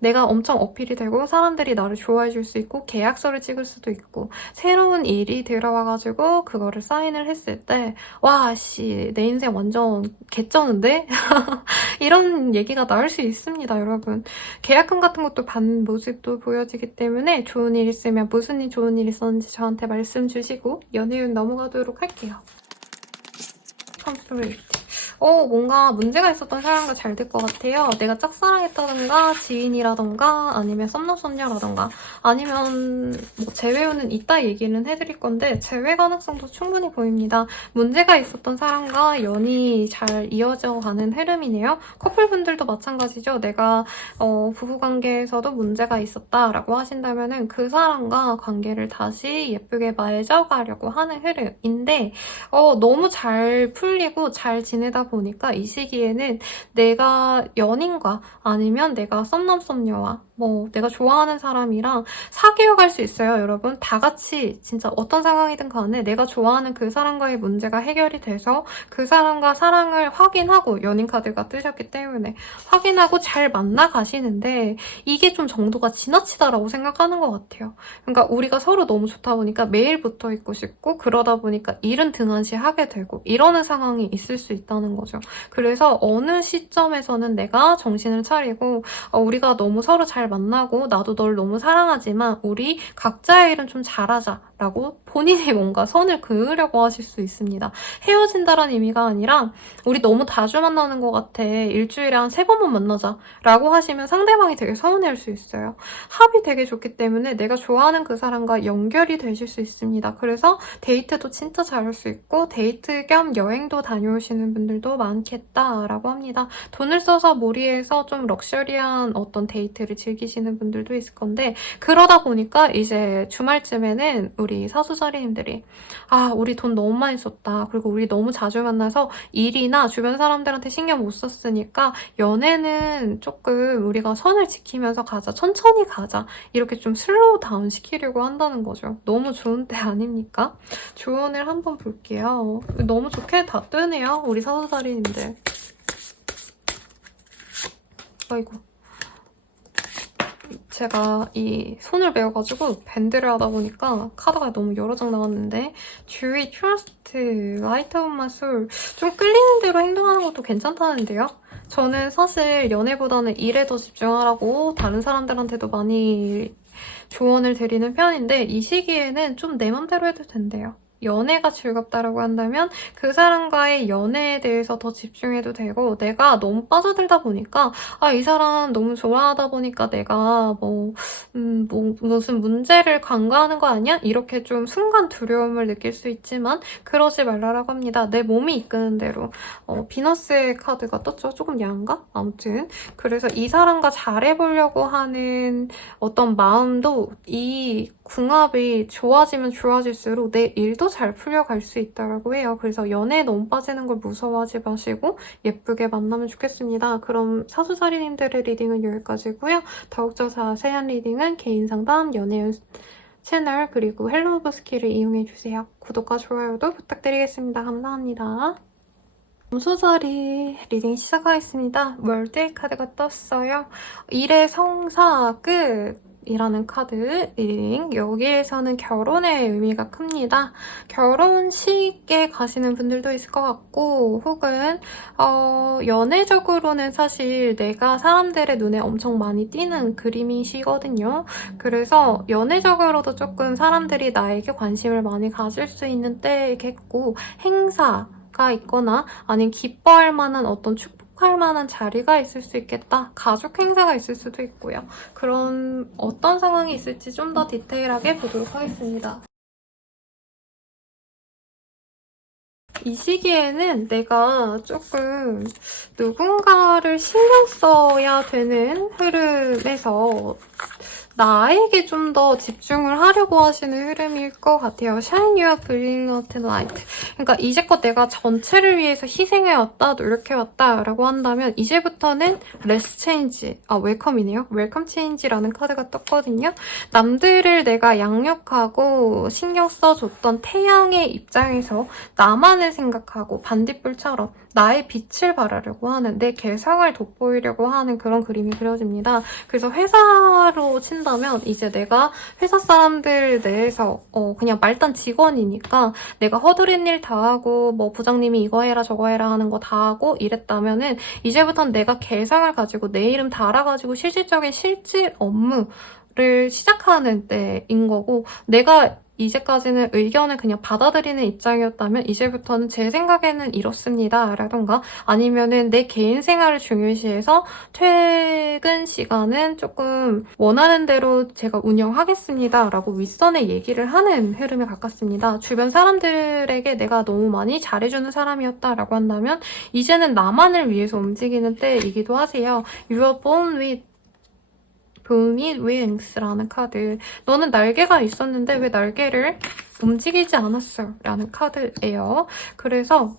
내가 엄청 어필이 되고 사람들이 나를 좋아해 줄 수 있고 계약서를 찍을 수도 있고 새로운 일이 들어와가지고 그거를 사인을 했을 때 와, 씨, 내 인생 완전 개쩌는데? 이런 얘기가 나올 수 있습니다, 여러분. 계약금 같은 것도 받는 모습도 보여지기 때문에 좋은 일 있으면 무슨 일 좋은 일 있었는지 저한테 말씀 주시고 연애운 넘어가도록 할게요. 컴플리트. 뭔가 문제가 있었던 사람과 잘 될 것 같아요. 내가 짝사랑했다던가 지인이라던가 아니면 썸남썸녀라던가 아니면 뭐 재회운은 이따 얘기는 해드릴 건데 재회 가능성도 충분히 보입니다. 문제가 있었던 사람과 연이 잘 이어져 가는 흐름이네요. 커플분들도 마찬가지죠. 내가 부부관계에서도 문제가 있었다라고 하신다면 그 사람과 관계를 다시 예쁘게 맺어가려고 하는 흐름인데 너무 잘 풀리고 잘 지내다 보니까 이 시기에는 내가 연인과 아니면 내가 썸남썸녀와 뭐 내가 좋아하는 사람이랑 사귀어 갈 수 있어요, 여러분. 다 같이 진짜 어떤 상황이든 간에 내가 좋아하는 그 사람과의 문제가 해결이 돼서 그 사람과 사랑을 확인하고 연인 카드가 뜨셨기 때문에 확인하고 잘 만나 가시는데 이게 좀 정도가 지나치다라고 생각하는 것 같아요. 그러니까 우리가 서로 너무 좋다 보니까 매일 붙어 있고 싶고 그러다 보니까 일은 등한시 하게 되고 이러는 상황이 있을 수 있다는 거죠. 그래서 어느 시점에서는 내가 정신을 차리고 우리가 너무 서로 잘 만나고 나도 널 너무 사랑하지만 우리 각자의 일은 좀 잘하자라고 본인이 뭔가 선을 그으려고 하실 수 있습니다. 헤어진다라는 의미가 아니라 우리 너무 자주 만나는 것 같아. 일주일에 한 3번만 만나자 라고 하시면 상대방이 되게 서운해할 수 있어요. 합이 되게 좋기 때문에 내가 좋아하는 그 사람과 연결이 되실 수 있습니다. 그래서 데이트도 진짜 잘할 수 있고 데이트 겸 여행도 다녀오시는 분들도 많겠다라고 합니다. 돈을 써서 무리해서 좀 럭셔리한 어떤 데이트를 즐기시는 분들도 있을 건데 그러다 보니까 이제 주말쯤에는 우리 사수자리님들이 우리 돈 너무 많이 썼다. 그리고 우리 너무 자주 만나서 일이나 주변 사람들한테 신경 못 썼으니까 연애는 조금 우리가 선을 지키면서 가자. 천천히 가자. 이렇게 좀 슬로우 다운 시키려고 한다는 거죠. 너무 좋은 때 아닙니까? 조언을 한번 볼게요. 너무 좋게 다 뜨네요. 우리 사수자리님들. 아이고. 제가 이 손을 베어가지고 밴드를 하다 보니까 카드가 너무 여러 장 나왔는데 주위 트러스트, 라이트 온 마술 좀 끌리는 대로 행동하는 것도 괜찮다는데요? 저는 사실 연애보다는 일에 더 집중하라고 다른 사람들한테도 많이 조언을 드리는 편인데 이 시기에는 좀 내 맘대로 해도 된대요. 연애가 즐겁다라고 한다면 그 사람과의 연애에 대해서 더 집중해도 되고 내가 너무 빠져들다 보니까 이 사람 너무 좋아하다 보니까 내가 무슨 문제를 간과하는 거 아니야? 이렇게 좀 순간 두려움을 느낄 수 있지만 그러지 말라고 합니다. 내 몸이 이끄는 대로. 비너스의 카드가 떴죠? 조금 야한가? 아무튼 그래서 이 사람과 잘해보려고 하는 어떤 마음도 이 궁합이 좋아지면 좋아질수록 내 일도 잘 풀려갈 수 있다고 해요. 그래서 연애에 너무 빠지는 걸 무서워하지 마시고 예쁘게 만나면 좋겠습니다. 그럼 사수자리님들의 리딩은 여기까지고요. 더욱더 자세한 리딩은 개인 상담, 연애운 채널 그리고 헬로우버스키를 이용해주세요. 구독과 좋아요도 부탁드리겠습니다. 감사합니다. 점수자리 리딩 시작하겠습니다. 월드의 카드가 떴어요. 일의 성사 끝. 이라는 카드 리딩. 여기에서는 결혼의 의미가 큽니다. 결혼식에 가시는 분들도 있을 것 같고 혹은 연애적으로는 사실 내가 사람들의 눈에 엄청 많이 띄는 그림이시거든요. 그래서 연애적으로도 조금 사람들이 나에게 관심을 많이 가질 수 있는 때겠고 행사가 있거나 아니면 기뻐할 만한 어떤 축복할 만한 자리가 있을 수 있겠다. 가족 행사가 있을 수도 있고요. 그런 어떤 상황이 있을지 좀 더 디테일하게 보도록 하겠습니다. 이 시기에는 내가 조금 누군가를 신경 써야 되는 흐름에서 나에게 좀 더 집중을 하려고 하시는 흐름일 것 같아요. Shine your brilliant light. 그러니까 이제껏 내가 전체를 위해서 희생해왔다, 노력해왔다 라고 한다면 이제부터는 less change, 웰컴이네요. 웰컴 체인지라는 카드가 떴거든요. 남들을 내가 양육하고 신경 써줬던 태양의 입장에서 나만을 생각하고 반딧불처럼 나의 빛을 발하려고 하는, 내 개성을 돋보이려고 하는 그런 그림이 그려집니다. 그래서 회사로 친다면 이제 내가 회사 사람들 내에서 그냥 말단 직원이니까 내가 허드렛 일 다 하고 뭐 부장님이 이거 해라 저거 해라 하는 거 다 하고 이랬다면은 이제부터는 내가 개성을 가지고 내 이름 다 알아가지고 실질적인 실질 업무를 시작하는 때인 거고, 내가 이제까지는 의견을 그냥 받아들이는 입장이었다면 이제부터는 제 생각에는 이렇습니다 라던가 아니면은 내 개인 생활을 중요시해서 퇴근 시간은 조금 원하는 대로 제가 운영하겠습니다 라고 윗선에 얘기를 하는 흐름에 가깝습니다. 주변 사람들에게 내가 너무 많이 잘해주는 사람이었다라고 한다면 이제는 나만을 위해서 움직이는 때이기도 하세요. You are born with wings라는 카드. 너는 날개가 있었는데 왜 날개를 움직이지 않았어? 라는 카드예요. 그래서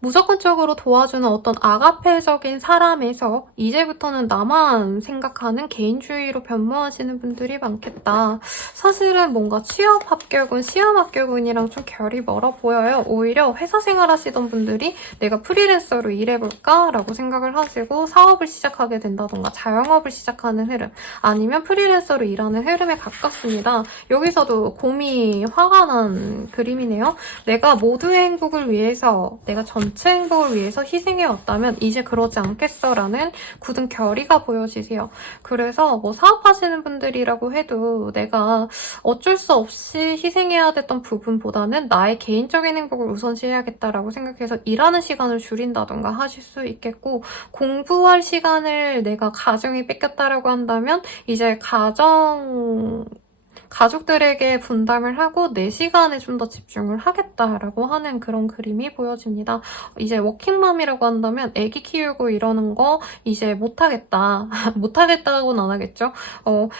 무조건적으로 도와주는 어떤 아가페적인 사람에서 이제부터는 나만 생각하는 개인주의로 변모하시는 분들이 많겠다. 사실은 뭔가 취업 합격은 시험 합격운이랑 좀 결이 멀어 보여요. 오히려 회사 생활 하시던 분들이 내가 프리랜서로 일해볼까? 라고 생각을 하시고 사업을 시작하게 된다던가 자영업을 시작하는 흐름, 아니면 프리랜서로 일하는 흐름에 가깝습니다. 여기서도 곰이 화가 난 그림이네요. 내가 모두의 행복을 위해서, 내가 전체 행복을 위해서 희생해왔다면 이제 그러지 않겠어라는 굳은 결의가 보여지세요. 그래서 뭐 사업하시는 분들이라고 해도 내가 어쩔 수 없이 희생해야 됐던 부분보다는 나의 개인적인 행복을 우선시해야겠다라고 생각해서 일하는 시간을 줄인다던가 하실 수 있겠고, 공부할 시간을 내가 가정이 뺏겼다라고 한다면 이제 가족들에게 분담을 하고 내 시간에 좀 더 집중을 하겠다라고 하는 그런 그림이 보여집니다. 이제 워킹맘이라고 한다면 애기 키우고 이러는 거 이제 못하겠다. 못하겠다고는 안 하겠죠.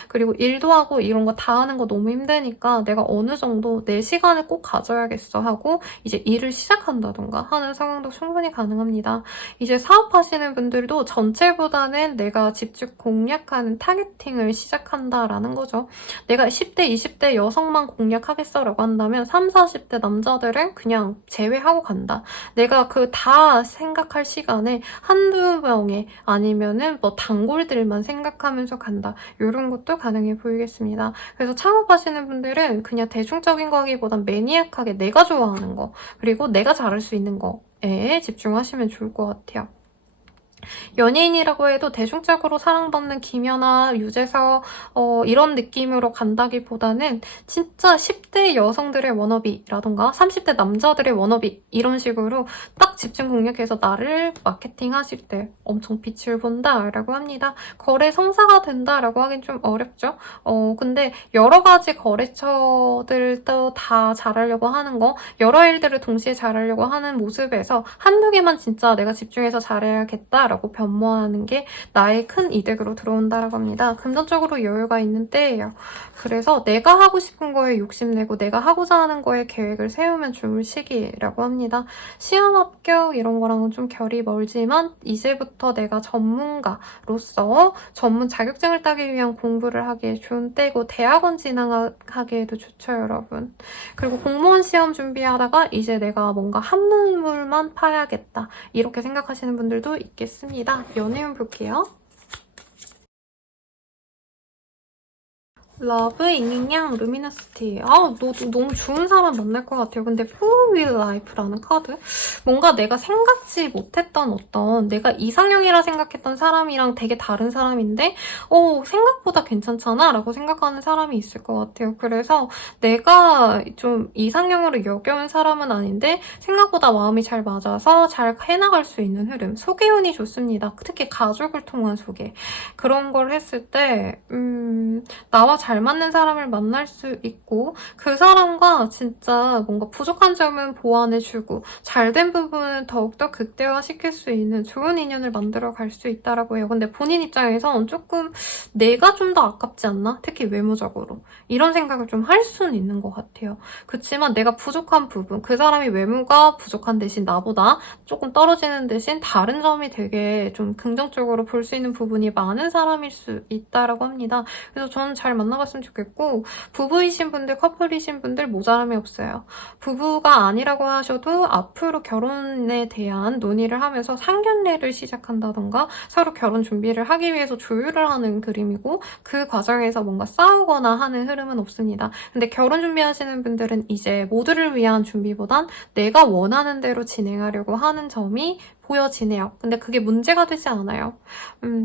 그리고 일도 하고 이런 거 다 하는 거 너무 힘드니까 내가 어느 정도 내 시간을 꼭 가져야겠어 하고 이제 일을 시작한다던가 하는 상황도 충분히 가능합니다. 이제 사업하시는 분들도 전체보다는 내가 집중 공략하는 타겟팅을 시작한다라는 거죠. 내가 10대, 20대 여성만 공략하겠어라고 한다면 30, 40대 남자들은 그냥 제외하고 간다. 내가 그 다 생각할 시간에 한두 명의 아니면은 뭐 단골들만 생각하면서 간다. 이런 것도 가능해 보이겠습니다. 그래서 창업하시는 분들은 그냥 대중적인 거기보단 매니악하게 내가 좋아하는 거, 그리고 내가 잘할 수 있는 거에 집중하시면 좋을 것 같아요. 연예인이라고 해도 대중적으로 사랑받는 김연아, 유재석 이런 느낌으로 간다기보다는 진짜 10대 여성들의 워너비라던가 30대 남자들의 워너비 이런 식으로 딱 집중 공략해서 나를 마케팅하실 때 엄청 빛을 본다라고 합니다. 거래 성사가 된다라고 하긴 좀 어렵죠. 근데 여러 가지 거래처들도 다 잘하려고 하는 거, 여러 일들을 동시에 잘하려고 하는 모습에서 한두 개만 진짜 내가 집중해서 잘해야겠다라고 변모하는 게 나의 큰 이득으로 들어온다라고 합니다. 금전적으로 여유가 있는 때예요. 그래서 내가 하고 싶은 거에 욕심내고 내가 하고자 하는 거에 계획을 세우면 좋을 시기라고 합니다. 시험 합격 이런 거랑은 좀 결이 멀지만 이제부터 내가 전문가로서 전문 자격증을 따기 위한 공부를 하기에 좋은 때고, 대학원 진학하기에도 좋죠, 여러분. 그리고 공무원 시험 준비하다가 이제 내가 뭔가 한문물만 파야겠다 이렇게 생각하시는 분들도 있겠습니다. 연애운 볼게요. 러브 잉잉양 루미너시티. 아, 너무 좋은 사람 만날 것 같아요. 근데 Who will life라는 카드? 뭔가 내가 생각지 못했던 어떤 내가 이상형이라 생각했던 사람이랑 되게 다른 사람인데 생각보다 괜찮잖아 라고 생각하는 사람이 있을 것 같아요. 그래서 내가 좀 이상형으로 여겨온 사람은 아닌데 생각보다 마음이 잘 맞아서 잘 해나갈 수 있는 흐름. 소개운이 좋습니다. 특히 가족을 통한 소개. 그런 걸 했을 때 나와 잘 맞는 사람을 만날 수 있고 그 사람과 진짜 뭔가 부족한 점은 보완해주고 잘된 부분은 더욱더 극대화시킬 수 있는 좋은 인연을 만들어 갈 수 있다라고 해요. 근데 본인 입장에선 조금 내가 좀 더 아깝지 않나? 특히 외모적으로. 이런 생각을 좀 할 수는 있는 것 같아요. 그렇지만 내가 부족한 부분, 그 사람이 외모가 부족한 대신 나보다 조금 떨어지는 대신 다른 점이 되게 좀 긍정적으로 볼 수 있는 부분이 많은 사람일 수 있다라고 합니다. 그래서 저는 잘 만나봤으면 좋겠고 부부이신 분들, 커플이신 분들 모자람이 없어요. 부부가 아니라고 하셔도 앞으로 결혼에 대한 논의를 하면서 상견례를 시작한다던가 서로 결혼 준비를 하기 위해서 조율을 하는 그림이고 그 과정에서 뭔가 싸우거나 하는 흐름은 없습니다. 근데 결혼 준비하시는 분들은 이제 모두를 위한 준비보단 내가 원하는 대로 진행하려고 하는 점이 보여지네요. 근데 그게 문제가 되지 않아요.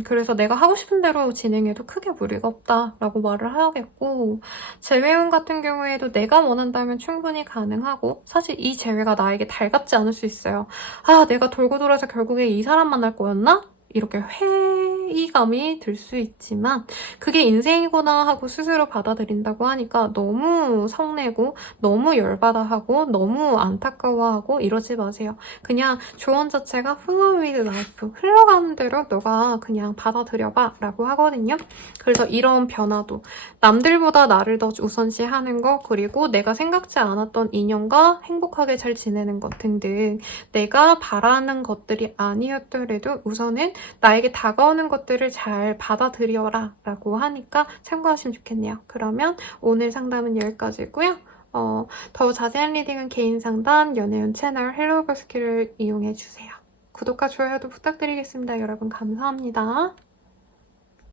그래서 내가 하고 싶은 대로 진행해도 크게 무리가 없다라고 말을 하겠고 재회운 같은 경우에도 내가 원한다면 충분히 가능하고 사실 이 재회가 나에게 달갑지 않을 수 있어요. 아, 내가 돌고 돌아서 결국에 이 사람 만날 거였나? 이렇게 회의감이 들 수 있지만 그게 인생이구나 하고 스스로 받아들인다고 하니까 너무 성내고 너무 열받아 하고 너무 안타까워하고 이러지 마세요. 그냥 조언 자체가 flow with life, 흘러가는 대로 너가 그냥 받아들여봐 라고 하거든요. 그래서 이런 변화도 남들보다 나를 더 우선시하는 것, 그리고 내가 생각지 않았던 인연과 행복하게 잘 지내는 것 등등 내가 바라는 것들이 아니었더라도 우선은 나에게 다가오는 것들을 잘 받아들여라 라고 하니까 참고하시면 좋겠네요. 그러면 오늘 상담은 여기까지고요. 더 자세한 리딩은 개인 상담, 연애운 채널 헬로우 버스키를 이용해주세요. 구독과 좋아요도 부탁드리겠습니다. 여러분 감사합니다.